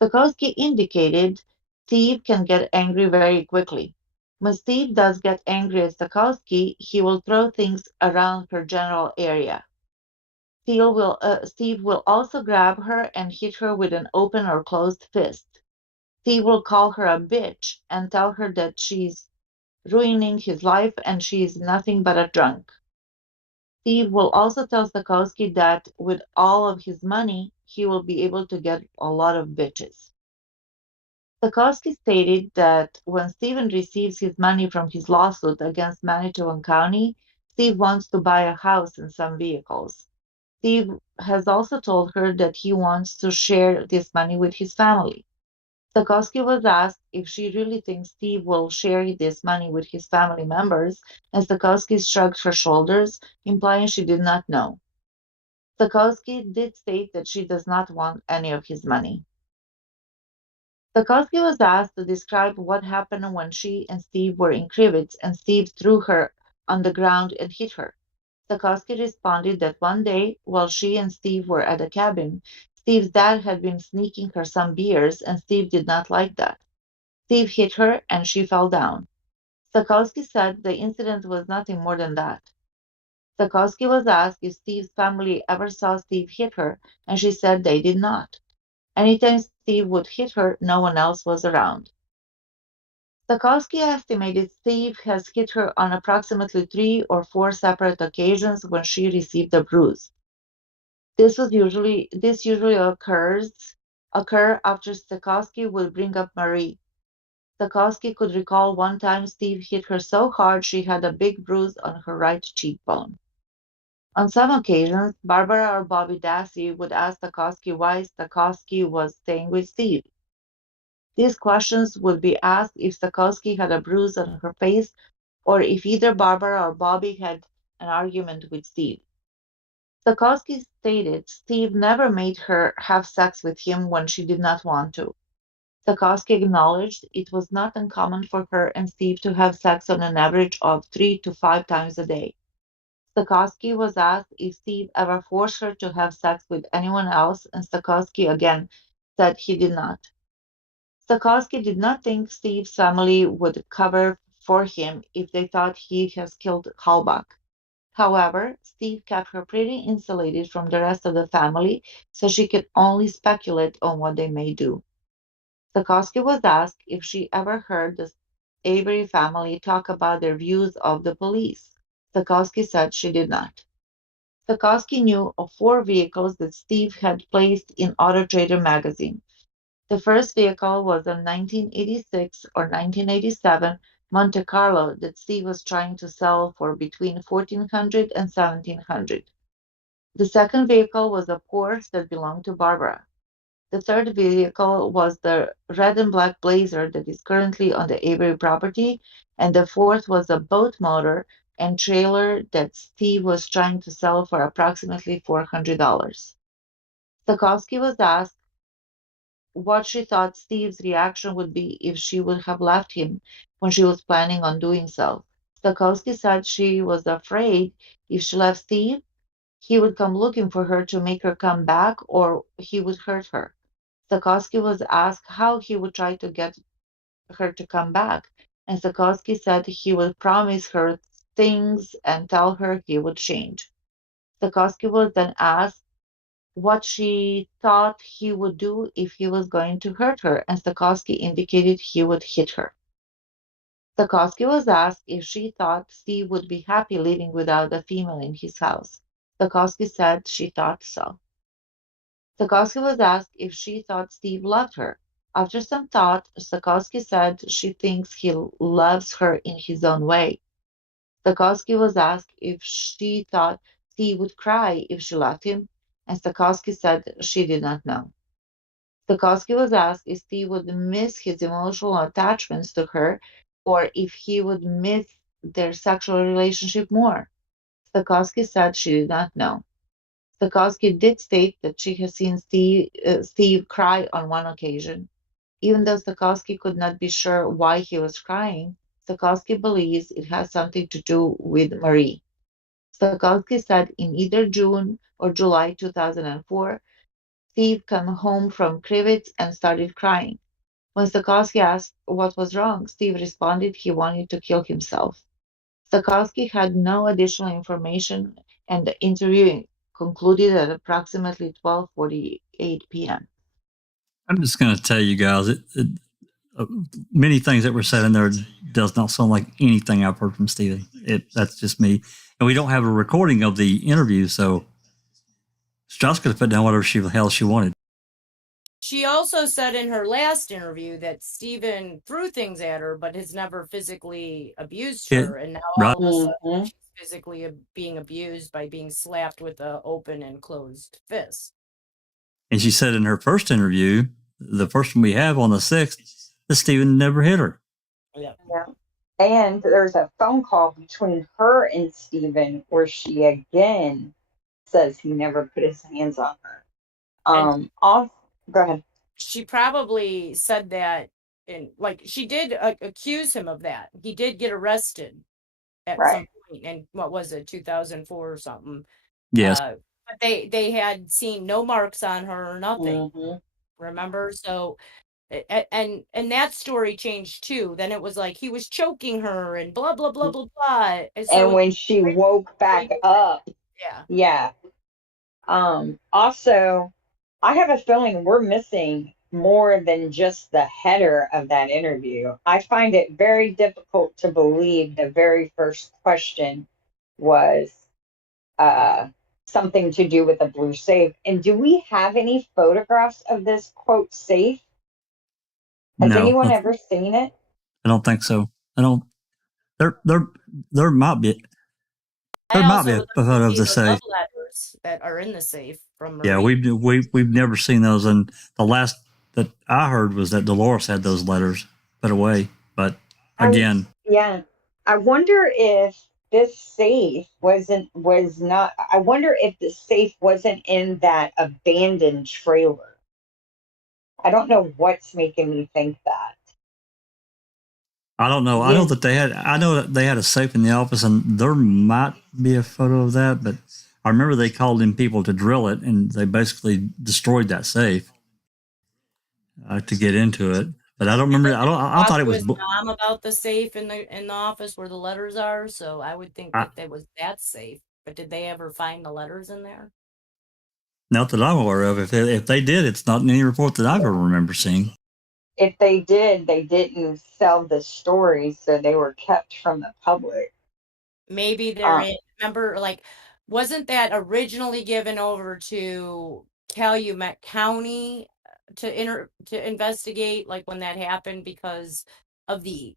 Stachowski indicated Steve can get angry very quickly. When Steve does get angry at Stachowski, he will throw things around her general area. Steve will also grab her and hit her with an open or closed fist. Steve will call her a bitch and tell her that she's ruining his life and she is nothing but a drunk. Steve will also tell Stachowski that with all of his money, he will be able to get a lot of bitches. Stachowski stated that when Steven receives his money from his lawsuit against Manitoba County, Steve wants to buy a house and some vehicles. Steve has also told her that he wants to share this money with his family. Stachowski was asked if she really thinks Steve will share this money with his family members, and Stachowski shrugged her shoulders, implying she did not know. Stachowski did state that she does not want any of his money. Stachowski was asked to describe what happened when she and Steve were in Krivitz and Steve threw her on the ground and hit her. Stachowski responded that one day, while she and Steve were at a cabin, Steve's dad had been sneaking her some beers and Steve did not like that. Steve hit her and she fell down. Stachowski said the incident was nothing more than that. Stachowski was asked if Steve's family ever saw Steve hit her, and she said they did not. Anytime Steve would hit her, no one else was around. Stachowski estimated Steve has hit her on approximately 3 or 4 separate occasions when she received a bruise. This usually occur after Stachowski would bring up Marie. Stachowski could recall one time Steve hit her so hard she had a big bruise on her right cheekbone. On some occasions, Barbara or Bobby Dassey would ask Stachowski why Stachowski was staying with Steve. These questions would be asked if Stachowski had a bruise on her face or if either Barbara or Bobby had an argument with Steve. Stachowski stated Steve never made her have sex with him when she did not want to. Stachowski acknowledged it was not uncommon for her and Steve to have sex on an average of 3 to 5 times a day. Stachowski was asked if Steve ever forced her to have sex with anyone else, and Stachowski again said he did not. Stachowski did not think Steve's family would cover for him if they thought he has killed Halbach. However, Steve kept her pretty insulated from the rest of the family, so she could only speculate on what they may do. Stachowski was asked if she ever heard Avery family talk about their views of the police? Stachowski said she did not. Stachowski knew of 4 vehicles that Steve had placed in Auto Trader magazine. The first vehicle was a 1986 or 1987 Monte Carlo that Steve was trying to sell for between $1,400 and $1,700. The second vehicle was a Porsche that belonged to Barbara. The third vehicle was the red and black Blazer that is currently on the Avery property, and the fourth was a boat motor and trailer that Steve was trying to sell for approximately $400. Stachowski was asked what she thought Steve's reaction would be if she would have left him when she was planning on doing so. Stachowski said she was afraid if she left Steve, he would come looking for her to make her come back or he would hurt her. Stachowski was asked how he would try to get her to come back, and Stachowski said he would promise her things and tell her he would change. Stachowski was then asked what she thought he would do if he was going to hurt her, and Stachowski indicated he would hit her. Stachowski was asked if she thought Steve would be happy living without a female in his house. Stachowski said she thought so. Stachowski was asked if she thought Steve loved her. After some thought, Stachowski said she thinks he loves her in his own way. Stachowski was asked if she thought Steve would cry if she left him, and Stachowski said she did not know. Stachowski was asked if Steve would miss his emotional attachments to her or if he would miss their sexual relationship more. Stachowski said she did not know. Stachowski did state that she has seen Steve cry on one occasion. Even though Stachowski could not be sure why he was crying, Stachowski believes it has something to do with Marie. Stachowski said in either June or July 2004, Steve came home from Krivitz and started crying. When Stachowski asked what was wrong, Steve responded he wanted to kill himself. Stachowski had no additional information, and the interview concluded at approximately 12:48 p.m. I'm just going to tell you guys, many things that were said in there does not sound like anything I've heard from Stevie. That's just me. And we don't have a recording of the interview, so Josh could have put down whatever the hell she wanted. She also said in her last interview that Steven threw things at her, but has never physically abused her. And now all of a sudden she's physically being abused by being slapped with an open and closed fist. And she said in her first interview, the first one we have on the 6th, that Steven never hit her. Yeah. And there's a phone call between her and Steven where she again says he never put his hands on her. Go ahead. She probably said that, and like she did accuse him of that. He did get arrested at some point, and what was it, 2004 or something? Yes. But they had seen no marks on her or nothing. Remember? So, and that story changed too. Then it was like he was choking her and blah blah blah blah blah. And, so when she woke back up, yeah. Also, I have a feeling we're missing more than just the header of that interview. I find it very difficult to believe the very first question was something to do with a blue safe. And do we have any photographs of this quote safe? Has anyone ever seen it? I don't think so. I don't. There might be. There might be a photo of the safe. Letters that are in the safe from Marie. Yeah, we've never seen those, and the last that I heard was that Dolores had those letters put away. But again, I wonder if this safe was not. I wonder if the safe wasn't in that abandoned trailer. I don't know what's making me think that. I don't know. I know that they had a safe in the office, and there might be a photo of that, but I remember they called in people to drill it, and they basically destroyed that safe to get into it. But I don't remember. I thought it was mom about the safe in the office where the letters are. So I would think that it was that safe. But did they ever find the letters in there? Not that I'm aware of. If they did, it's not in any report that I ever remember seeing. if they did, they didn't sell the stories, so they were kept from the public. Maybe they're remember, like, wasn't that originally given over to Calumet County to investigate, like, when that happened because of the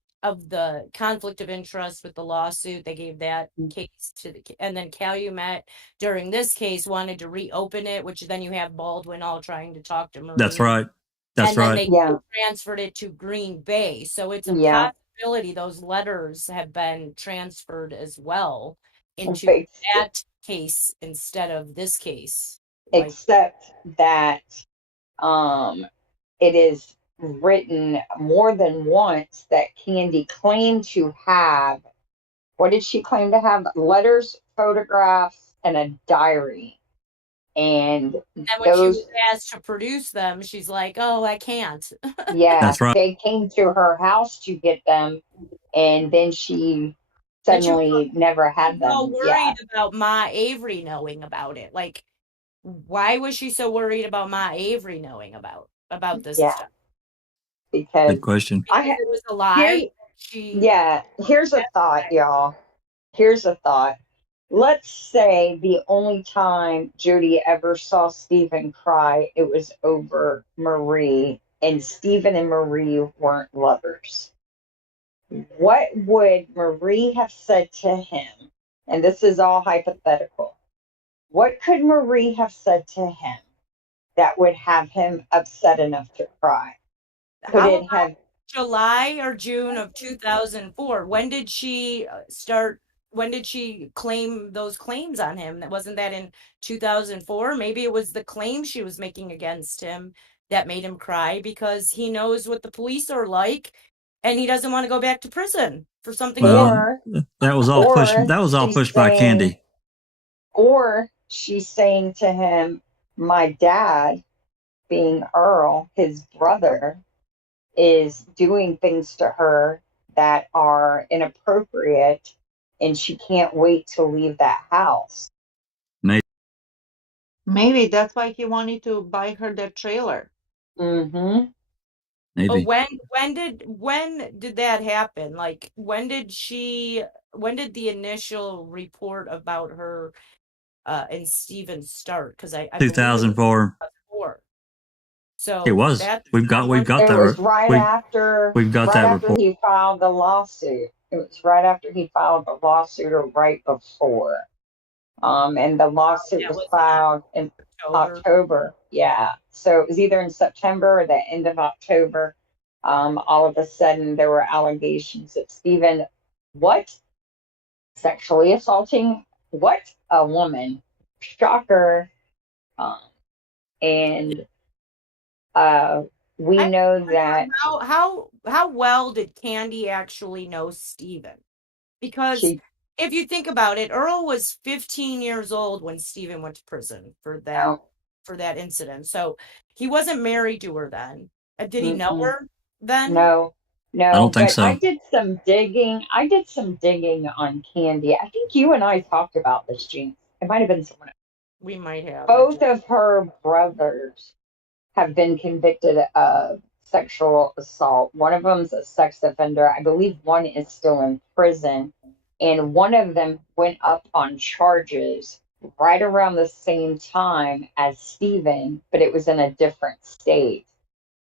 conflict of interest with the lawsuit? They gave that case to and then Calumet during this case wanted to reopen it, which then you have Baldwin all trying to talk to Marie. That's right. That's and then right. they transferred it to Green Bay. So it's a possibility those letters have been transferred as well into that case instead of this case. Except that it is written more than once that Candy claimed to have, what did she claim to have? Letters, photographs, and a diary. And then when she was asked to produce them, she's like, "Oh, I can't." Yeah, that's right. They came to her house to get them, and then she suddenly never had them. So worried about Ma Avery knowing about it. Like, why was she so worried about Ma Avery knowing about this stuff? Because good question. It was a lie. Here's a thought, y'all. Here's a thought. Let's say the only time Jodi ever saw Stephen cry, it was over Marie, and Stephen and Marie weren't lovers. What would Marie have said to him? And this is all hypothetical. What could Marie have said to him that would have him upset enough to cry? Could How it about have July or June of 2004? When did she start? When did she claim those claims on him? Wasn't that in 2004? Maybe it was the claim she was making against him that made him cry, because he knows what the police are like and he doesn't want to go back to prison for something. Well, that was all pushed. That was all pushed by Candy. Or she's saying to him, my dad, being Earl, his brother, is doing things to her that are inappropriate, and she can't wait to leave that house. Maybe that's why he wanted to buy her the trailer. Mm-hmm. Maybe. But when did that happen? Like, when did the initial report about her and Steven start? Because I 2004. So it was. We've got that. It was right after. We've got that after report. he filed the lawsuit. It was right after he filed the lawsuit, or right before. And the lawsuit was filed in October. Yeah. So it was either in September or the end of October. All of a sudden there were allegations that Stephen, sexually assaulting a woman. Shocker. And we know that. How well did Candy actually know Stephen? Because if you think about it, Earl was 15 years old when Stephen went to prison for that incident. So he wasn't married to her then. Did he know her then? No. I don't think so. I did some digging. On Candy. I think you and I talked about this, Jean. It might have been someone else. We might have. Both of her brothers have been convicted of sexual assault. One of them's a sex offender. I believe one is still in prison. And one of them went up on charges right around the same time as Stephen, but it was in a different state.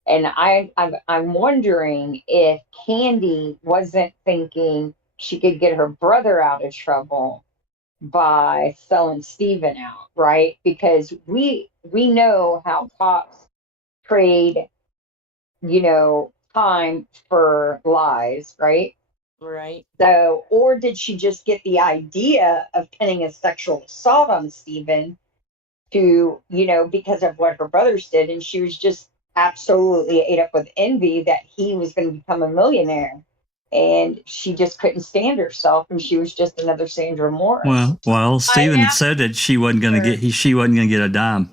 And I'm wondering if Candy wasn't thinking she could get her brother out of trouble by selling Stephen out, right? Because we know how cops trade, time for lies, right? Right. So, or did she just get the idea of pinning a sexual assault on Stephen to, because of what her brothers did, and she was just absolutely ate up with envy that he was going to become a millionaire, and she just couldn't stand herself, and she was just another Sandra Morris. Well, Stephen said that she wasn't going to get a dime.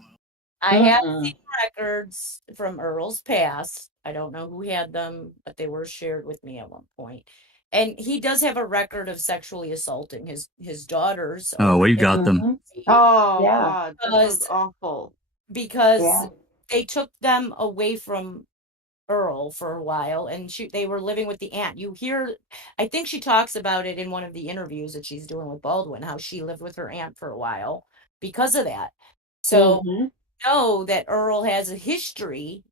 I have seen records from Earl's past. I don't know who had them, but they were shared with me at one point. And he does have a record of sexually assaulting his daughters. Oh, we got them. Oh, yeah. God, that was awful. Because they took them away from Earl for a while, and they were living with the aunt. I think she talks about it in one of the interviews that she's doing with Baldwin, how she lived with her aunt for a while because of that. So know that Earl has a history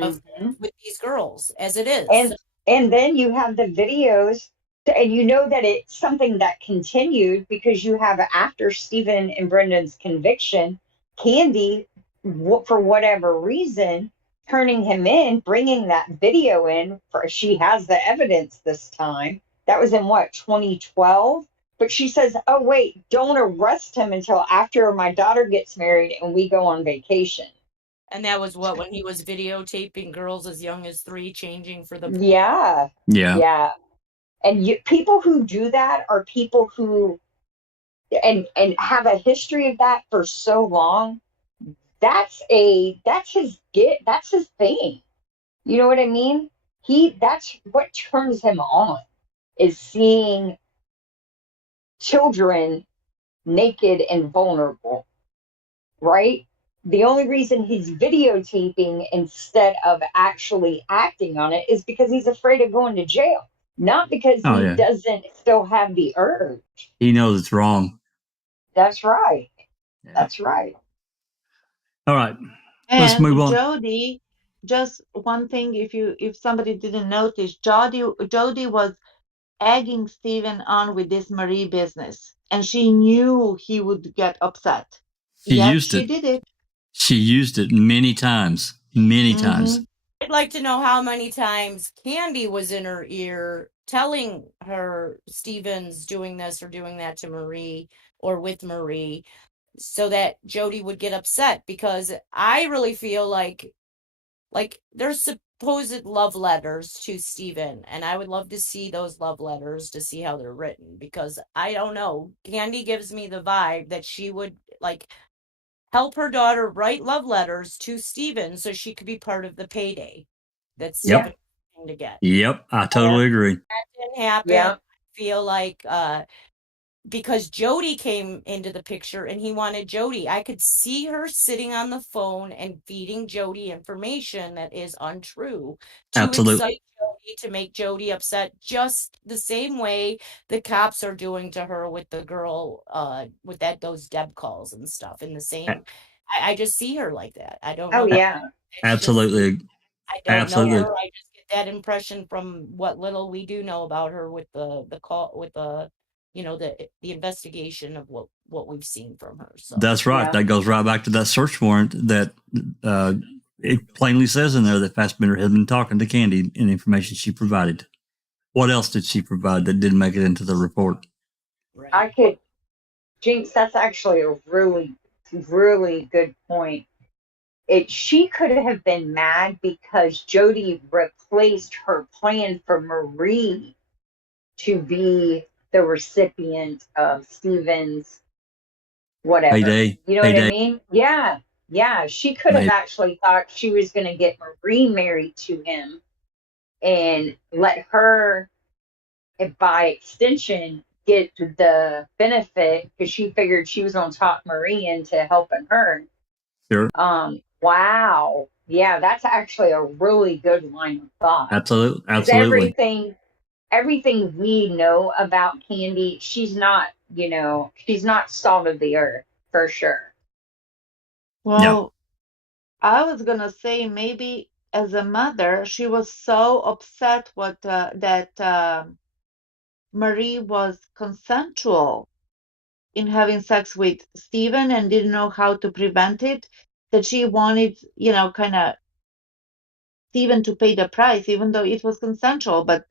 of with these girls as it is. And then you have the videos, and you know that it's something that continued because you have after Stephen and Brendan's conviction, Candy, for whatever reason, turning him in, bringing that video in. She has the evidence this time. That was in what, 2012? But she says, oh, wait, don't arrest him until after my daughter gets married and we go on vacation. And that was when he was videotaping girls as young as 3 changing for the pool. Yeah. And people who do that are people who and have a history of that for so long. That's his thing. You know what I mean? That's what turns him on, is seeing children naked and vulnerable, right? The only reason he's videotaping instead of actually acting on it is because he's afraid of going to jail, not because he doesn't still have the urge. He knows it's wrong. That's right. Yeah. That's right. All right. Let's move on. Jodi, just one thing, if somebody didn't notice, Jodi was egging Stephen on with this Marie business, and she knew he would get upset. She did it. She used it many times. Times. I'd like to know how many times Candy was in her ear telling her Stephen's doing this or doing that to Marie or with Marie, so that Jodi would get upset, because I really feel like there's supposed love letters to Stephen, and I would love to see those love letters to see how they're written, because I don't know. Candy gives me the vibe that she would help her daughter write love letters to Stephen so she could be part of the payday that Stephen was to get. Yep, I totally agree. That didn't happen. Yeah. I feel like because Jodi came into the picture and he wanted Jodi. I could see her sitting on the phone and feeding Jodi information that is untrue to excite Jodi, to make Jodi upset, just the same way the cops are doing to her with the girl with those Deb calls and stuff. In the same, I just see her like that. I don't know. Oh yeah, absolutely. I don't know her. I just get that impression from what little we do know about her with the call, with the the investigation of what we've seen from her. So that's right. Yeah. That goes right back to that search warrant that it plainly says in there that Fassbender had been talking to Candy and the information she provided. What else did she provide that didn't make it into the report? Right. Jinx, that's actually a really, really good point. She could have been mad because Jodi replaced her plan for Marie to be the recipient of Stephen's whatever. Payday. You know what I mean? Yeah. She could have actually thought she was going to get Marie married to him and let her, by extension, get the benefit, because she figured she was going to talk Marie into helping her. Sure. Wow. Yeah, that's actually a really good line of thought. Absolutely. Everything we know about Candy, she's not salt of the earth, for sure. Well, I was going to say, maybe as a mother, she was so upset that Marie was consensual in having sex with Stephen and didn't know how to prevent it, that she wanted, kind of Stephen to pay the price, even though it was consensual, but,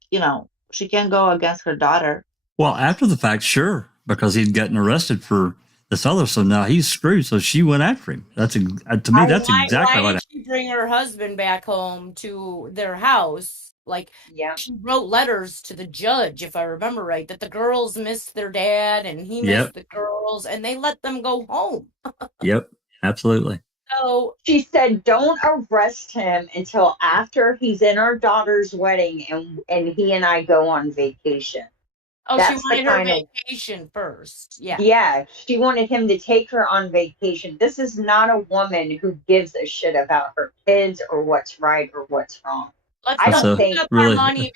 she can't go against her daughter. Well, after the fact, sure, because he'd gotten arrested for this other, so now he's screwed. So she went after him. That's to me, that's exactly why did she bring her husband back home to their house? She wrote letters to the judge, if I remember right, that the girls missed their dad and he missed the girls, and they let them go home. Yep, absolutely. So she said, don't arrest him until after he's in our daughter's wedding and he and I go on vacation. Oh, that's she wanted her vacation first. Yeah. Yeah, she wanted him to take her on vacation. This is not a woman who gives a shit about her kids or what's right or what's wrong. Let's I don't use think up really our money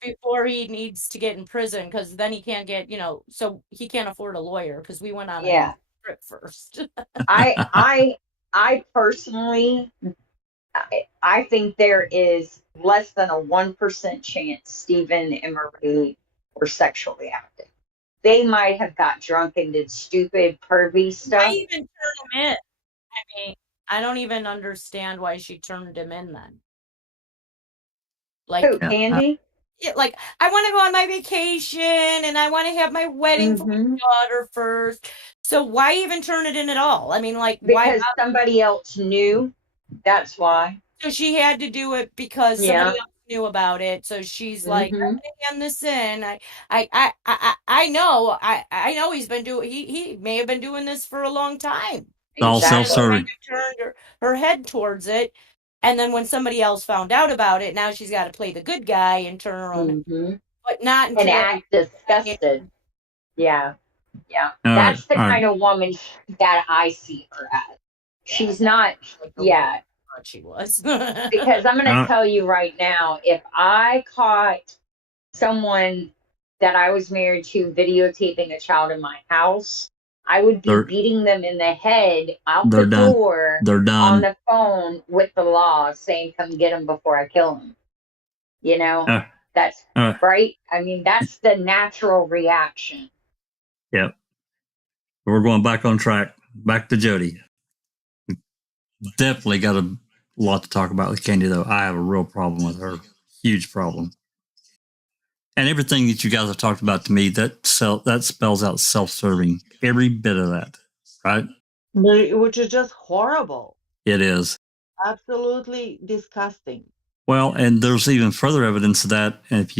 before he needs to get in prison, because then he can't get, so he can't afford a lawyer because we went on a yeah. trip first. I personally I think there is less than a 1% chance Stephen and Marie were sexually active. They might have got drunk and did stupid, pervy Why stuff. even turn him in? I mean, I don't even understand why she turned him in then. Like, Who, Candy? like, I want to go on my vacation and I want to have my wedding for my daughter first. So why even turn it in at all? I mean, like, why? Because somebody else knew. That's why. So she had to do it because somebody else knew about it. So she's like, I'm gonna hand this in. I know he's been doing. He may have been doing this for a long time. all self-serving. Turned her head towards it, and then when somebody else found out about it, now she's got to play the good guy and turn her own, but not until and act disgusted. Yeah. That's the kind of woman that I see her as. She's not. Yeah. She was. Because I'm going to tell you right now, if I caught someone that I was married to videotaping a child in my house, I would be beating them in the head out the door on the phone with the law saying, come get them before I kill them. That's right. I mean, that's the natural reaction. Yep. We're going back on track. Back to Jodi. Definitely got a lot to talk about with Candy, though. I have a real problem with her. Huge problem. And everything that you guys have talked about to me, that spells out self-serving. Every bit of that, right? Which is just horrible. It is. Absolutely disgusting. Well, and there's even further evidence of that. And if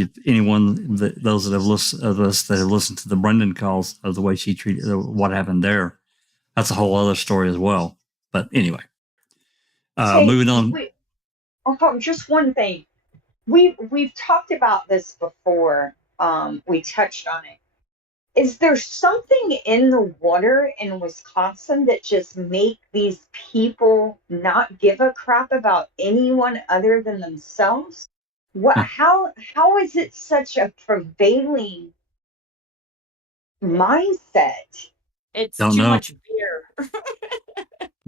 those that have listened to the Brendan calls of the way she treated what happened there, that's a whole other story as well. But anyway, moving on. Just one thing. We've talked about this before. We touched on it. Is there something in the water in Wisconsin that just make these people not give a crap about anyone other than themselves? How is it such a prevailing mindset? It's too much beer.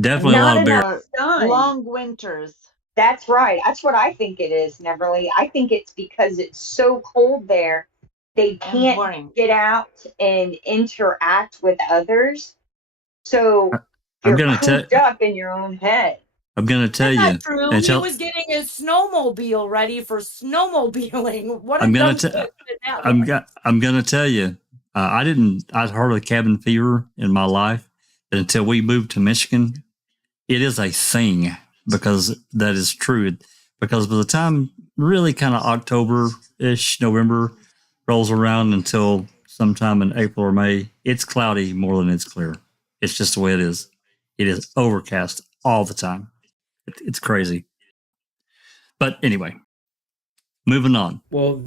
Definitely a lot of beer. Long winters. That's right. That's what I think it is, Neverly. I think it's because it's so cold there. They can't get out and interact with others. So you're cooped up in your own head. I'm going to tell you. That's not true. He was getting his snowmobile ready for snowmobiling. What I'm going to tell you. I'd heard of cabin fever in my life until we moved to Michigan. It is a thing, because that is true. Because by the time really kind of October-ish, November rolls around until sometime in April or May, it's cloudy more than it's clear. It's just the way it is. It is overcast all the time. It's crazy. But anyway, moving on. Well,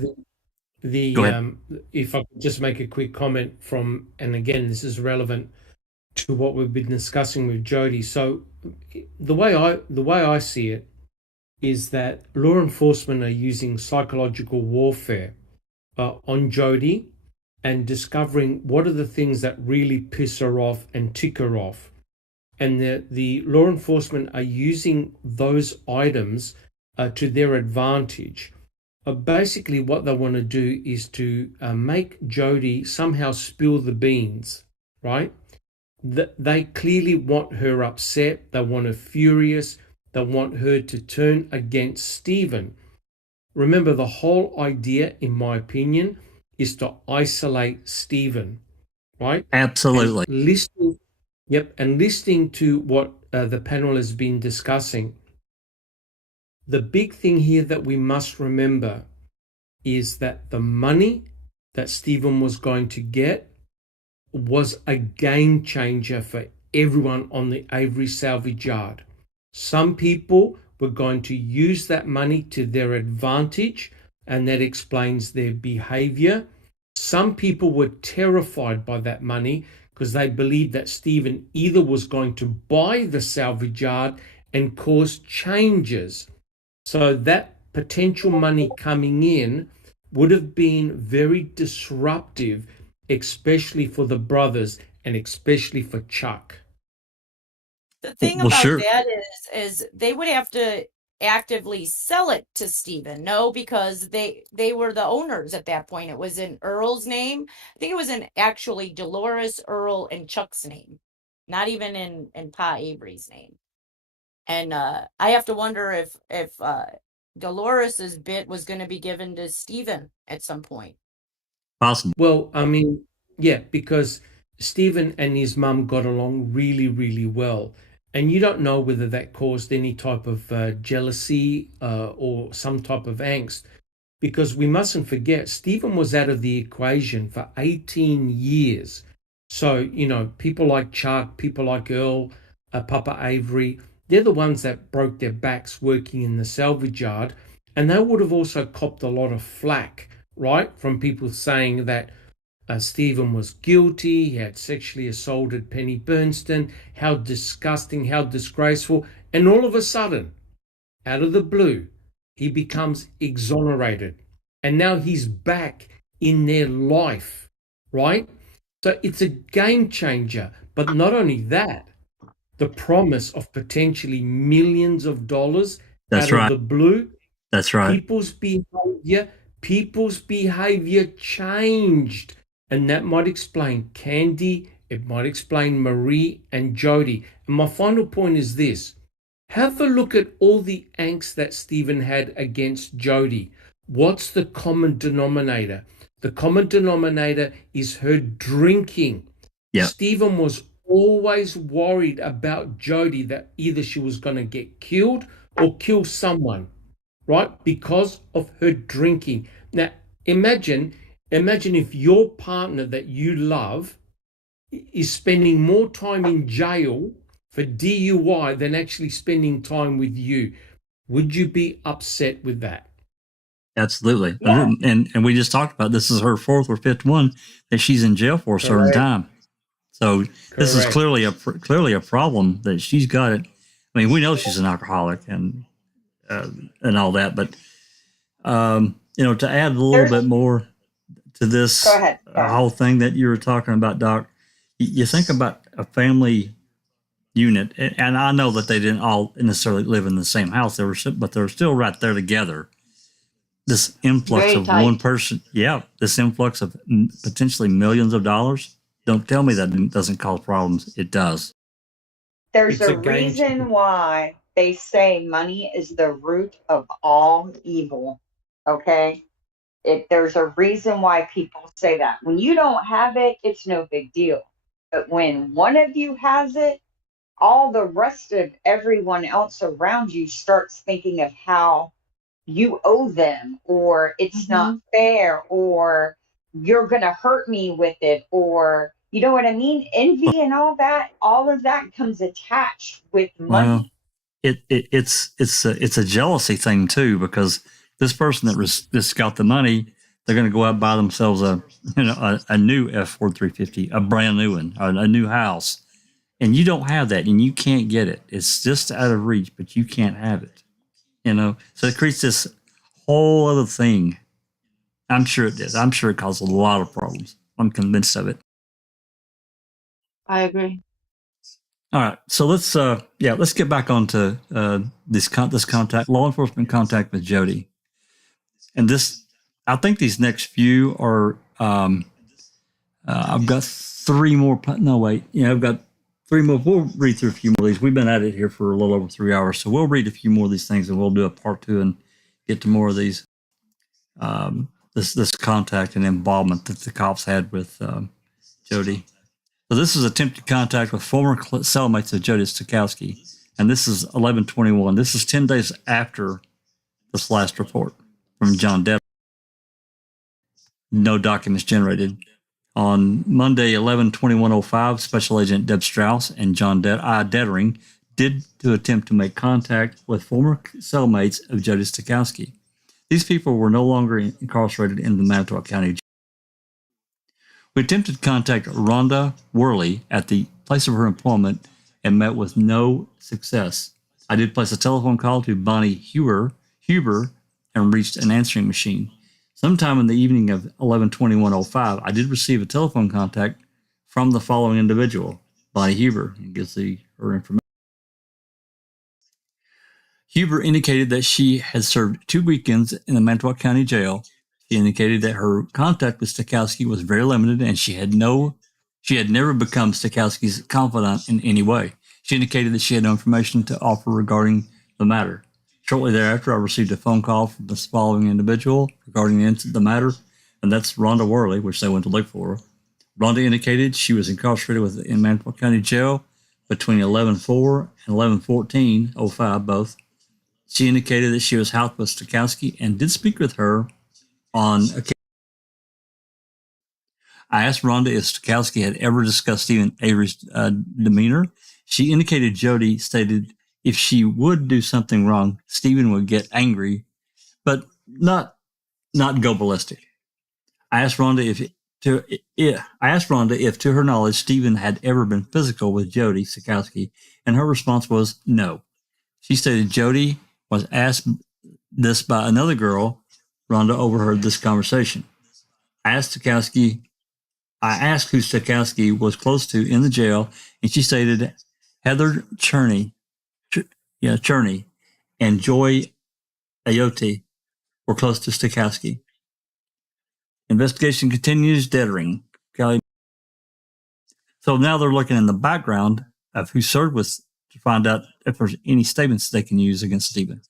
if I could just make a quick comment and again, this is relevant to what we've been discussing with Jodi. So the way I see it is that law enforcement are using psychological warfare on Jodi and discovering what are the things that really piss her off and tick her off. And the law enforcement are using those items to their advantage. Basically, what they want to do is to make Jodi somehow spill the beans, right? They clearly want her upset. They want her furious. They want her to turn against Stephen. Remember, the whole idea, in my opinion, is to isolate Stephen, right? Absolutely. And listening to what the panel has been discussing. The big thing here that we must remember is that the money that Stephen was going to get was a game changer for everyone on the Avery salvage yard. Some people were going to use that money to their advantage, and that explains their behavior. Some people were terrified by that money because they believed that Stephen either was going to buy the salvage yard and cause changes. So that potential money coming in would have been very disruptive, especially for the brothers and especially for Chuck. The thing Well, about sure. that is they would have to actively sell it to Stephen, no, because they were the owners at that point. It was in Earl's name. I think it was in actually Dolores, Earl, and Chuck's name, not even in Pa Avery's name. And I have to wonder if Dolores's bit was going to be given to Stephen at some point. Possible. Well, I mean, yeah, because Stephen and his mum got along really, really well. And you don't know whether that caused any type of jealousy or some type of angst, because we mustn't forget Stephen was out of the equation for 18 years. So, you know, people like Chuck, people like Earl, Papa Avery, they're the ones that broke their backs working in the salvage yard. And they would have also copped a lot of flack, right, from people saying that Stephen was guilty, he had sexually assaulted Penny Bernstein, how disgusting, how disgraceful. And all of a sudden, out of the blue, he becomes exonerated. And now he's back in their life, right? So it's a game changer. But not only that, the promise of potentially millions of dollars That's out right. of the blue. That's right. People's behavior changed. And that might explain Candy, it might explain Marie and Jodi. And my final point is this. Have a look at all the angst that Stephen had against Jodi. What's the common denominator? The common denominator is her drinking. Yeah. Stephen was always worried about Jodi, that either she was going to get killed or kill someone, right? Because of her drinking. Now, imagine if your partner that you love is spending more time in jail for DUI than actually spending time with you. Would you be upset with that? Absolutely. Yeah. And we just talked about this is her fourth or fifth one that she's in jail for a certain time. So this is clearly a problem that she's got it. I mean, we know she's an alcoholic and all that, but you know, to add a little bit more to this whole thing that you were talking about, Doc, you think about a family unit, and I know that they didn't all necessarily live in the same house. But they were still right there together. This influx of one person, this influx of potentially millions of dollars. Don't tell me that doesn't cause problems. It does. There's a reason why they say money is the root of all evil. Okay? There's a reason why people say that. When you don't have it, it's no big deal. But when one of you has it, all the rest of everyone else around you starts thinking of how you owe them, or it's not fair, or you're going to hurt me with it, or you know what I mean? Envy and all of that comes attached with money. Well, it's a jealousy thing too, because this person that just got the money, they're going to go out and buy themselves a new Ford 350, a brand new one, a new house. And you don't have that, and you can't get it. It's just out of reach, but you can't have it. You know, so it creates this whole other thing. I'm sure it did. I'm sure it caused a lot of problems. I'm convinced of it. I agree. All right, so let's get back onto this contact, law enforcement contact with Jodi, and this. I think these next few are. I've got three more. No, wait. Yeah, I've got three more. We'll read through a few more of these. We've been at it here for a little over 3 hours, so we'll read a few more of these things, and we'll do a part 2 and get to more of these. This contact and involvement that the cops had with Jodi. So this is attempted contact with former cellmates of Jodi Stachowski, and this is 11/21. This is 10 days after this last report from John Depp. No documents generated. On Monday, 11/21/05, Special Agent Deb Strauss and John Dettering did to attempt to make contact with former cellmates of Jodi Stachowski. These people were no longer incarcerated in the Manitowoc County Jail. We attempted to contact Rhonda Worley at the place of her employment and met with no success. I did place a telephone call to Bonnie Huber and reached an answering machine. Sometime in the evening of 11/21/05, I did receive a telephone contact from the following individual, Bonnie Huber, and gives her information. Huber indicated that she had served 2 weekends in the Manitowoc County Jail. She indicated that her contact with Stachowski was very limited, and she had never become Stachowski's confidant in any way. She indicated that she had no information to offer regarding the matter. Shortly thereafter, I received a phone call from this following individual regarding the matter, and that's Rhonda Worley, which they went to look for. Rhonda indicated she was incarcerated in Manitowoc County Jail between 11/4 and 11/14/05, both. She indicated that she was housed with Stachowski and did speak with her on occasion. I asked Rhonda if Stachowski had ever discussed Stephen Avery's demeanor. She indicated Jodi stated if she would do something wrong, Stephen would get angry, but not go ballistic. I asked Rhonda if to her knowledge, Stephen had ever been physical with Jodi Stachowski, and her response was no. She stated Jodi was asked this by another girl. Rhonda overheard this conversation. I asked who Stachowski was close to in the jail, and she stated Heather Cherney and Joy Ayotte were close to Stachowski. Investigation continues, dead ring. Kelly. So now they're looking in the background of who served with to find out if there's any statements they can use against Stephen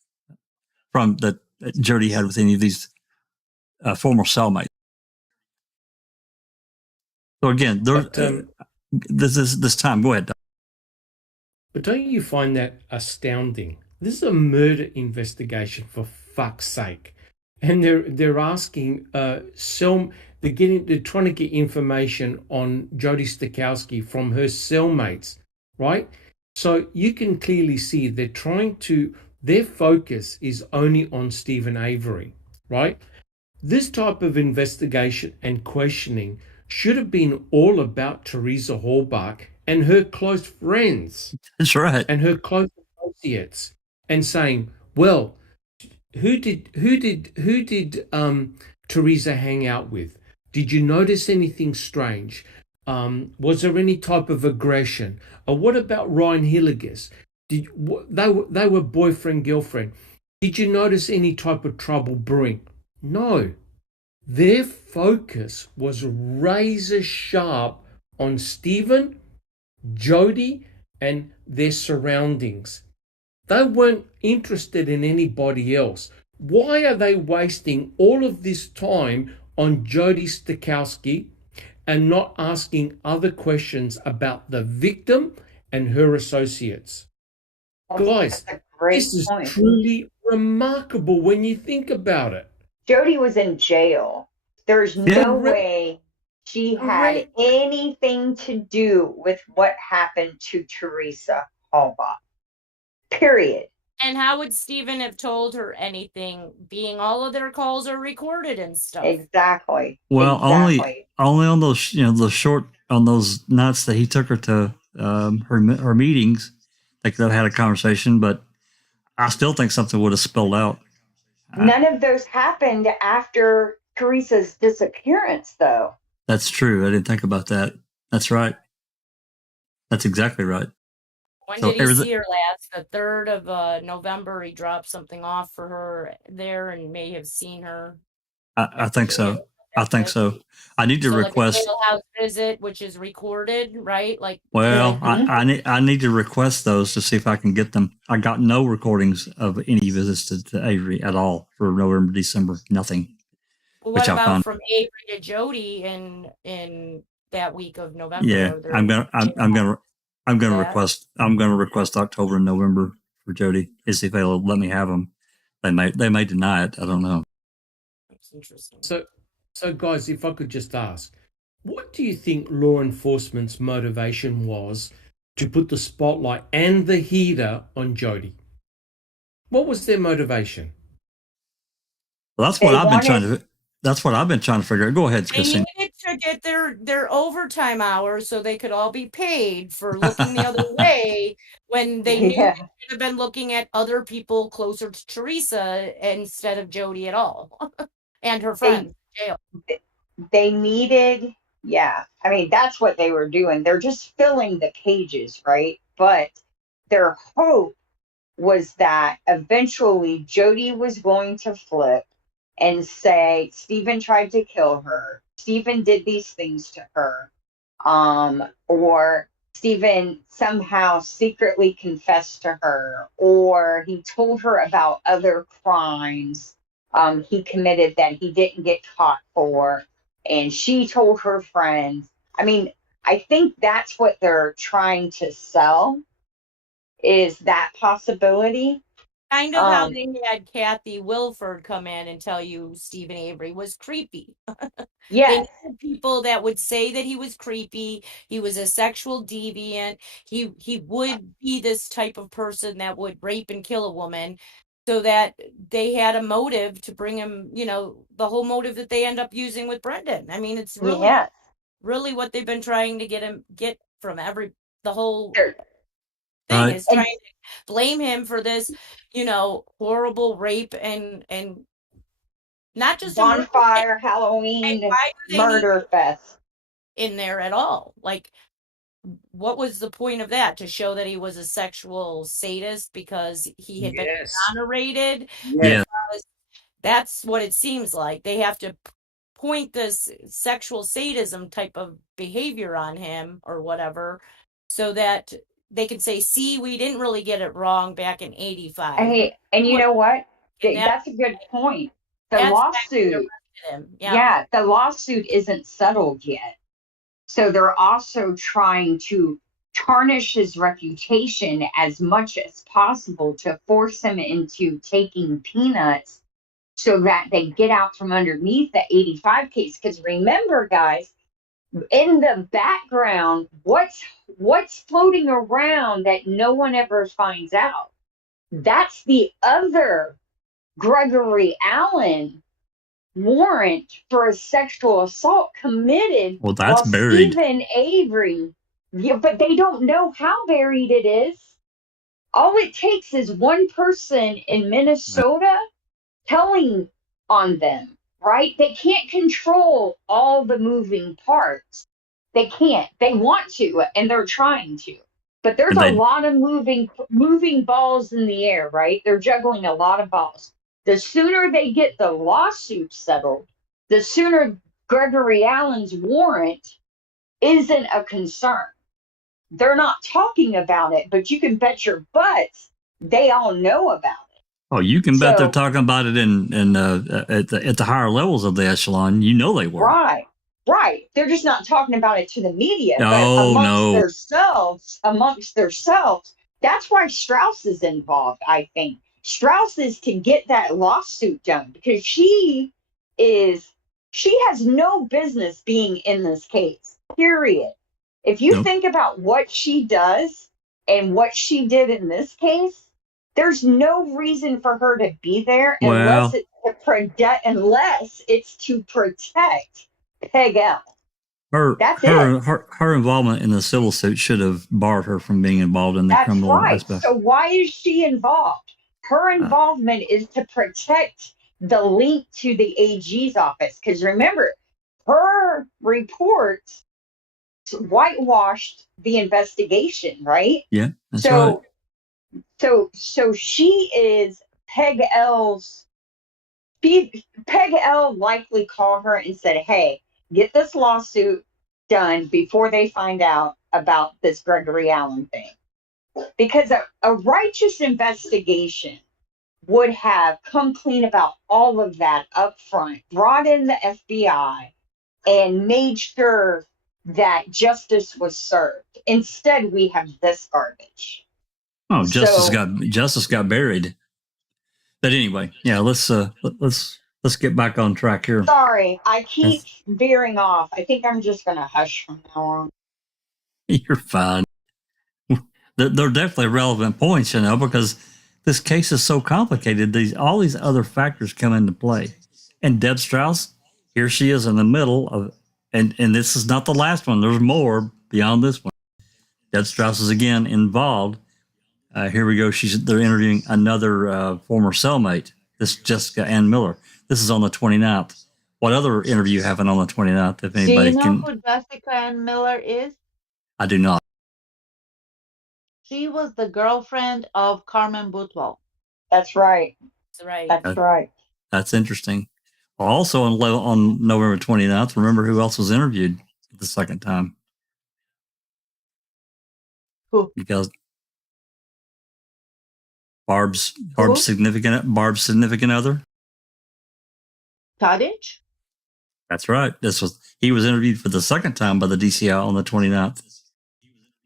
from that Jodi had with any of these former cellmates. So again, this time, go ahead, Doc. But don't you find that astounding? This is a murder investigation, for fuck's sake, and they're asking they're trying to get information on Jodi Stachowski from her cellmates, right? So you can clearly see their focus is only on Stephen Avery, right? This type of investigation and questioning should have been all about Teresa Halbach and her close friends. That's right. And her close associates, and saying, well, who did Teresa hang out with? Did you notice anything strange? Was there any type of aggression? What about Ryan Hilligus? They were boyfriend, girlfriend. Did you notice any type of trouble brewing? No. Their focus was razor sharp on Stephen, Jodi, and their surroundings. They weren't interested in anybody else. Why are they wasting all of this time on Jodi Stachowski and not asking other questions about the victim and her associates? Guys, this is truly remarkable when you think about it. Jodi was in jail. There's no way she had anything to do with what happened to Teresa Halbach. Period. And how would Stephen have told her anything, being all of their calls are recorded and stuff? Exactly. Well, only on those, those short, on those nights that he took her to her meetings, they could have had a conversation, but I still think something would have spilled out. None of those happened after Teresa's disappearance, though. That's true. I didn't think about that. That's right. That's exactly right. When did he see her last? The 3rd of November, he dropped something off for her there and may have seen her. I think so. I think so. I need to request like a jailhouse visit, which is recorded, right? I need to request those to see if I can get them. I got no recordings of any visits to Avery at all for November, December. Nothing. Well, what about from Avery to Jodi in that week of November? Yeah, I'm gonna request October and November for Jodi. Is if they'll let me have them. They may deny it. I don't know. That's interesting. So guys, if I could just ask, what do you think law enforcement's motivation was to put the spotlight and the heater on Jodi? What was their motivation? Well, that's what I've been trying to figure out. Go ahead, Christine. They needed to get their overtime hours so they could all be paid for looking the other way when they knew they should have been looking at other people closer to Teresa instead of Jodi at all. And her friends in jail. They needed, yeah. I mean, that's what they were doing. They're just filling the cages, right? But their hope was that eventually Jodi was going to flip and say, Stephen tried to kill her. Stephen did these things to her. Or Stephen somehow secretly confessed to her, or he told her about other crimes he committed that he didn't get caught for, and she told her friends. I mean, I think that's what they're trying to sell, is that possibility. Kind of how they had Kathy Wilford come in and tell you Stephen Avery was creepy. Yeah. They needed people that would say that he was creepy, he was a sexual deviant, he would be this type of person that would rape and kill a woman, so that they had a motive to bring him, you know, the whole motive that they end up using with Brendan. I mean, it's really, really what they've been trying to get from the whole thing is trying to blame him for this, you know, horrible rape and not just bonfire, Halloween, murder fest in there at all. Like, what was the point of that? To show that he was a sexual sadist because he had been exonerated? Yeah. Because that's what it seems like. They have to point this sexual sadism type of behavior on him or whatever, so that they can say, see, we didn't really get it wrong back in 85. Hey, and you know what? That's a good point. The lawsuit, the lawsuit isn't settled yet. So they're also trying to tarnish his reputation as much as possible to force him into taking peanuts so that they get out from underneath the 85 case. Because remember, guys, in the background, what's floating around that no one ever finds out? That's the other Gregory Allen warrant for a sexual assault committed while buried. Stephen Avery. Yeah, but they don't know how buried it is. All it takes is one person in Minnesota telling on them, right? They can't control all the moving parts. They can't. They want to, and they're trying to. But there's a lot of moving balls in the air, right? They're juggling a lot of balls. The sooner they get the lawsuit settled, the sooner Gregory Allen's warrant isn't a concern. They're not talking about it, but you can bet your butts they all know about it. Oh, you can bet they're talking about it at the higher levels of the echelon. You know they were. Right. They're just not talking about it to the media. But amongst themselves, that's why Strauss is involved, I think. Strauss is to get that lawsuit done because she has no business being in this case, period. If you think about what she does and what she did in this case, there's no reason for her to be there unless it's to protect Peg L. Her involvement in the civil suit should have barred her from being involved in the criminal aspect. So why is she involved? Her involvement is to protect the link to the AG's office. Because remember, her reports whitewashed the investigation, right? Yeah, that's right. So she is Peg L's. Peg L likely called her and said, hey, get this lawsuit done before they find out about this Gregory Allen thing. Because a righteous investigation would have come clean about all of that up front, brought in the FBI, and made sure that justice was served. Instead, we have this garbage. Oh, justice got buried. But anyway, yeah, let's get back on track here. Sorry, I keep veering off. I think I'm just going to hush from now on. You're fine. They're definitely relevant points, you know, because this case is so complicated. All these other factors come into play. And Deb Strauss, here she is in the middle of And this is not the last one. There's more beyond this one. Judge Strauss is again involved. Here we go. They're interviewing another former cellmate. This is Jessica Ann Miller. This is on the 29th. What other interview happened on the 29th? If anybody Do you know who Jessica Ann Miller is? I do not. She was the girlfriend of Carmen Butwell. That's right. That's right. That's right. That's interesting. Also on November 29th, remember who else was interviewed the second time? Who? Because Barb's significant other. Cottage? That's right. He was interviewed for the second time by the DCI on the 29th.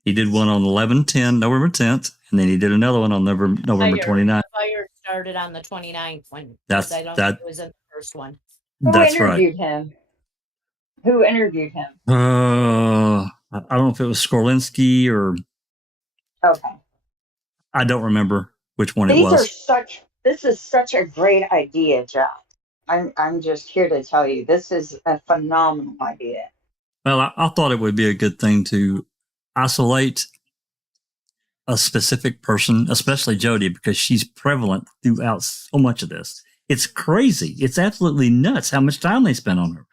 He did one on November 10th, and then he did another one on November 29th. The fire started on the 29th when I don't think it was in the first one. Who interviewed him? Who interviewed him? I don't know if it was Skorlinski or. Okay. I don't remember which one it was. This is such a great idea, Jeff. I'm just here to tell you, this is a phenomenal idea. Well, I thought it would be a good thing to isolate a specific person, especially Jodi, because she's prevalent throughout so much of this. It's crazy. It's absolutely nuts how much time they spend on her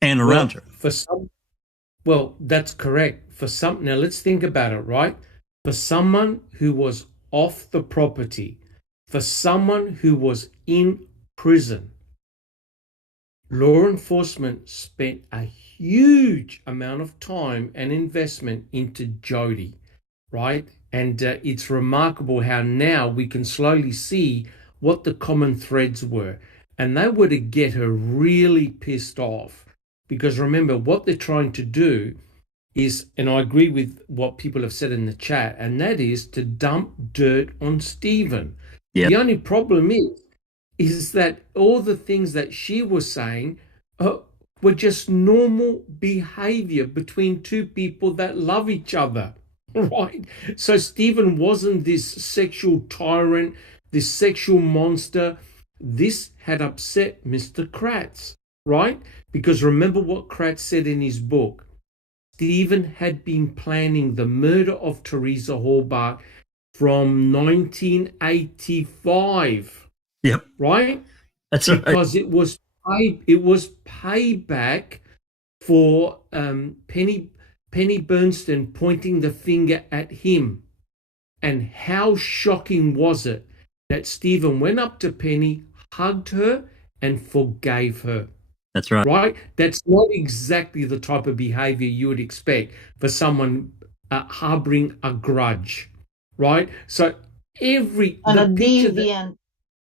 and around her. Well, that's correct. Now let's think about it, right? For someone who was off the property, for someone who was in prison, law enforcement spent a huge amount of time and investment into Jodi, right? And it's remarkable how now we can slowly see what the common threads were. And they were to get her really pissed off. Because remember, what they're trying to do is, and I agree with what people have said in the chat, and that is to dump dirt on Stephen. Yep. The only problem is that all the things that she was saying were just normal behavior between two people that love each other, right? So Stephen wasn't this sexual tyrant, this sexual monster. This had upset Mr. Kratz, right? Because remember what Kratz said in his book. Stephen had been planning the murder of Teresa Halbach from 1985. Yep. Right? That's right. Because it was payback for Penny Bernstein pointing the finger at him. And how shocking was it that Stephen went up to Penny, hugged her, and forgave her. That's right. Right? That's not exactly the type of behavior you would expect for someone harboring a grudge. Right? So a deviant,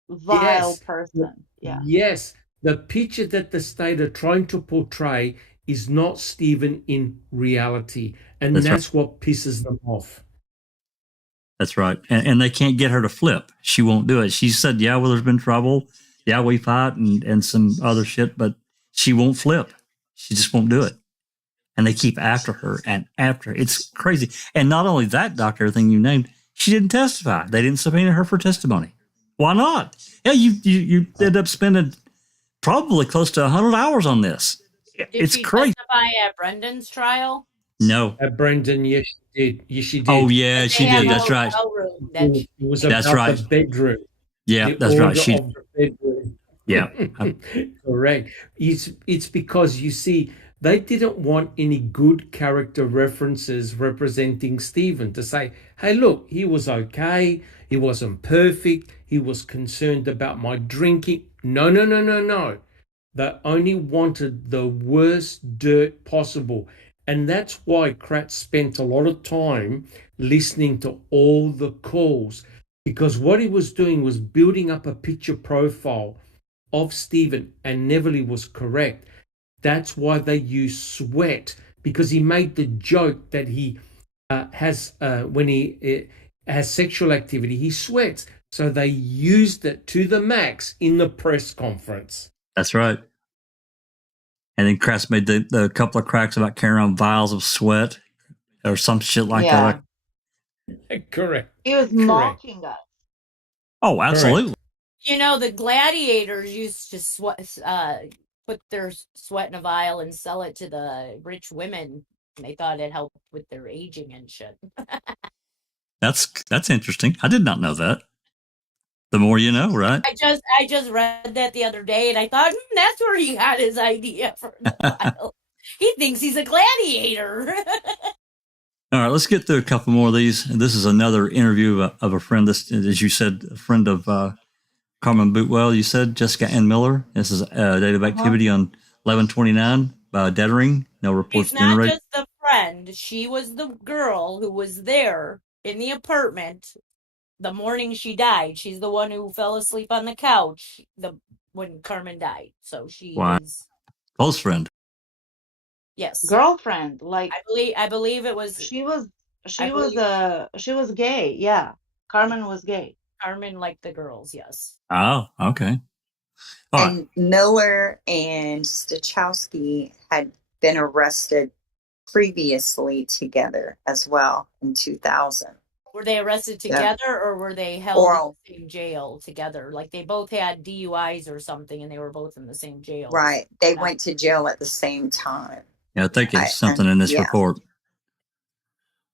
vile person. Yeah. Yes. The picture that the state are trying to portray is not Stephen in reality. And that's what pisses them off. That's right. And they can't get her to flip. She won't do it. She said, yeah, well, there's been trouble. Yeah, we fight and some other shit, but she won't flip. She just won't do it. And they keep after her and after her. It's crazy. And not only that, Doctor, everything you named, she didn't testify. They didn't subpoena her for testimony. Why not? Yeah, you ended up spending probably close to 100 hours on this. It's crazy. Did she testify at Brendan's trial? No. At Brendan, yes, she did. Yes, she did. Oh, yeah, she did. That's right. It was about the bedroom. Yeah, that's right. Yeah. Correct. It's because, you see, they didn't want any good character references representing Stephen to say, hey, look, he was okay. He wasn't perfect. He was concerned about my drinking. No. They only wanted the worst dirt possible. And that's why Kratz spent a lot of time listening to all the calls, because what he was doing was building up a picture profile of Stephen, and Neverly was correct. That's why they use sweat, because he made the joke that he has when he has sexual activity, he sweats. So they used it to the max in the press conference. That's right. And then Kratz made the couple of cracks about carrying around vials of sweat or some shit like that. Correct. He was mocking us. Oh, absolutely. Correct. You know, the gladiators used to put their sweat in a vial and sell it to the rich women. And they thought it helped with their aging and shit. That's interesting. I did not know that. The more you know, right? I just read that the other day, and I thought that's where he got his idea for the vial. He thinks he's a gladiator. All right, let's get through a couple more of these. This is another interview of a friend. This, as you said, a friend of Carmen Bootwell. You said Jessica Ann Miller. This is a date of activity on 11/29 by Dettering. No reports She's not generated. just the friend. She was the girl who was there in the apartment the morning she died. She's the one who fell asleep on the couch when Carmen died. So she was close friend. Yes, girlfriend. Like I believe it was. She was gay. Yeah, Carmen was gay. Carmen liked the girls. Yes. Oh, okay. All and right. Miller and Stachowski had been arrested previously together as well in 2000. Were they arrested together or were they held in the same jail together? Like they both had DUIs or something and they were both in the same jail. Right. They went to jail at the same time. Yeah, I think it's something in this report.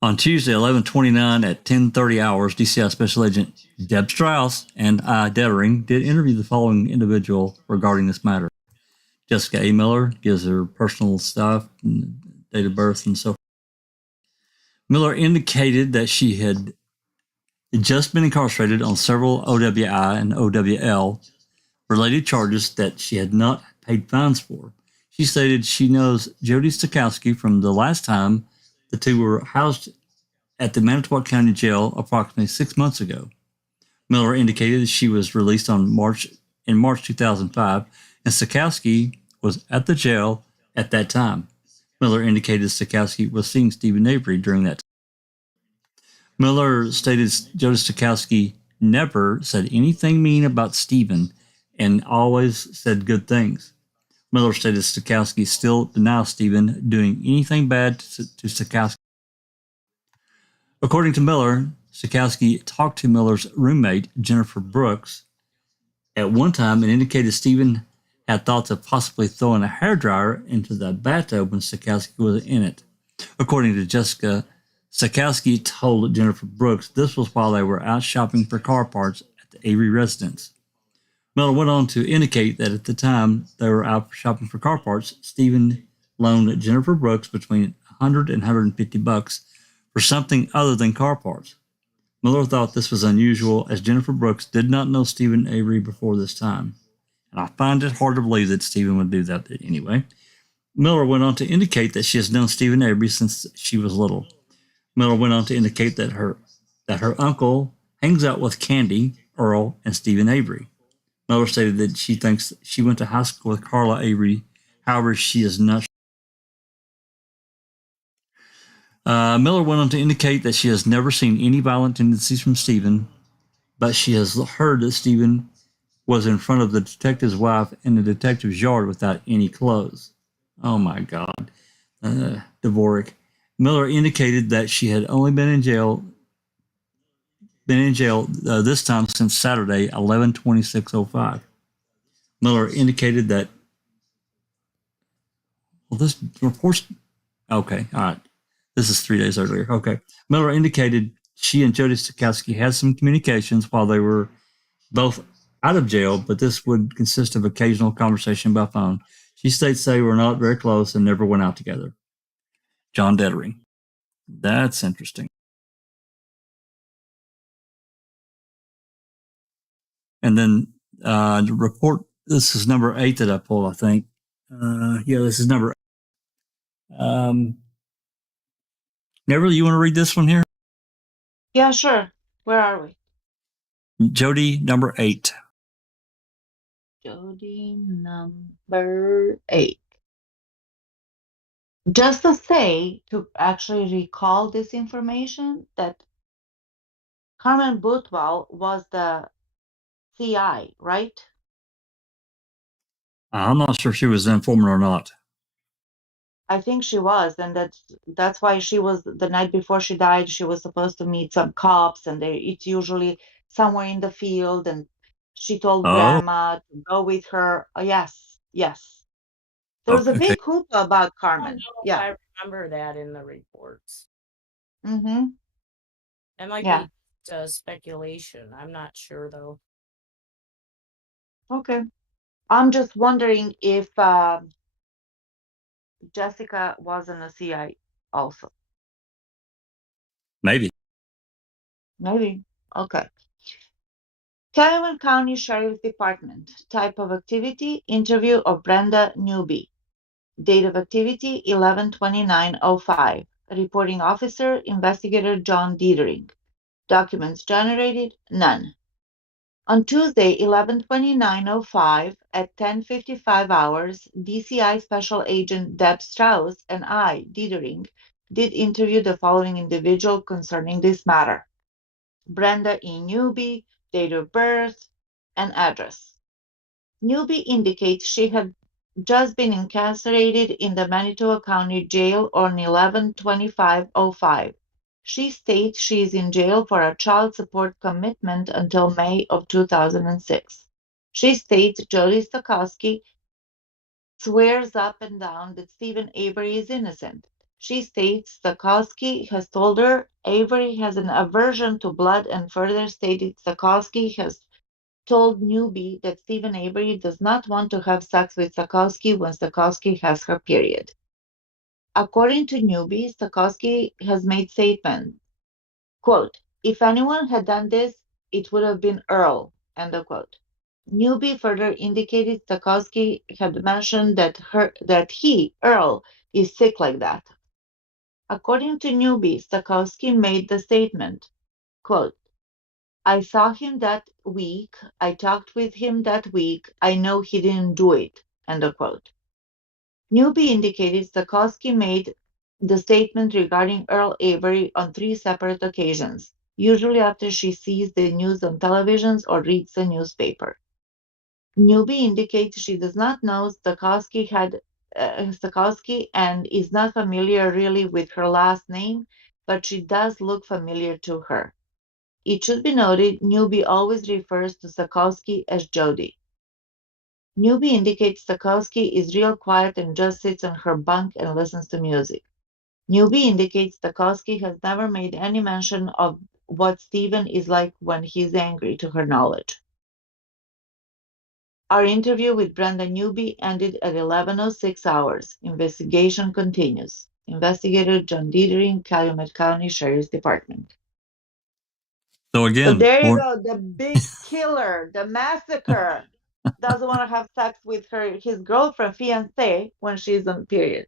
On Tuesday, 11/29 at 10:30 hours, DCI Special Agent Deb Strauss and I, Dettering, did interview the following individual regarding this matter. Jessica A. Miller gives her personal stuff, and date of birth, and so forth. Miller indicated that she had just been incarcerated on several OWI and OWL related charges that she had not paid fines for. She stated she knows Jodi Stachowski from the last time the two were housed at the Manitowoc County Jail approximately 6 months ago. Miller indicated that she was released in March 2005, and Stachowski was at the jail at that time. Miller indicated Stachowski was seeing Stephen Avery during that time. Miller stated Jodi Stachowski never said anything mean about Stephen and always said good things. Miller stated Stachowski still denies Stephen doing anything bad to Stachowski. According to Miller, Stachowski talked to Miller's roommate, Jennifer Brooks, at one time and indicated Stephen had thoughts of possibly throwing a hairdryer into the bathtub when Stachowski was in it. According to Jessica, Stachowski told Jennifer Brooks this was while they were out shopping for car parts at the Avery residence. Miller went on to indicate that at the time they were out shopping for car parts, Stephen loaned Jennifer Brooks between $100 and $150 for something other than car parts. Miller thought this was unusual as Jennifer Brooks did not know Stephen Avery before this time. And I find it hard to believe that Stephen would do that anyway. Miller went on to indicate that she has known Stephen Avery since she was little. Miller went on to indicate that her uncle hangs out with Candy, Earl, and Stephen Avery. Miller stated that she thinks she went to high school with Carla Avery. However, she is not sure. Miller went on to indicate that she has never seen any violent tendencies from Stephen, but she has heard that Stephen was in front of the detective's wife in the detective's yard without any clothes. Oh my God. Dvorak. Miller indicated that she had only been in jail this time since Saturday, 11/26/05. Miller indicated that, well, this report's, okay, all right. This is 3 days earlier. Okay. Miller indicated she and Jodi Stachowski had some communications while they were both out of jail, but this would consist of occasional conversation by phone. She states they were not very close and never went out together. John Dettering. That's interesting. And then the report, this is number 8 that I pulled, I think. Yeah, this is number 8. Never, you want to read this one here? Yeah, sure. Where are we? Jodi, number 8. Jodi, number 8. Just to say, to actually recall this information, that Carmen Bootwell was the CI, right? I'm not sure if she was an informant or not. I think she was, and that's why she was, the night before she died, she was supposed to meet some cops, and it's usually somewhere in the field, and she told grandma to go with her. Yes. There was a big hoopla about Carmen. I don't know Yeah. if I remember that in the reports. Mm-hmm. It might Yeah. be speculation. I'm not sure though. Okay. I'm just wondering if Jessica was in a CI also. Maybe. Maybe. Okay. Calumet County Sheriff's Department. Type of activity, interview of Brenda Newby. Date of activity, 11/29/05. Reporting officer, investigator John Dietering. Documents generated, none. On Tuesday, 11/29/05 at 10:55 hours, DCI Special Agent Deb Strauss and I, Dietering, did interview the following individual concerning this matter. Brenda E. Newby, date of birth, and address. Newby indicates she had just been incarcerated in the Manitoba County Jail on 11/25/05. She states she is in jail for a child support commitment until May of 2006. She states Jodi Stachowski swears up and down that Stephen Avery is innocent. She states Stachowski has told her Avery has an aversion to blood and further stated Stachowski has told Newby that Stephen Avery does not want to have sex with Stachowski when Stachowski has her period. According to Newby, Stachowski has made statement, quote, if anyone had done this, it would have been Earl, end of quote. Newby further indicated Stachowski had mentioned that he, Earl, is sick like that. According to Newby, Stachowski made the statement, quote, I saw him that week. I talked with him that week. I know he didn't do it. End of quote. Newby indicated Stachowski made the statement regarding Earl Avery on 3 separate occasions, usually after she sees the news on television or reads the newspaper. Newby indicates she does not know Stachowski and is not familiar really with her last name, but she does look familiar to her. It should be noted, Newby always refers to Stachowski as Jodi. Newby indicates Stachowski is real quiet and just sits on her bunk and listens to music. Newby indicates Stachowski has never made any mention of what Stephen is like when he's angry, to her knowledge. Our interview with Brenda Newby ended at 11:06 hours. Investigation continues. Investigator John Dietering, Calumet County Sheriff's Department. So again, there you go. The big killer, the massacre, doesn't want to have sex with his girlfriend, fiancée, when she's on period.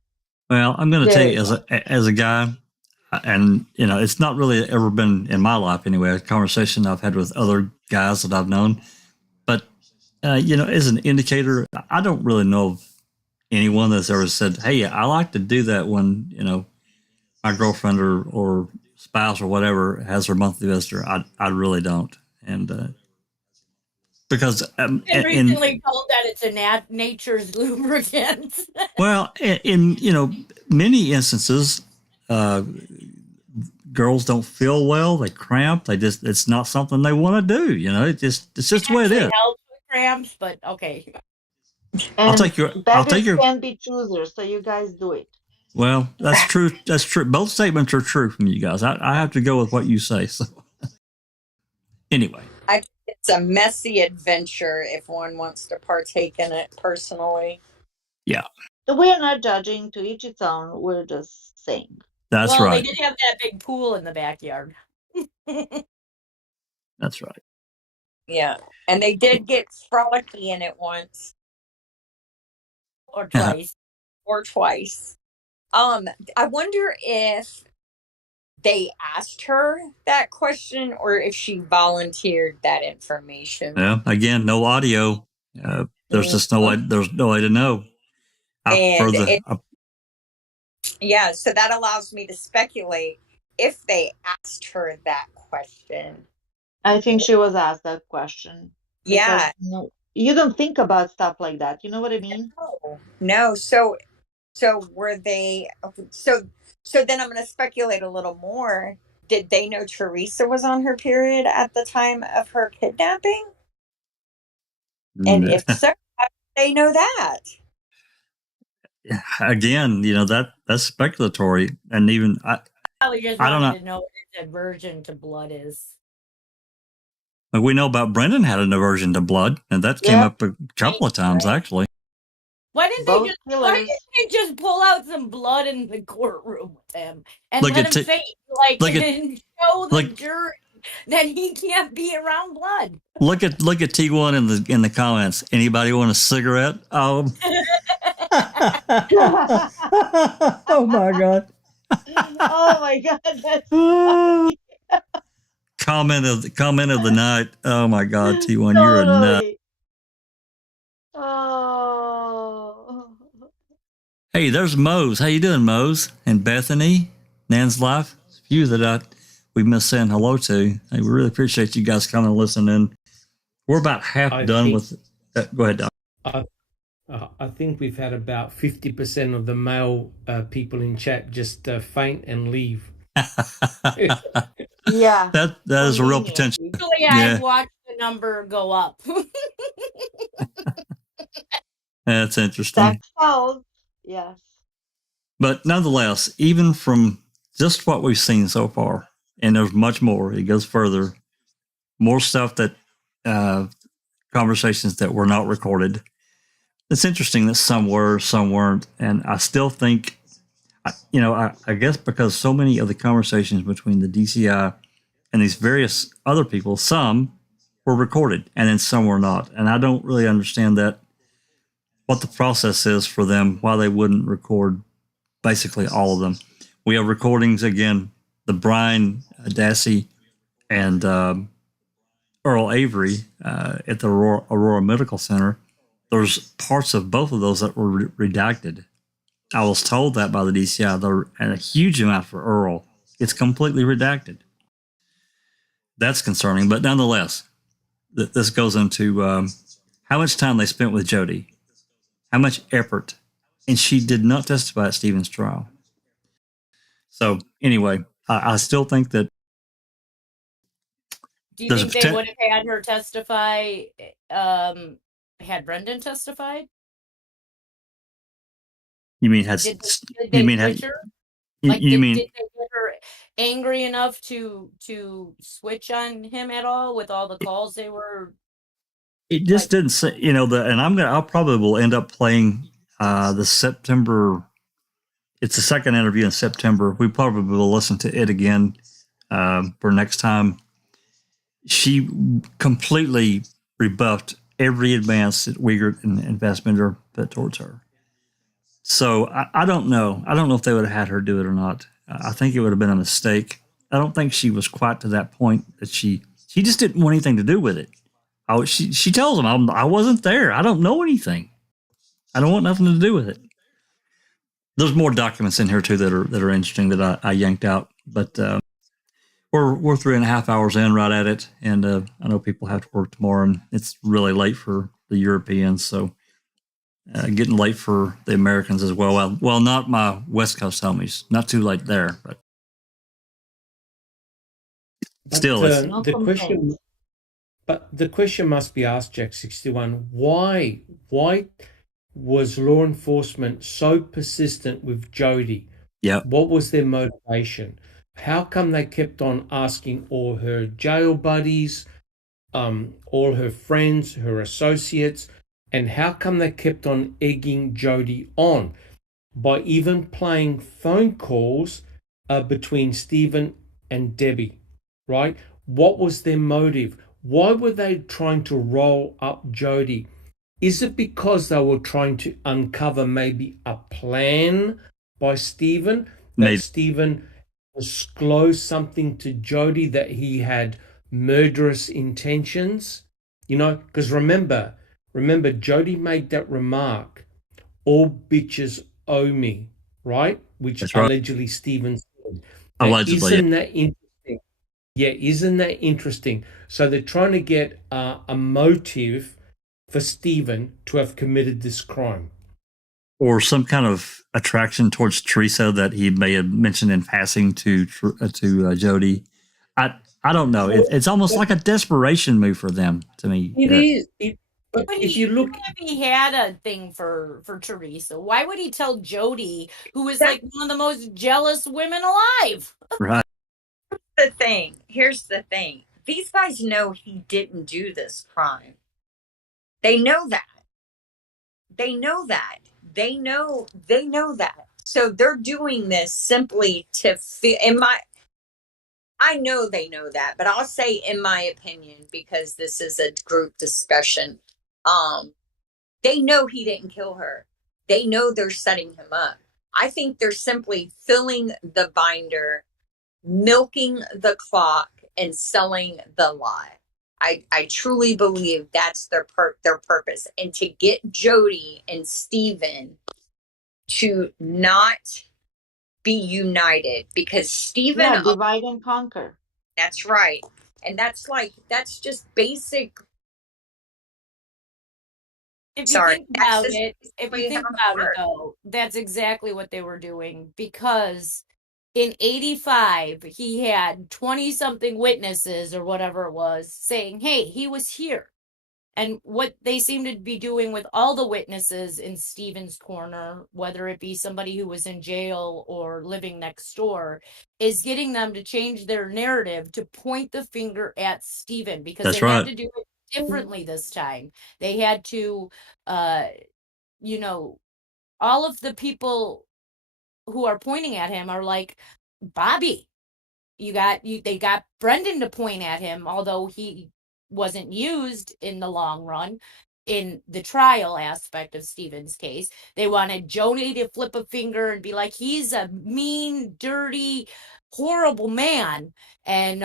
Well, I'm going to tell you, as a guy, and it's not really ever been in my life anyway, a conversation I've had with other guys that I've known. But as an indicator, I don't really know of anyone that's ever said, "Hey, I like to do that when my girlfriend or spouse or whatever has her monthly visitor." I really don't, and because and recently told that it's a nature's lubricant. Well, in many instances, girls don't feel well. They cramp. It's not something they want to do. It's just the way it is. Helps with cramps, but okay. And I'll take your can be choosers, so you guys do it. Well, that's true. That's true. Both statements are true from you guys. I have to go with what you say. So anyway, I think it's a messy adventure if one wants to partake in it personally. Yeah. We're not judging, to each its own. We're just saying. That's right. They did have that big pool in the backyard. That's right. Yeah. And they did get frolicky in it once. Or twice. I wonder if they asked her that question or if she volunteered that information. Yeah. Again, no audio. There's just no way. There's no way to know. Yeah, so that allows me to speculate if they asked her that question. I think she was asked that question. Yeah. You don't think about stuff like that. You know what I mean? No. So were they? So then I'm going to speculate a little more. Did they know Teresa was on her period at the time of her kidnapping? And if so, how did they know that? again, that's speculatory, and even Probably just I don't wanted to know what his aversion to blood is. We know about Brendan had an aversion to blood, and that came up a couple of times, actually. Why didn't they just pull out some blood in the courtroom with him and let him faint? And show the jury that he can't be around blood. Look at T1 in the comments. Anybody want a cigarette? Oh my God. Oh my God, that's funny. Comment of the night. Oh my God, T1, you're a nut. Oh. Hey, there's Mose. How you doing, Mose? And Bethany, Nan's Life. A few that we missed saying hello to. Hey, we really appreciate you guys coming and listening. We're about half done with it. Go ahead, Doc. I think we've had about 50% of the male people in chat just faint and leave. Yeah. That is a real potential. I've watched the number go up. That's interesting. Yes. But nonetheless, even from just what we've seen so far, and there's much more, it goes further, more stuff that conversations that were not recorded. It's interesting that some were, some weren't. And I still think, I guess because so many of the conversations between the DCI and these various other people, some were recorded and then some were not. And I don't really understand what the process is for them, why they wouldn't record basically all of them. We have recordings, again, the Brian Dassey and Earl Avery at the Aurora Medical Center. There's parts of both of those that were redacted. I was told that by the DCI, and a huge amount for Earl. It's completely redacted. That's concerning, but nonetheless, this goes into how much time they spent with Jodi, how much effort, and she did not testify at Stephen's trial. So anyway, I still think that. Do you think they would have had her testify? Had Brendan testified? You mean did they get her angry enough to switch on him at all with all the calls they were? It just didn't say, and I'll probably will end up playing the September. It's the second interview in September. We probably will listen to it again for next time. She completely rebuffed every advance that Wiegert and Fassbender put towards her. So I don't know. I don't know if they would have had her do it or not. I think it would have been a mistake. I don't think she was quite to that point that she just didn't want anything to do with it. She tells them, I wasn't there. I don't know anything. I don't want nothing to do with it. There's more documents in here too that are interesting that I yanked out, but we're 3.5 hours in right at it, and I know people have to work tomorrow, and it's really late for the Europeans, so getting late for the Americans as well. Well, not my West Coast homies, not too late there, but still, the question must be asked, Jack 61. Why was law enforcement so persistent with Jodi? Yeah. What was their motivation? How come they kept on asking all her jail buddies, all her friends, her associates, and how come they kept on egging Jodi on by even playing phone calls between Stephen and Debbie, right? What was their motive? Why were they trying to roll up Jodi? Is it because they were trying to uncover maybe a plan by Stephen, that Stephen disclosed something to Jodi that he had murderous intentions? Because remember, Jodi made that remark, all bitches owe me, right? Which That's right. Allegedly Stephen said. Allegedly. Isn't that interesting? Yeah, isn't that interesting? So they're trying to get a motive for Stephen to have committed this crime. Or some kind of attraction towards Teresa that he may have mentioned in passing to Jodi. I don't know. It's almost like a desperation move for them to me. It is. if you look, if he had a thing for Teresa, why would he tell Jodi, who is That- like one of the most jealous women alive? Right. Here's the thing. These guys know he didn't do this crime. They know that. They know that. They know that. So they're doing this simply to feel I know they know that, but I'll say in my opinion, because this is a group discussion, they know he didn't kill her. They know they're setting him up. I think they're simply filling the binder, milking the clock, and selling the lie. I truly believe that's their purpose, and to get Jodi and Stephen to not be united, because Stephen, Yeah, divide and conquer. that's right, and that's just basic. If you think about it, though, that's exactly what they were doing, because in 85, he had 20 something witnesses or whatever it was saying, hey, he was here. And what they seem to be doing with all the witnesses in Stephen's corner, whether it be somebody who was in jail or living next door, is getting them to change their narrative to point the finger at Stephen, because That's they right. had to do it differently this time. They had to, all of the people who are pointing at him are like, Bobby, they got Brendan to point at him, although he wasn't used in the long run in the trial aspect of Stephen's case. They wanted Jodi to flip a finger and be like, he's a mean, dirty, horrible man. And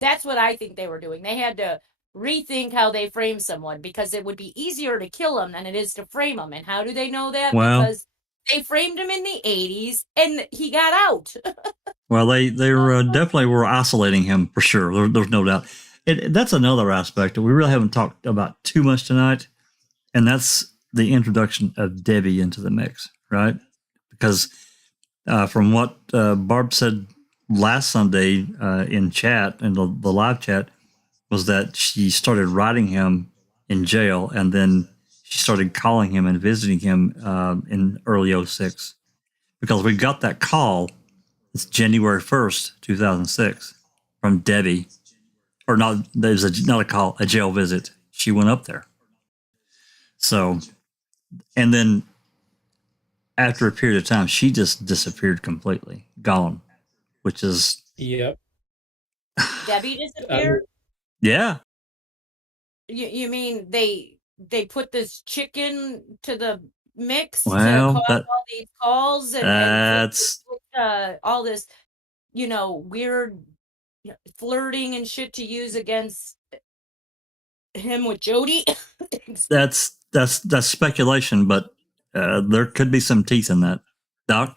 that's what I think they were doing. They had to rethink how they frame someone, because it would be easier to kill him than it is to frame him. And how do they know that? Well, because they framed him in the 80s and he got out. Well, they definitely were isolating him for sure. There's no doubt. That's another aspect that we really haven't talked about too much tonight, and that's the introduction of Debbie into the mix, right? Because from what Barb said last Sunday in chat, in the live chat, was that she started writing him in jail, and then she started calling him and visiting him in early 06. Because we got that call, it's January 1st, 2006, from Debbie. Or not, there's not a call, a jail visit. She went up there. So, and then after a period of time, she just disappeared completely, gone, which is. Yep. Debbie disappeared? Yeah. You mean they put this chicken to the mix to Well, cause all these calls and all this, weird flirting and shit to use against him with Jodi? That's speculation, but there could be some teeth in that. Doc?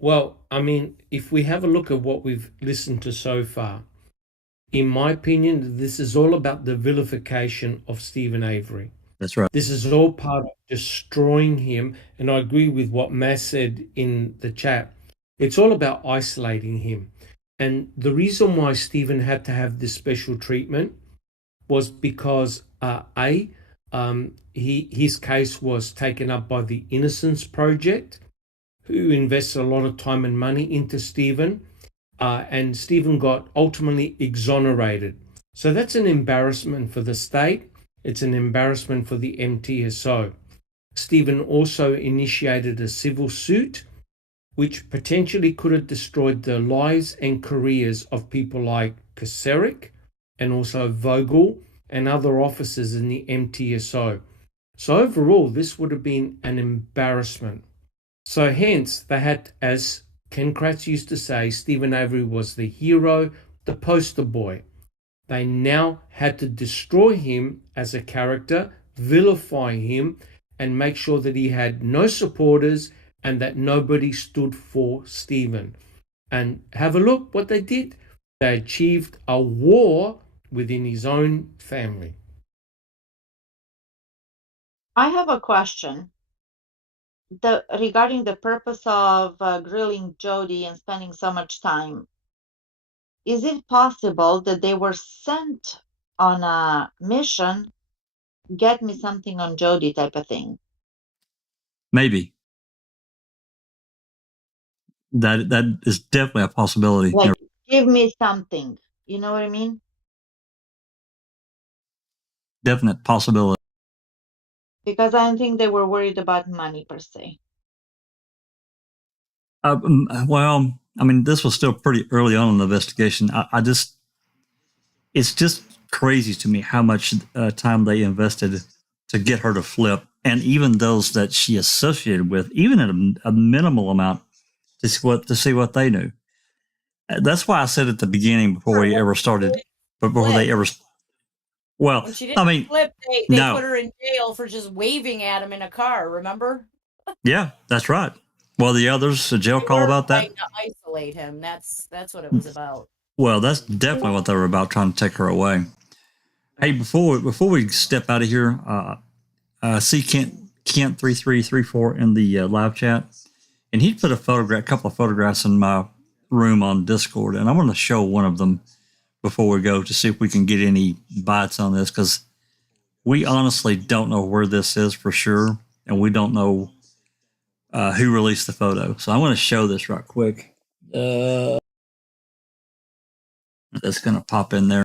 Well, I mean, if we have a look at what we've listened to so far, in my opinion, this is all about the vilification of Stephen Avery. That's right. This is all part of destroying him. And I agree with what Matt said in the chat. It's all about isolating him. And the reason why Stephen had to have this special treatment was because, his case was taken up by the Innocence Project, who invested a lot of time and money into Stephen. And Stephen got ultimately exonerated. So that's an embarrassment for the state. It's an embarrassment for the MTSO. Stephen also initiated a civil suit, which potentially could have destroyed the lives and careers of people like Kaseric and also Vogel and other officers in the MTSO. So overall, this would have been an embarrassment. So hence, they had, as Ken Kratz used to say, Stephen Avery was the hero, the poster boy. They now had to destroy him as a character, vilify him, and make sure that he had no supporters and that nobody stood for Stephen. And have a look what they did. They achieved a war within his own family. I have a question. Regarding the purpose of grilling Jodi and spending so much time. Is it possible that they were sent on a mission, get me something on Jodi type of thing. Maybe. That is definitely a possibility. Like, give me something. You know what I mean? Definite possibility. Because I don't think they were worried about money per se. Well, I mean, this was still pretty early on in the investigation. It's just crazy to me how much time they invested to get her to flip, and even those that she associated with, even at a minimal amount, to see what they knew. That's why I said at the beginning before we ever started, before they ever. Well, when she didn't flip, they no. put her in jail for just waving at him in a car. Remember? Yeah, that's right. Well, the others, a jail call about that. Trying to isolate him. That's what it was about. Well, that's definitely what they were about, trying to take her away. Hey, before we step out of here, see Kent 3334 in the live chat, and he put a couple of photographs in my room on Discord, and I want to show one of them before we go to see if we can get any bites on this, because we honestly don't know where this is for sure, and we don't know who released the photo. So I want to show this right quick. That's going to pop in there.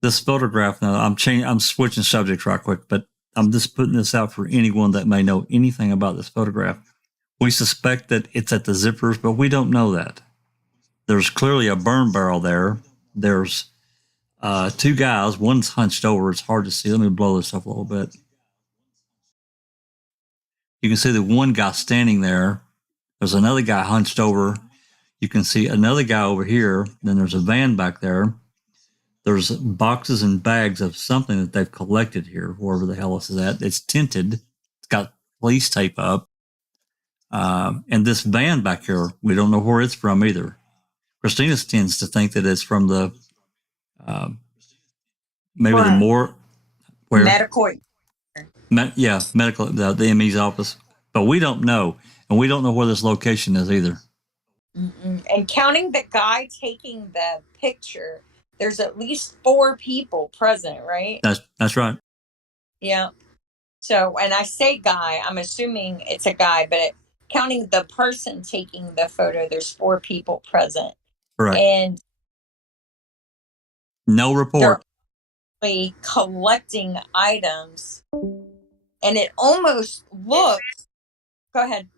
This photograph, now I'm switching subjects right quick, but I'm just putting this out for anyone that may know anything about this photograph. We suspect that it's at the zippers, but we don't know that. There's clearly a burn barrel there. There's two guys. One's hunched over. It's hard to see. Let me blow this up a little bit. You can see the one guy standing there. There's another guy hunched over. You can see another guy over here. Then there's a van back there. There's boxes and bags of something that they've collected here, wherever the hell this is at. It's tinted. It's got police tape up. And this van back here, we don't know where it's from either. Christina tends to think that it's from the maybe the more where medical. Medical, the ME's office. But we don't know, and we don't know where this location is either. And counting the guy taking the picture, there's at least 4 people present, right? That's right. Yeah. So, and I say guy, I'm assuming it's a guy, but counting the person taking the photo, there's 4 people present. Right. And no report. They're collecting items, and it almost looks. Go ahead.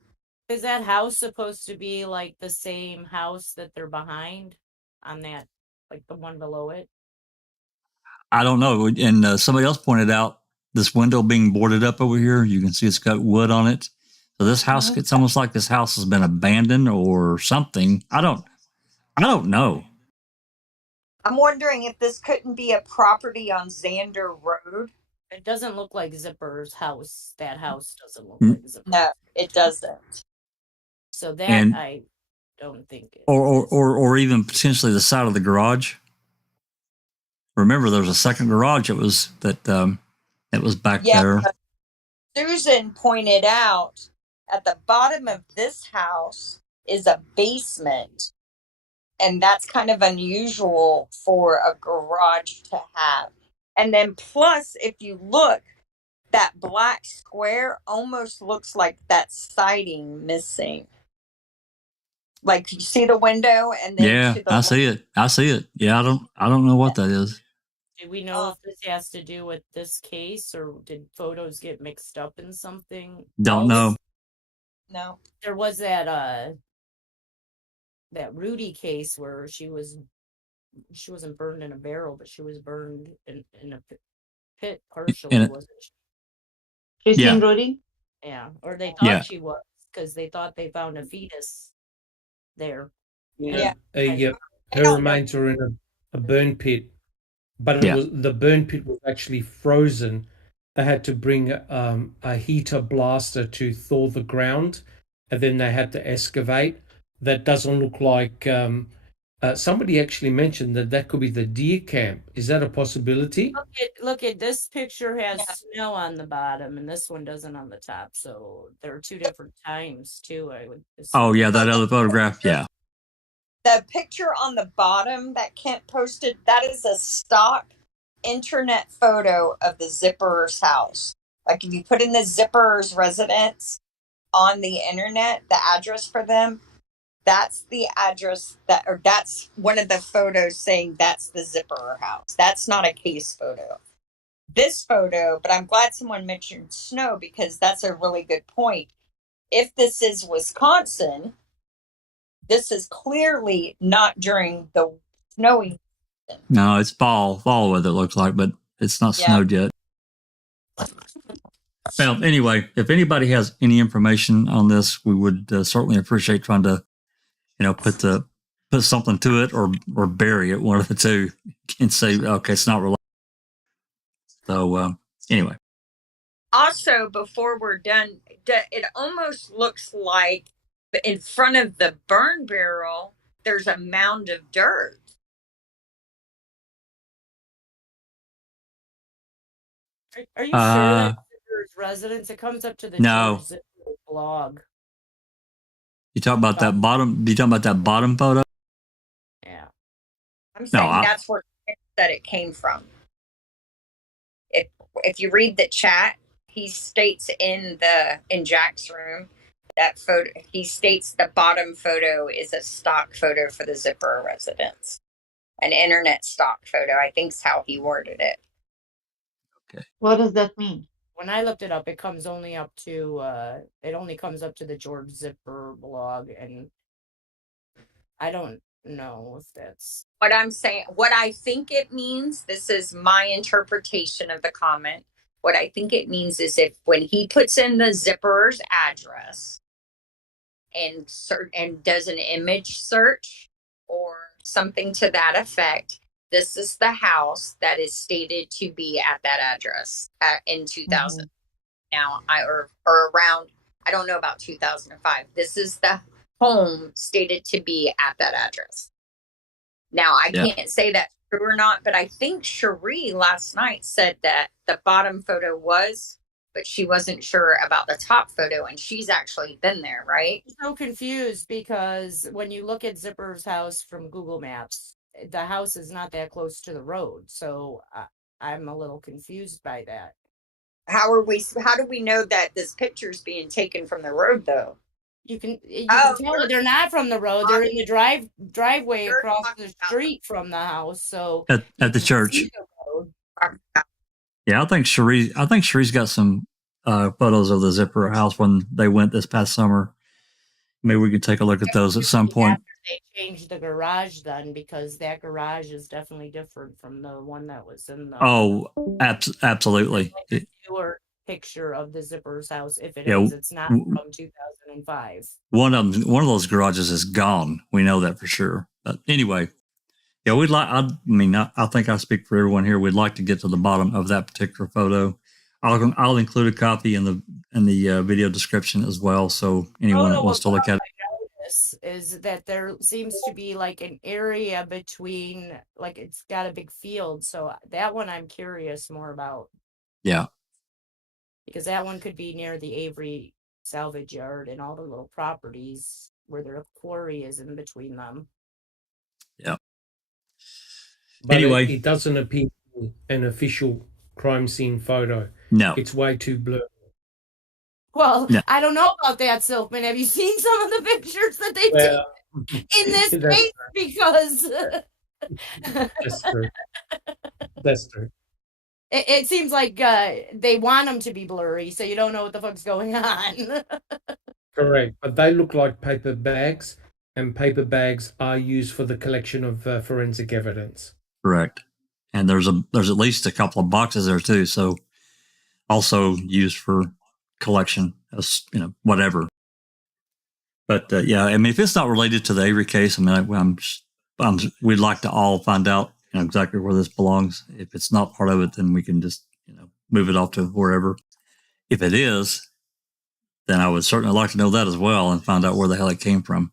Is that house supposed to be like the same house that they're behind on that, like the one below it? I don't know. And somebody else pointed out this window being boarded up over here. You can see it's got wood on it. So this house, it's almost like this house has been abandoned or something. I don't know. I'm wondering if this couldn't be a property on Xander Road. It doesn't look like Zipper's house. That house doesn't look like Zipper. No, it doesn't. So that I don't think. Or even potentially the side of the garage. Remember, there's a second garage that was back there. Susan pointed out at the bottom of this house is a basement, and that's kind of unusual for a garage to have. And then plus, if you look, that black square almost looks like that siding missing. Like, you see the window, and then I see it. Yeah, I don't know what that is. Do we know if this has to do with this case, or did photos get mixed up in something? Don't know. No. There was that Rudy case where she wasn't burned in a barrel, but she was burned in a pit partially, wasn't she? Christine Rudy? Yeah, or they thought she was, because they thought they found a fetus there. Yeah. Her remains were in a burn pit, but the burn pit was actually frozen. They had to bring a heater blaster to thaw the ground, and then they had to excavate. That doesn't look like somebody actually mentioned that could be the deer camp. Is that a possibility? Look at this picture has snow on the bottom, and this one doesn't on the top. So there are 2 different times too. I would assume. Oh yeah, that other photograph. Yeah. the picture on the bottom that Kent posted, that is a stock internet photo of the Zipperer's house. Like if you put in the Zipperer's residence on the internet, the address for them, that's the address or that's one of the photos saying that's the Zipperer house. That's not a case photo. This photo, but I'm glad someone mentioned snow because that's a really good point. If this is Wisconsin, this is clearly not during the snowing season. No, it's fall weather, it looks like, but it's not snowed yet. Well, anyway, if anybody has any information on this, we would certainly appreciate trying to, put something to it or bury it, one of the two, and say, okay, it's not related. So anyway. Also, before we're done, it almost looks like in front of the burn barrel, there's a mound of dirt. Are you sure that's Zipper's residence? It comes up to the George Zipper blog. You talk about that bottom? You talking about that bottom photo? Yeah. I'm saying that's where it said it came from. If you read the chat, he states in Jack's room that photo. He states the bottom photo is a stock photo for the Zipper residence, an internet stock photo. I think's how he worded it. Okay. What does that mean? When I looked it up, it comes only up to it only comes up to the George Zipper blog, and I don't know if that's what I'm saying. What I think it means, this is my interpretation of the comment. What I think it means is if when he puts in the Zipperer's address and does an image search or something to that effect, this is the house that is stated to be at that address in 2000. Mm-hmm. Now, or around, I don't know about 2005. This is the home stated to be at that address. Now, I can't say that's true or not, but I think Cherie last night said that the bottom photo was, but she wasn't sure about the top photo, and she's actually been there, right? I'm so confused because when you look at Zipper's house from Google Maps, the house is not that close to the road, so I'm a little confused by that. How do we know that this picture's being taken from the road, though? You can tell that they're not from the road. They're in the driveway across the street from the house. So at the church. Yeah, I think Cherie's got some photos of the Zipper house when they went this past summer. Maybe we could take a look at those at some point. After they changed the garage then, because that garage is definitely different from the one that was in the... Oh, absolutely. Like a newer picture of the Zipper's house. If it is, it's not from 2005. One of those garages is gone. We know that for sure. But anyway, yeah, we'd like, I think I speak for everyone here. We'd like to get to the bottom of that particular photo. I'll include a copy in the video description as well. So anyone that wants to look at it. Is that there seems to be like an area between, like it's got a big field. So that one I'm curious more about. Yeah. Because that one could be near the Avery salvage yard and all the little properties where their quarry is in between them. Yeah. But anyway, it doesn't appear an official crime scene photo. No. It's way too blurry. Well, no. I don't know about that, Silkman. Have you seen some of the pictures that they took in this case? Because that's true. That's true. It seems like they want them to be blurry, so you don't know what the fuck's going on. Correct, but they look like paper bags, and paper bags are used for the collection of forensic evidence. Correct, and there's at least a couple of boxes there too, so also used for collection, as whatever. But yeah, I mean, if it's not related to the Avery case, I mean, we'd like to all find out exactly where this belongs. If it's not part of it, then we can just move it off to wherever. If it is, then I would certainly like to know that as well and find out where the hell it came from,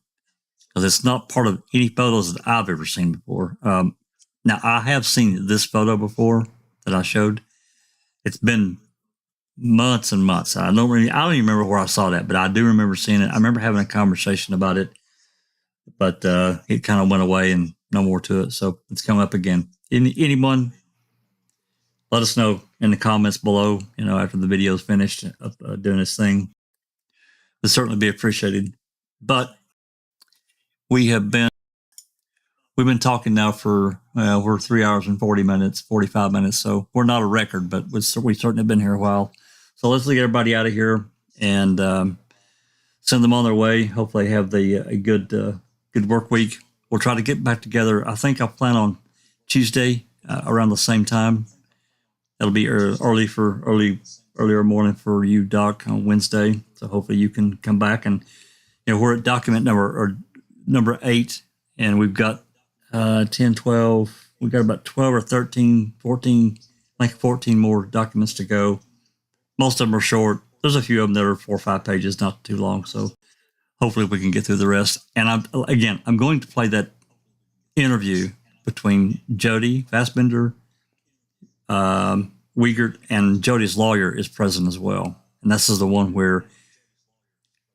because it's not part of any photos that I've ever seen before. Now I have seen this photo before that I showed. It's been months and months. I don't even remember where I saw that, but I do remember seeing it. I remember having a conversation about it but it kind of went away and no more to it. So it's come up again. Anyone, let us know in the comments below, after the video is finished doing this thing. It'll certainly be appreciated. But we've been talking now for, we're 3 hours and 45 minutes. So we're not a record, but we've certainly been here a while. So let's get everybody out of here and send them on their way. Hopefully have a good work week. We'll try to get back together. I think I'll plan on Tuesday around the same time. It'll be earlier morning for you, Doc, on Wednesday. So hopefully you can come back. And we're at document number 8, and we've got 10, 12. We've got about 12 or 13, 14, I think 14 more documents to go. Most of them are short. There's a few of them that are 4 or 5 pages, not too long. So hopefully we can get through the rest. And I'm going to play that interview between Jodi Fassbender, Wiegert, and Jodi's lawyer is present as well. And this is the one where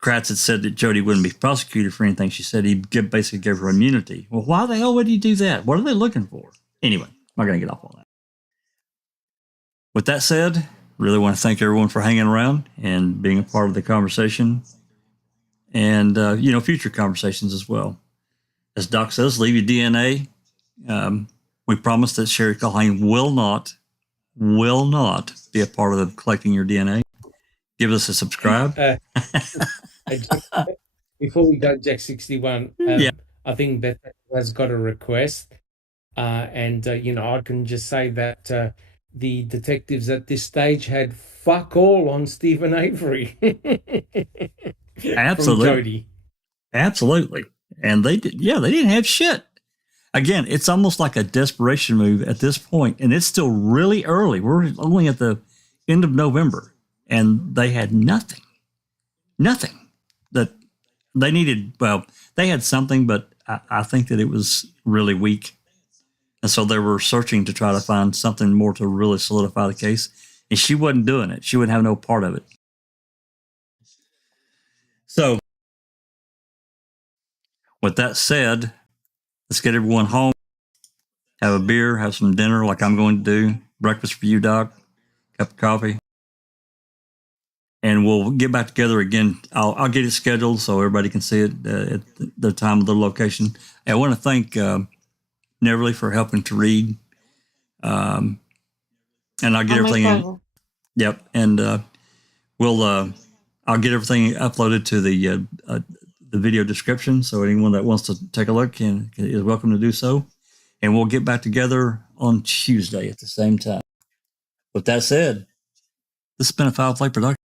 Kratz had said that Jodi wouldn't be prosecuted for anything. She said he basically gave her immunity. Well, why the hell would he do that? What are they looking for? Anyway, I'm not going to get off on that. With that said, really want to thank everyone for hanging around and being a part of the conversation and, future conversations as well. As Doc says, leave your DNA. We promise that Sherry Culhane will not be a part of collecting your DNA. Give us a subscribe. Before we go, Jack 61, yeah. I think Beth has got a request. I can just say that the detectives at this stage had fuck all on Stephen Avery. Absolutely. From Jodi. Absolutely. And they didn't have shit. Again, it's almost like a desperation move at this point, and it's still really early. We're only at the end of November, and they had nothing that they needed. Well, they had something, but I think that it was really weak. And so they were searching to try to find something more to really solidify the case. And she wasn't doing it. She wouldn't have no part of it. So with that said, let's get everyone home, have a beer, have some dinner like I'm going to do. Breakfast for you, Doc. Cup of coffee. And we'll get back together again. I'll get it scheduled so everybody can see it at the time of the location. And I want to thank Neverly for helping to read. And I'll get everything in. Yep. And I'll get everything uploaded to the video description. So anyone that wants to take a look is welcome to do so. And we'll get back together on Tuesday at the same time. With that said, this has been a Foul Play production.